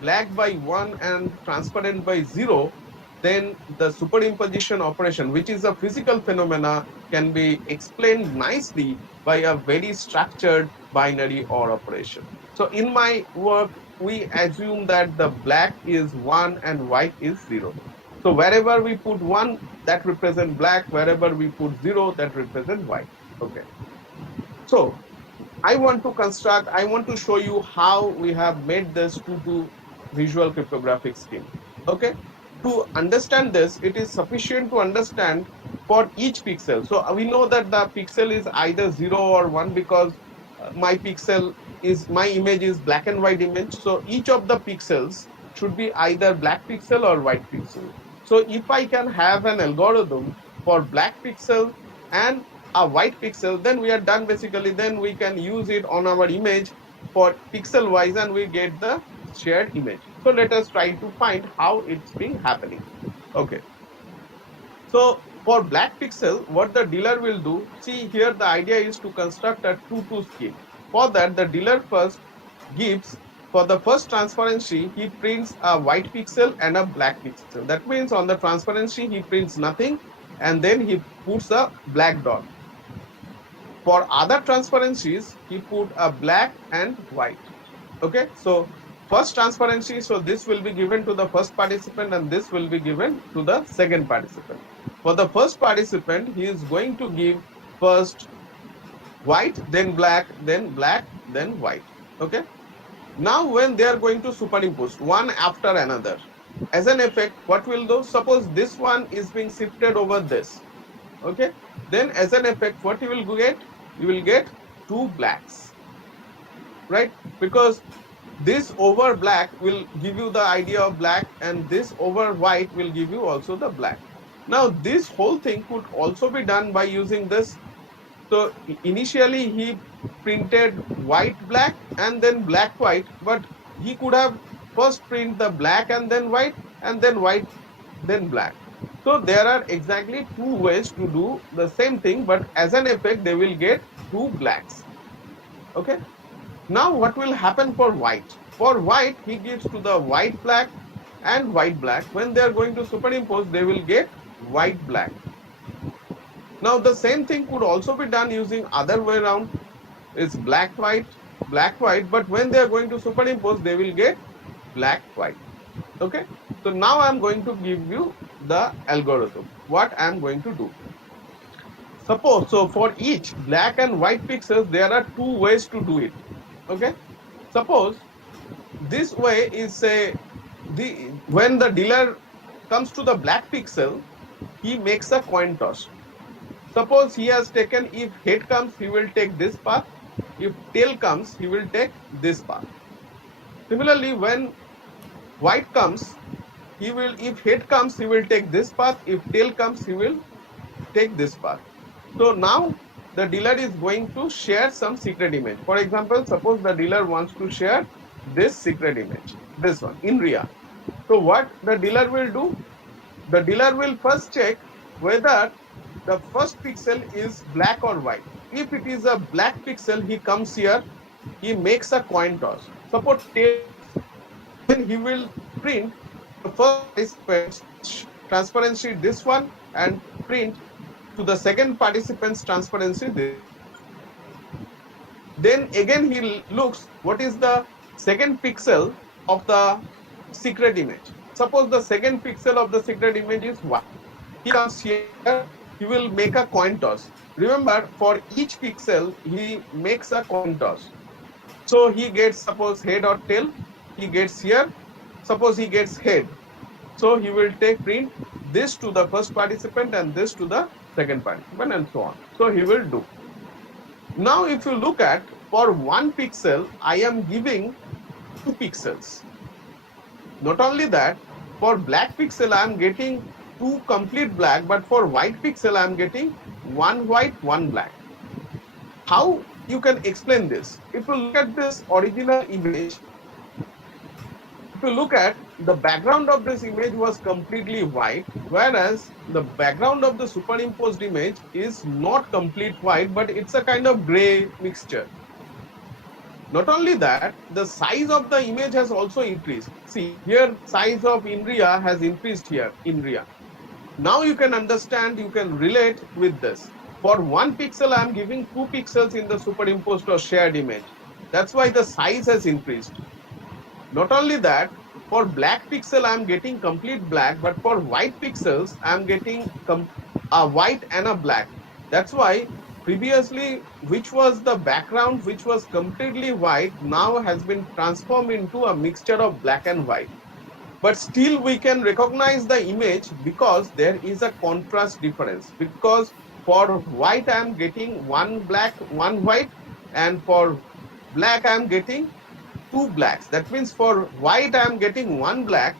black by 1 and transparent by 0, then the superimposition operation, which is a physical phenomena, can be explained nicely by a very structured binary OR operation. So in my work, we assume that the black is 1 and white is 0. So wherever we put 1, that represent black, wherever we put 0, that represent white. Okay. So I want to show you how we have made this 2-2 visual cryptographic scheme. Okay. To understand this, it is sufficient to understand for each pixel. So we know that the pixel is either 0 or 1 because my image is black and white image. So each of the pixels should be either black pixel or white pixel. So if I can have an algorithm for black pixel and a white pixel, then we are done basically. Then we can use it on our image for pixel wise and we get the shared image. So let us try to find how it's been happening. Okay. So for black pixel, what the dealer will do, see here the idea is to construct a 2-2 scheme. For that, the dealer first gives, for the first transparency, he prints a white pixel and a black pixel. That means on the transparency, he prints nothing and then he puts a black dot. For other transparencies, he put a black and white. Okay, so first transparency, so this will be given to the first participant and this will be given to the second participant. For the first participant, he is going to give first white, then black, then white. Okay. Now when they are going to superimpose one after another, as an effect, what will do? Suppose this one is being shifted over this. Okay. Then as an effect, what you will get? You will get 2 blacks. Right? Because this over black will give you the idea of black and this over white will give you also the black. Now this whole thing could also be done by using this. So initially he printed white black and then black white, but he could have first print the black and then white then black. So there are exactly 2 ways to do the same thing, but as an effect they will get 2 blacks. Okay. Now what will happen for white? For white, he gives to the white black and white black. When they are going to superimpose, they will get white black. Now the same thing could also be done using other way around. It's black white, but when they are going to superimpose, they will get black white. Okay. So now I am going to give you the algorithm. What I am going to do. Suppose, so for each black and white pixels, there are 2 ways to do it. Okay. Suppose this way is when the dealer comes to the black pixel, he makes a coin toss. Suppose he has taken, if head comes, he will take this path. If tail comes, he will take this path. Similarly, when white comes, if head comes, he will take this path. If tail comes, he will take this path. So now the dealer is going to share some secret image. For example, suppose the dealer wants to share this secret image, this one in RIA. So what the dealer will do? The dealer will first check whether the first pixel is black or white. If it is a black pixel, he comes here, he makes a coin toss. Suppose tail Then he will print the first participant's transparency this one and print to the second participant's transparency this one. Then again he looks what is the second pixel of the secret image. Suppose the second pixel of the secret image is white. He comes here, he will make a coin toss. Remember, for each pixel he makes a coin toss. So he gets suppose head or tail, he gets here, suppose he gets head. So he will take print this to the first participant and this to the second participant and so on. So he will do. Now if you look at for one pixel, I am giving 2 pixels. Not only that, for black pixel I am getting 2 complete black, but for white pixel I am getting 1 white, 1 black. How you can explain this? If you look at this original image, if you look at the background of this image was completely white, whereas the background of the superimposed image is not complete white, but it's a kind of gray mixture. Not only that, the size of the image has also increased. See, here size of Indriya has increased here, Indriya. Now you can understand, you can relate with this. For 1 pixel, I am giving 2 pixels in the superimposed or shared image. That's why the size has increased. Not only that, for black pixel, I am getting complete black, but for white pixels, I am getting a white and a black. That's why previously, which was the background, which was completely white, now has been transformed into a mixture of black and white. But still we can recognize the image because there is a contrast difference. Because for white I am getting 1 black, 1 white, and for black I am getting 2 blacks. That means for white I am getting 1 black,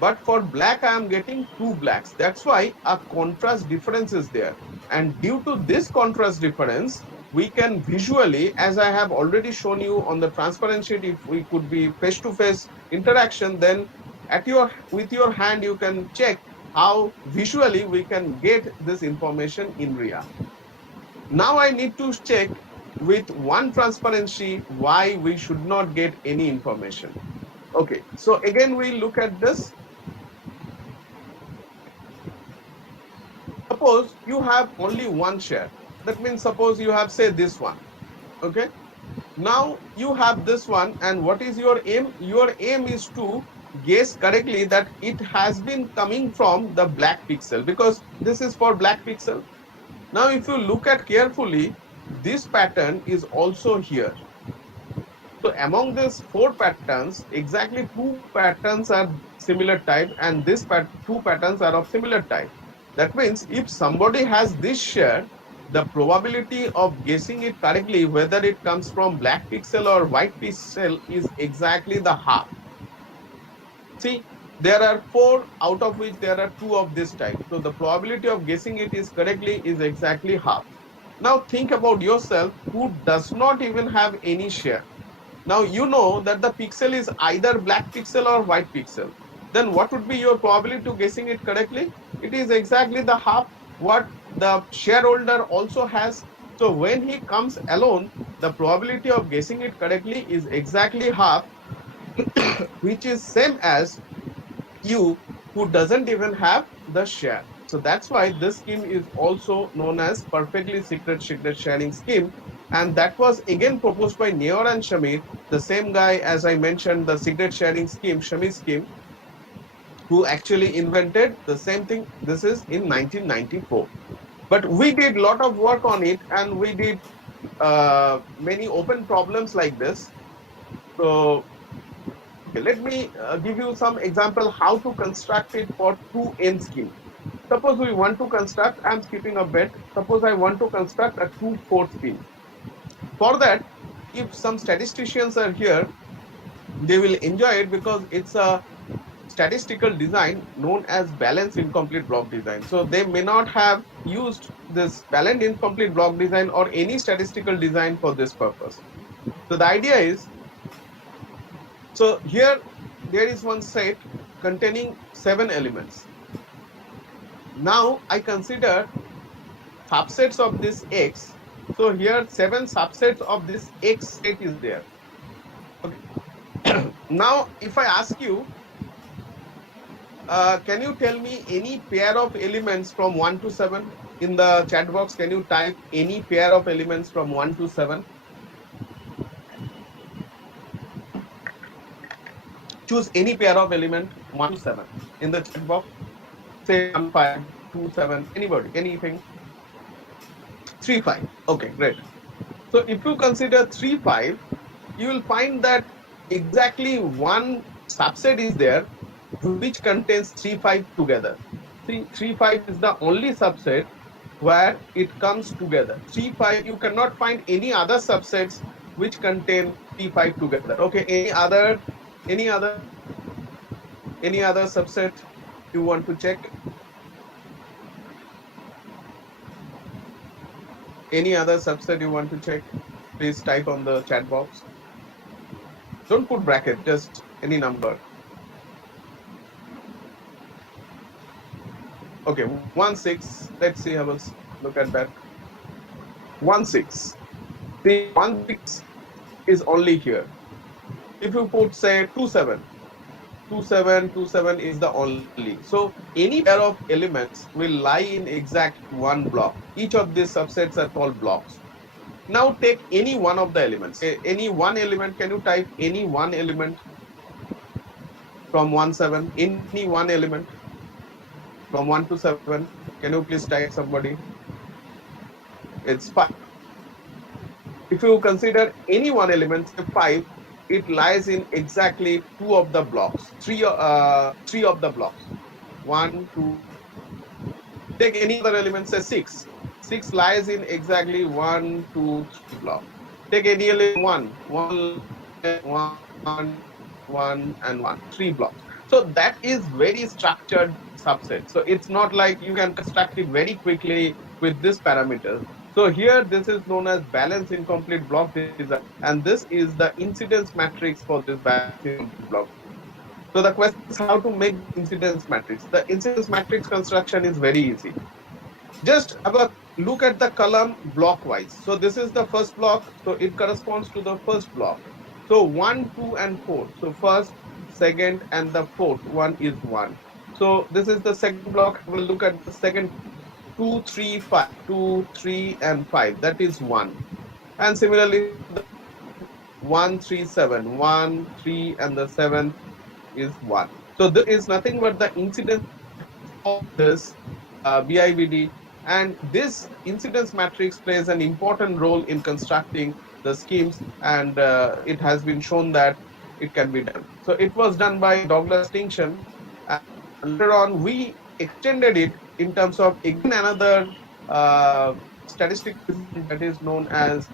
but for black I am getting 2 blacks. That's why a contrast difference is there. And due to this contrast difference, we can visually, as I have already shown you on the transparent sheet, if we could be face-to-face interaction, then with your hand you can check how visually we can get this information in RIA. Now I need to check with one transparency why we should not get any information. Okay, so again we look at this. Suppose you have only one share. That means suppose you have say this one. Okay. Now you have this one, and what is your aim? Your aim is to guess correctly that it has been coming from the black pixel, because this is for black pixel. Now if you look at carefully, this pattern is also here. So among these 4 patterns, exactly 2 patterns are similar type, and this 2 patterns are of similar type. That means if somebody has this share, the probability of guessing it correctly, whether it comes from black pixel or white pixel, is exactly the half. See, there are 4, out of which there are 2 of this type. So the probability of guessing it is correctly is exactly half. Now think about yourself who does not even have any share. Now you know that the pixel is either black pixel or white pixel. Then what would be your probability of guessing it correctly? It is exactly the half what the shareholder also has. So when he comes alone, the probability of guessing it correctly is exactly half, which is same as you who doesn't even have the share. So that's why this scheme is also known as perfectly secret sharing scheme. And that was again proposed by Neor and Shamir, the same guy as I mentioned, the secret sharing scheme, Shamir scheme, who actually invented the same thing. This is in 1994. But we did a lot of work on it, and we did many open problems like this. So okay, let me give you some example how to construct it for 2n scheme. Suppose we want to construct, I am skipping a bit, suppose I want to construct a 2/4 scheme. For that, if some statisticians are here, they will enjoy it because it's a statistical design known as balanced incomplete block design. So they may not have used this balanced incomplete block design or any statistical design for this purpose. So the idea is, so here there is one set containing 7 elements. Now I consider subsets of this X. So here 7 subsets of this X set is there. Okay. Now, if I ask you, can you tell me any pair of elements from 1 to 7 in the chat box? Can you type any pair of elements from 1 to 7? Choose any pair of element 1 to 7 in the chat box. Say 1, 5, 2, 7, anybody, anything. 3, 5. Okay, great. So if you consider 3, 5, you will find that exactly one subset is there which contains 3, 5 together. 3, 5 is the only subset where it comes together. 3, 5, you cannot find any other subsets which contain 3, 5 together. Okay, any other subset you want to check? Any other subset you want to check? Please type on the chat box. Don't put bracket, just any number. Okay, 1, 6. Let's see, have a look at that. 1, 6. See, 1, 6 is only here. If you put, say, 2, 7, 2, 7, 2, 7 is the only. So any pair of elements will lie in exact one block. Each of these subsets are called blocks. Now take any one of the elements. Any one element, can you type any one element from 1, 7? Any one element from 1 to 7? Can you please type somebody? It's 5. If you consider any one element, say 5, it lies in exactly two of the blocks, three of the blocks. 1, 2. Take any other element, say 6. 6 lies in exactly 1, 2, 3 blocks. Take any element 1, 1, and 1, 3 blocks. So that is very structured subset. So it's not like you can construct it very quickly with this parameter. So here this is known as balance incomplete block design, and this is the incidence matrix for this balance incomplete block. So the question is how to make incidence matrix. The incidence matrix construction is very easy. Just have a look at the column block wise. So this is the first block, so it corresponds to the first block. So 1, 2, and 4. So first, second, and the fourth one is 1. So this is the second block. We'll look at the second 2, 3, 5. 2, 3, and 5. That is 1. And similarly, the 1, 3, 7. 1, 3, and the seventh is 1. So this is nothing but the incidence of this BIVD, and this incidence matrix plays an important role in constructing the schemes, and it has been shown that it can be done. So it was done by Douglas Tinction, and later on we extended it in terms of again another statistic that is known as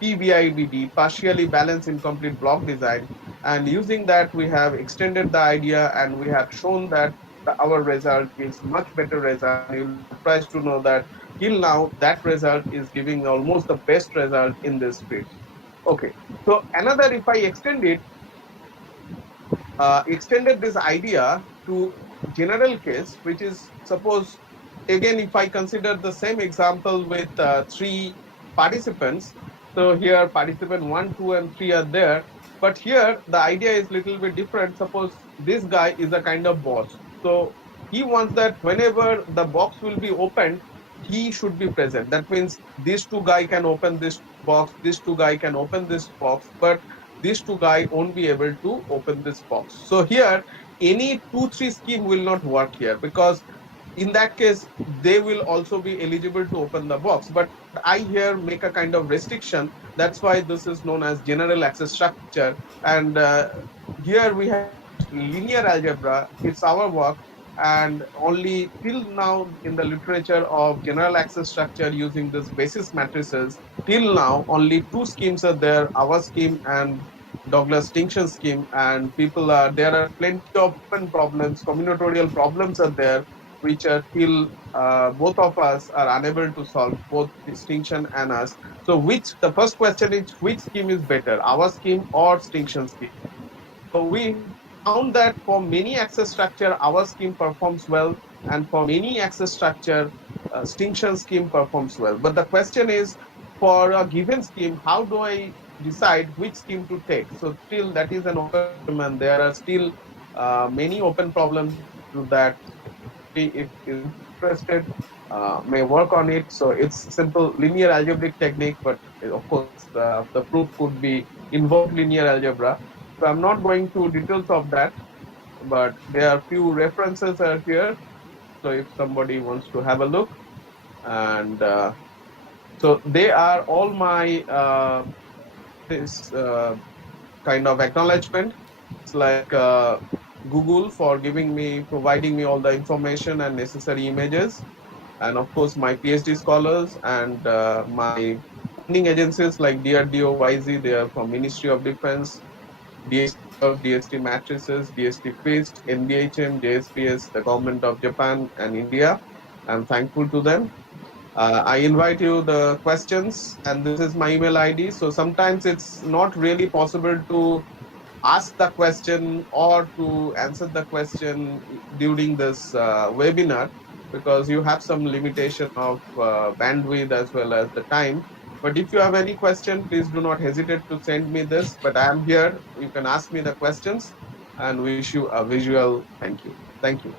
PBIVD, partially balanced incomplete block design, and using that we have extended the idea and we have shown that our result is much better result. You'll be surprised to know that till now that result is giving almost the best result in this field. Okay, so another, if I extended this idea to general case, which is, suppose again if I consider the same example with 3 participants. So here participant 1, 2, and 3 are there, but here the idea is little bit different. Suppose this guy is a kind of boss. So he wants that whenever the box will be opened, he should be present. That means these two guy can open this box, these two guy can open this box, but these two guy won't be able to open this box. So here any 2, 3 scheme will not work here, because in that case they will also be eligible to open the box. But I here make a kind of restriction. That's why this is known as general access structure. And here we have linear algebra. It's our work, and only till now in the literature of general access structure using this basis matrices, till now only 2 schemes are there, our scheme and Douglas Tinction scheme, and there are plenty of open problems, combinatorial problems are there, which are till both of us are unable to solve, both Tinction and us. So the first question is, which scheme is better, our scheme or Tinction scheme? So we found that for many access structure, our scheme performs well, and for many access structure, Tinction scheme performs well. But the question is, for a given scheme, how do I decide which scheme to take. So still that is an open problem, and there are still many open problems to that. If is interested, may work on it. So it's simple linear algebraic technique, but of course the proof could be involved linear algebra. So I'm not going to details of that, but there are few references are here. So if somebody wants to have a look, and so they are all my this kind of acknowledgement. It's like Google for providing me all the information and necessary images, and of course my PhD scholars and my funding agencies like DRDO, YZ, they are from Ministry of Defense, DST Curve, DST Matrices, DST FIST, NBHM, JSPS, the government of Japan and India. I'm thankful to them. I invite you the questions, and this is my email ID. So sometimes it's not really possible to ask the question or to answer the question during this webinar, because you have some limitation of bandwidth as well as the time. But if you have any question, please do not hesitate to send me this. But I am here. You can ask me the questions, and wish you a visual thank you. Thank you.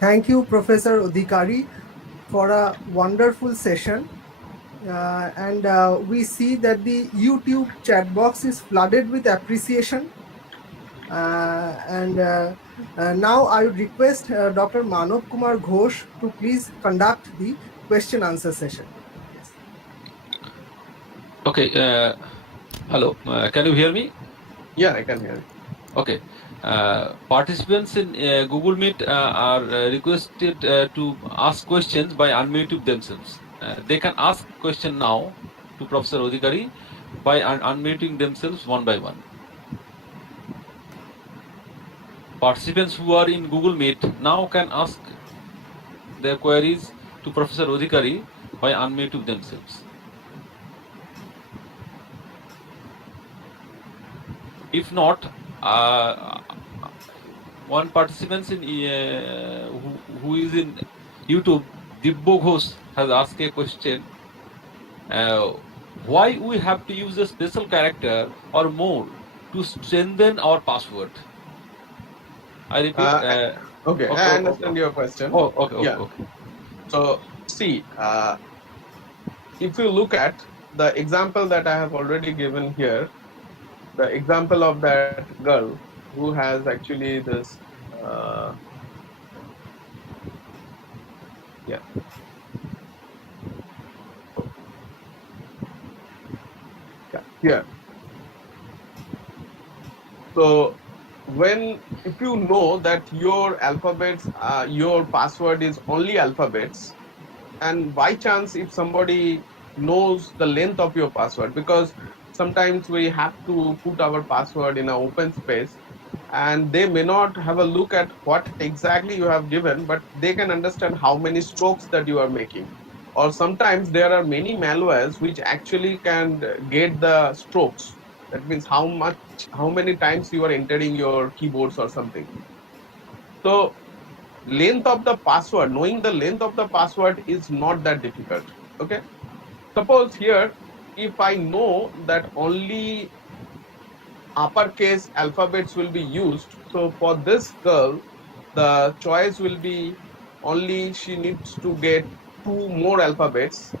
Thank you, Professor Adhikari, for a wonderful session. And we see that the YouTube chat box is flooded with appreciation. Now I would request Dr. Manav Kumar Ghosh to please conduct the question answer session. Yes. Okay. Hello. Can you hear me? Yeah, I can hear you. Okay. Participants in Google Meet are requested to ask questions by unmuting themselves. They can ask question now to Professor Adhikari by unmuting themselves one by one. Participants who are in Google Meet now can ask their queries to Professor Adhikari by unmuting themselves. If not, one participant in who is in YouTube, Dibbo Ghosh, has asked a question: why we have to use a special character or more to strengthen our password? I repeat. Okay, I understand your question. Oh, okay, Yeah. okay. So see, if you look at the example that I have already given here, the example of that girl who has actually this, yeah. Here. So if you know that your alphabets, your password is only alphabets, and by chance if somebody knows the length of your password, because sometimes we have to put our password in an open space and they may not have a look at what exactly you have given, but they can understand how many strokes that you are making. Or sometimes there are many malwares which actually can get the strokes. That means how many times you are entering your keyboards or something. So length of the password, knowing the length of the password is not that difficult. Okay. Suppose here, if I know that only uppercase alphabets will be used, so for this girl, the choice will be only she needs to get 2 more alphabets.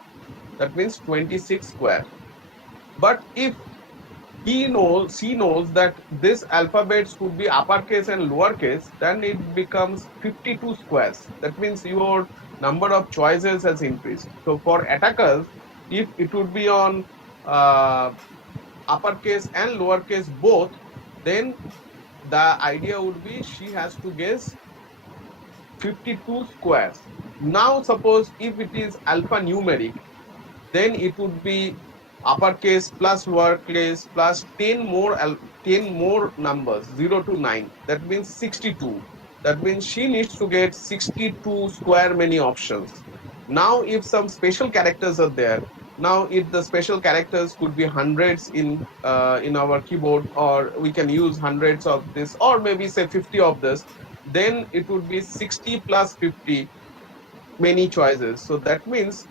That means 26 square. But if she knows that this alphabets could be uppercase and lowercase, then it becomes 52 squares. That means your number of choices has increased. So for attackers, if it would be on uppercase and lowercase both, then the idea would be she has to guess 52 squares. Now suppose if it is alphanumeric, then it would be uppercase plus lowercase plus 10 more numbers, 0 to 9. That means 62. That means she needs to get 62 square many options. Now if some special characters are there, now if the special characters could be hundreds in our keyboard, or we can use hundreds of this, or maybe say 50 of this, then it would be 60 plus 50, many choices. So that means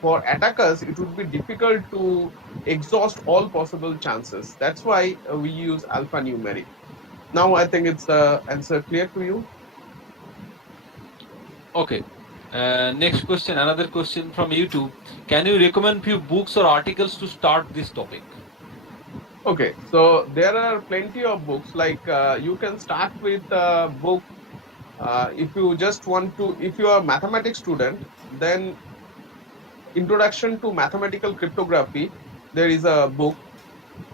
for attackers, it would be difficult to exhaust all possible chances. That's why we use alphanumeric. Now I think it's the answer clear to you. Okay. Next question, another question from YouTube. Can you recommend few books or articles to start this topic? Okay, so there are plenty of books. Like you can start with a book if you just want to. If you are a mathematics student, then Introduction to Mathematical Cryptography. There is a book,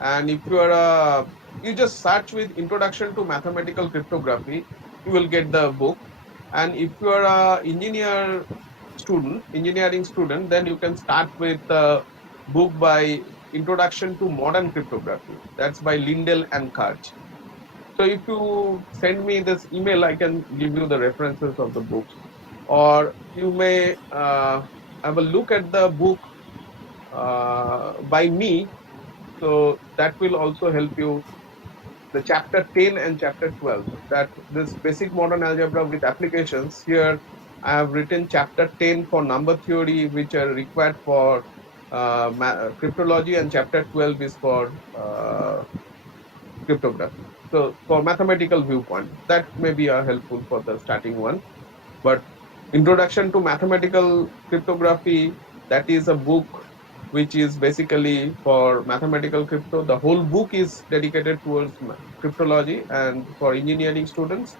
and if you are you just search with Introduction to Mathematical Cryptography, you will get the book. And if you are a engineering student, then you can start with a book by Introduction to Modern Cryptography. That's by Lindell and Karch. So if you send me this email, I can give you the references of the books, or you may have a look at the book by me. So that will also help you. The chapter 10 and chapter 12, that this basic modern algebra with applications. Here I have written chapter 10 for number theory, which are required for cryptology, and chapter 12 is for cryptography. So for mathematical viewpoint, that may be helpful for the starting one. But Introduction to Mathematical Cryptography, that is a book which is basically for mathematical crypto. The whole book is dedicated towards cryptology, and for engineering students,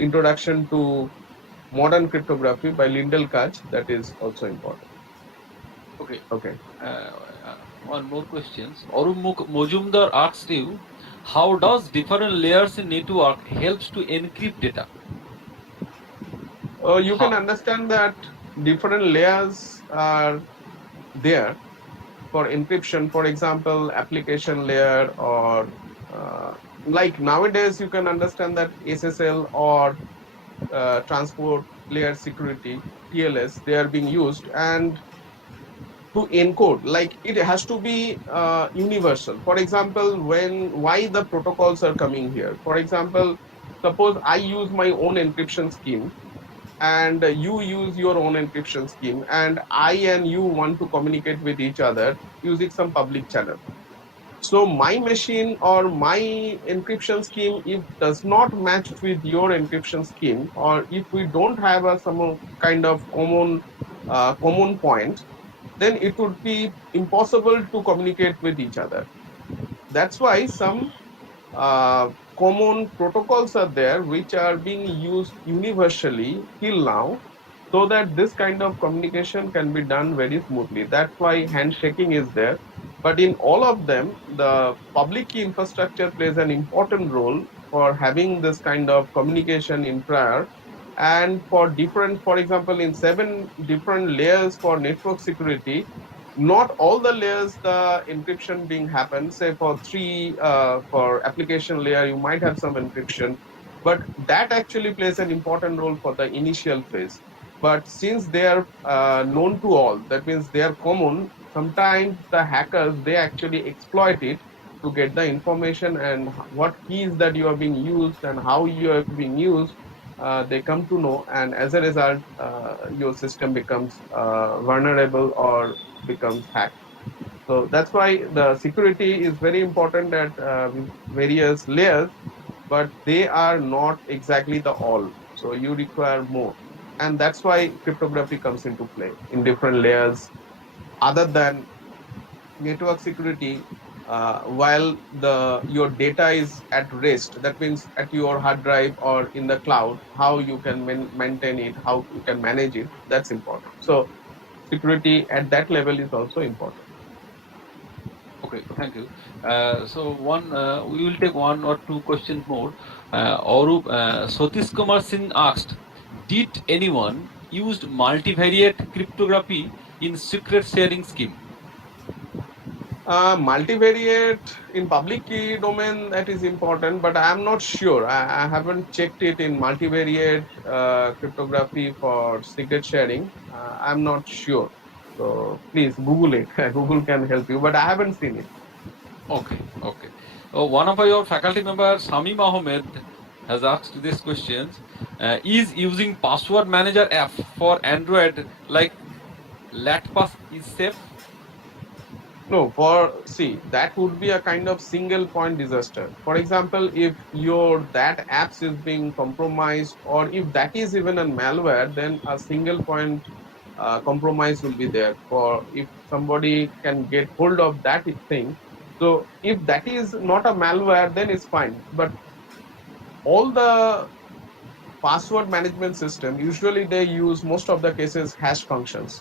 Introduction to Modern Cryptography by Lindell Koch, that is also important. Okay. Okay. One more questions. Arun Mojumdar asked you, how does different layers in network helps to encrypt data? You can understand that different layers are there for encryption. For example, application layer, or like nowadays you can understand that SSL or transport layer security, TLS, they are being used, and to encode, like it has to be universal. For example, why the protocols are coming here. For example, suppose I use my own encryption scheme, and you use your own encryption scheme, and I and you want to communicate with each other using some public channel. So my machine or my encryption scheme, if does not match with your encryption scheme, or if we don't have some kind of common point, then it would be impossible to communicate with each other. That's why some common protocols are there which are being used universally till now, so that this kind of communication can be done very smoothly. That's why handshaking is there. But in all of them, the public key infrastructure plays an important role for having this kind of communication in prior. And for example, in 7 different layers for network security, not all the layers the encryption being happen. Say for 3 for application layer, you might have some encryption, but that actually plays an important role for the initial phase. But since they are known to all, that means they are common, sometimes the hackers, they actually exploit it to get the information, and what keys that you are being used and how you are being used, they come to know, and as a result your system becomes vulnerable or becomes hacked. So that's why the security is very important at various layers, but they are not exactly the all. So you require more. And that's why cryptography comes into play in different layers. Other than network security, while your data is at rest, that means at your hard drive or in the cloud, how you can maintain it, how you can manage it, that's important. So security at that level is also important. Okay, thank you. So we will take one or two questions more. Arup, Satish Kumar Singh asked, did anyone used multivariate cryptography in secret sharing scheme? Multivariate in public key domain, that is important, but I am not sure. I haven't checked it in multivariate cryptography for secret sharing. I'm not sure. So please Google it. Google can help you, but I haven't seen it. Okay, okay. One of your faculty members, Samim Ahmed, has asked this question. Is using password manager app for Android like LatPass is safe? No, see, that would be a kind of single point disaster. For example, if that apps is being compromised, or if that is even a malware, then a single point compromise will be there for if somebody can get hold of that thing. So if that is not a malware, then it's fine. But all the password management system, usually they use most of the cases hash functions.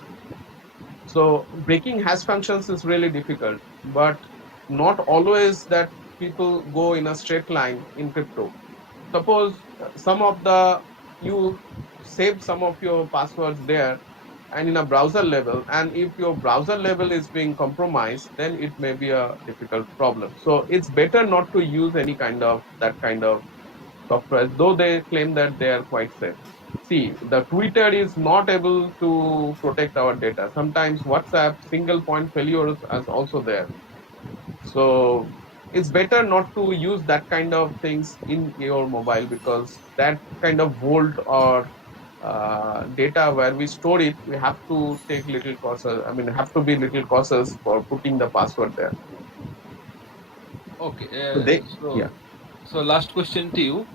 So breaking hash functions is really difficult, but not always that people go in a straight line in crypto. Suppose you save some of your passwords there and in a browser level, and if your browser level is being compromised, then it may be a difficult problem. So it's better not to use any kind of that kind of software, though they claim that they are quite safe. See, the Twitter is not able to protect our data. Sometimes WhatsApp single point failures is also there. So it's better not to use that kind of things in your mobile, because that kind of vault or data where we store it, we have to take little cautious. I mean, have to be little cautious for putting the password there. Okay. Yeah. So last question to you.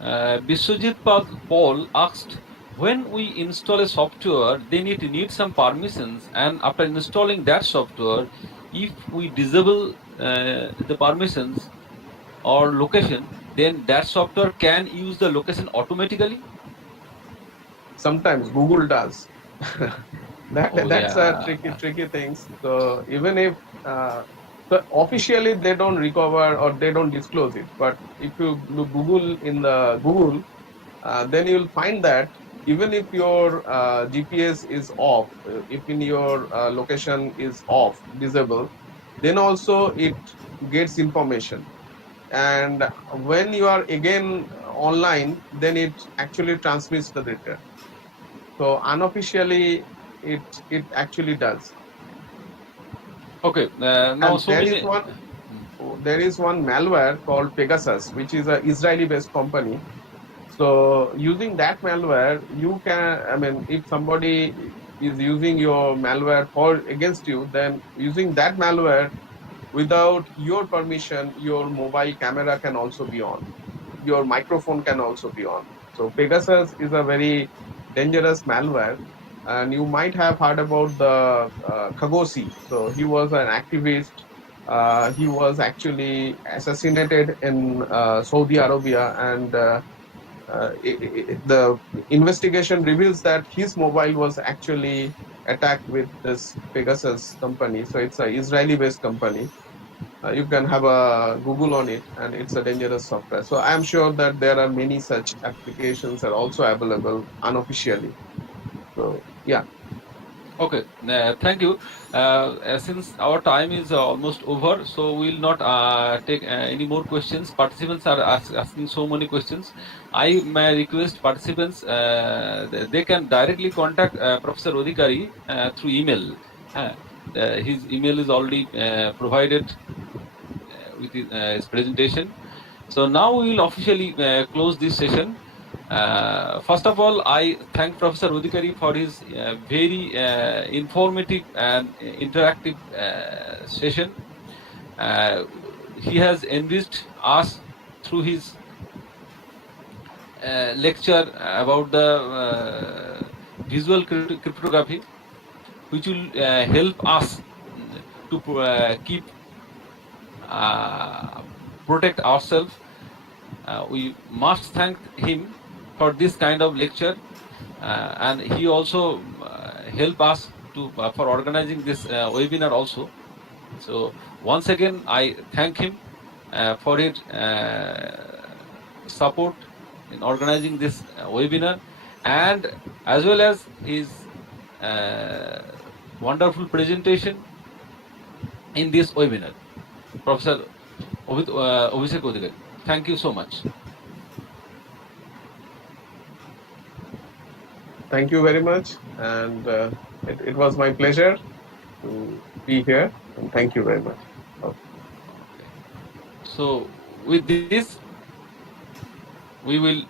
Biswajit Paul asked, when we install a software, then it needs some permissions, and after installing that software, if we disable the permissions or location, then that software can use the location automatically? Sometimes Google does. Oh That's a yeah. tricky things. So even if so officially they don't recover or they don't disclose it, but if you look Google in the Google, then you'll find that even if your GPS is off, if in your location is off, disabled, then also it gets information. And when you are again online, then it actually transmits the data. So unofficially, it actually does. Okay. Now And so many. there is one malware called Pegasus, which is an Israeli-based company. So using that malware, you can, I mean, if somebody is using your malware against you, then using that malware without your permission, your mobile camera can also be on. Your microphone can also be on. So Pegasus is a very dangerous malware, and you might have heard about the Khagosi. So he was an activist. He was actually assassinated in Saudi Arabia, and the investigation reveals that his mobile was actually attacked with this Pegasus company. So it's an Israeli-based company. You can have a Google on it, and it's a dangerous software. So I'm sure that there are many such applications that are also available unofficially. So yeah. Okay, thank you. Since our time is almost over, so we will not take any more questions. Participants are asking so many questions. I may request participants, they can directly contact Professor Adhikari through email. His email is already provided with his presentation. So now we will officially close this session. First of all, I thank Professor Adhikari for his very informative and interactive session. He has enriched us through his lecture about the visual cryptography, which will help us to keep protect ourselves. We must thank him for this kind of lecture, and he also help us to for organizing this webinar also. So once again, I thank him for his support in organizing this webinar, and as well as his wonderful presentation in this webinar. Professor Avishek Adhikari, thank you so much. Thank you very much, and it was my pleasure to be here. And thank you very much. So with this, we will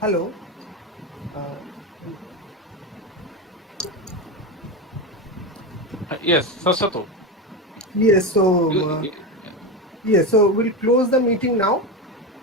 Hello. yes, Sasato. Yes. So yes. So we'll close the meeting now.